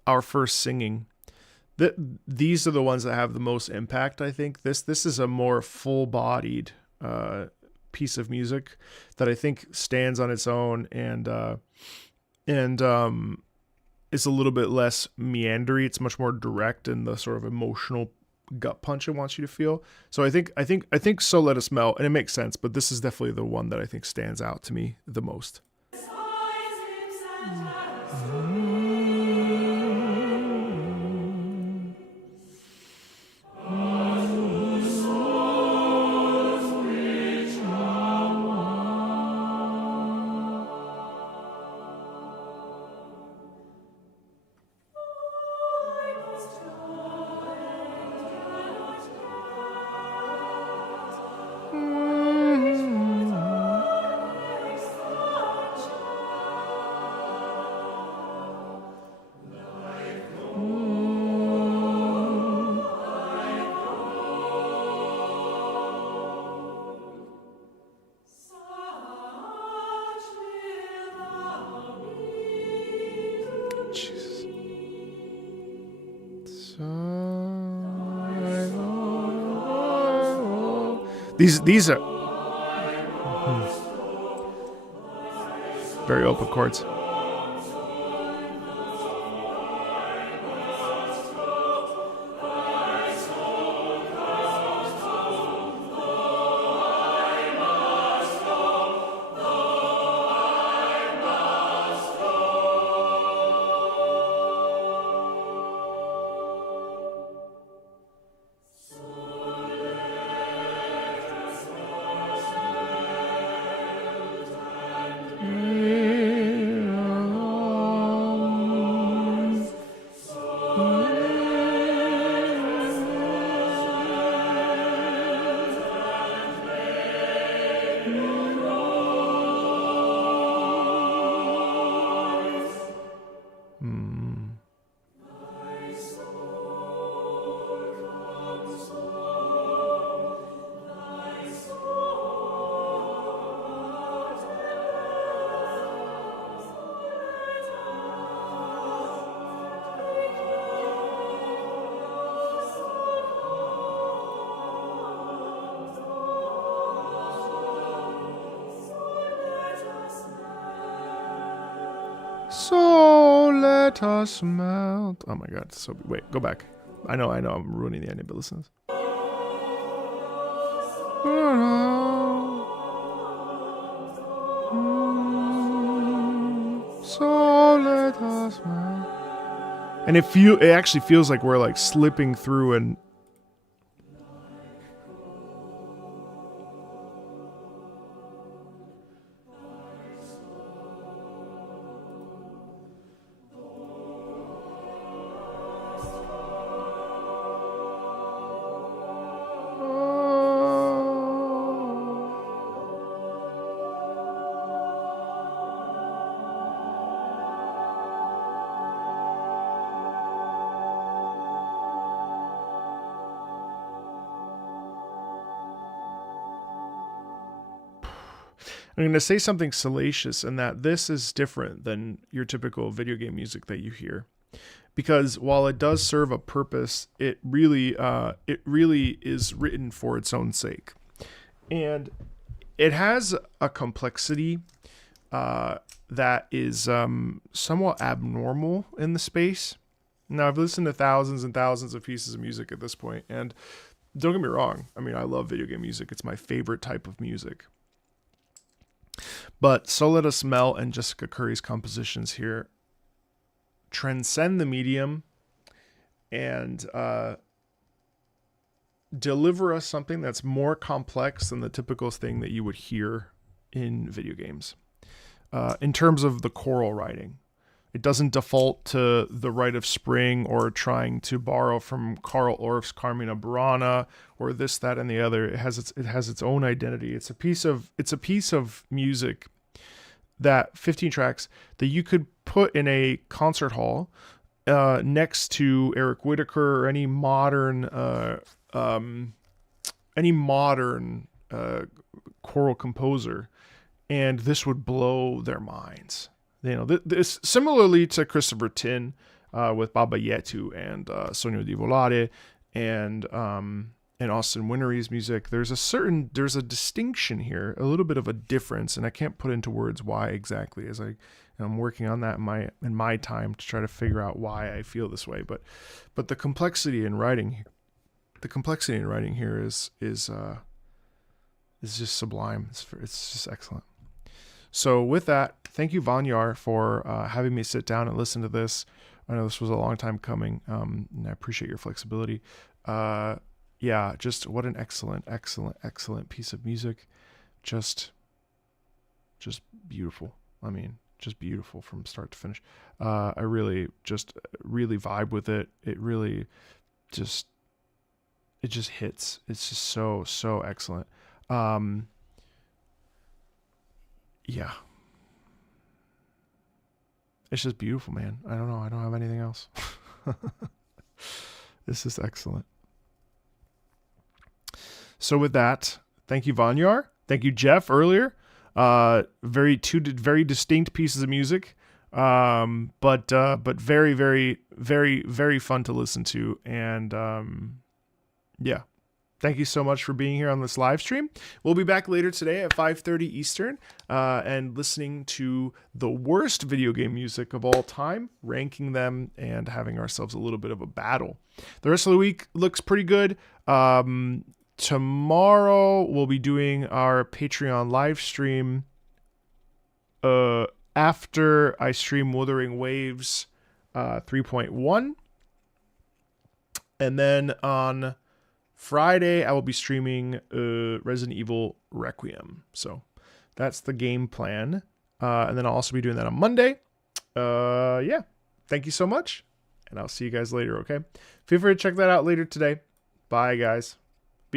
our first singing, these are the ones that have the most impact. I think this is a more full-bodied piece of music that I think stands on its own and is a little bit less meandery. It's much more direct in the sort of emotional gut punch it wants you to feel. So I think So Let Us Melt, and it makes sense, but this is definitely the one that I think stands out to me the most. These are very open chords. let us melt. Oh my god, so wait, go back. I know, I'm ruining the ending, but listen to this. So let us melt. And it actually feels like we're like slipping through and I'm going to say something salacious in that this is different than your typical video game music that you hear. Because while it does serve a purpose, it really is written for its own sake. And it has a complexity that is somewhat abnormal in the space. Now, I've listened to thousands and thousands of pieces of music at this point, and don't get me wrong. I mean, I love video game music. It's my favorite type of music. But So Let Us Melt and Jessica Curry's compositions here transcend the medium and deliver us something that's more complex than the typical thing that you would hear in video games. In terms of the choral writing, it doesn't default to the Rite of Spring or trying to borrow from Carl Orff's Carmina Burana or this, that, and the other. It has its own identity. It's a piece of music that 15 tracks that you could put in a concert hall next to Eric Whitacre or any modern choral composer, and this would blow their minds. You know, this similarly to Christopher Tin with Baba Yetu and Sogno di Volare and Austin Wintory's music. There's a distinction here, a little bit of a difference, and I can't put into words why exactly, as I'm working on that in my time to try to figure out why I feel this way. But the complexity in writing here is just sublime. It's just excellent. So with that, thank you, Vanyar, for having me sit down and listen to this. I know this was a long time coming, and I appreciate your flexibility. Yeah, just what an excellent piece of music. Just beautiful. I mean, just beautiful from start to finish. I really vibe with it. It just hits. It's just so excellent. Yeah. It's just beautiful, man. I don't know. I don't have anything else. This is excellent. So with that, thank you, Vanyar. Thank you, Jeff, earlier. Two very distinct pieces of music, but very, very, very, very fun to listen to. And yeah. Thank you so much for being here on this live stream. We'll be back later today at 5:30 Eastern and listening to the worst video game music of all time, ranking them and having ourselves a little bit of a battle. The rest of the week looks pretty good. Tomorrow we'll be doing our Patreon live stream after I stream Wuthering Waves 3.1. And then on Friday, I will be streaming Resident Evil Requiem. So that's the game plan. And then I'll also be doing that on Monday. Yeah. Thank you so much. And I'll see you guys later, okay? Feel free to check that out later today. Bye, guys.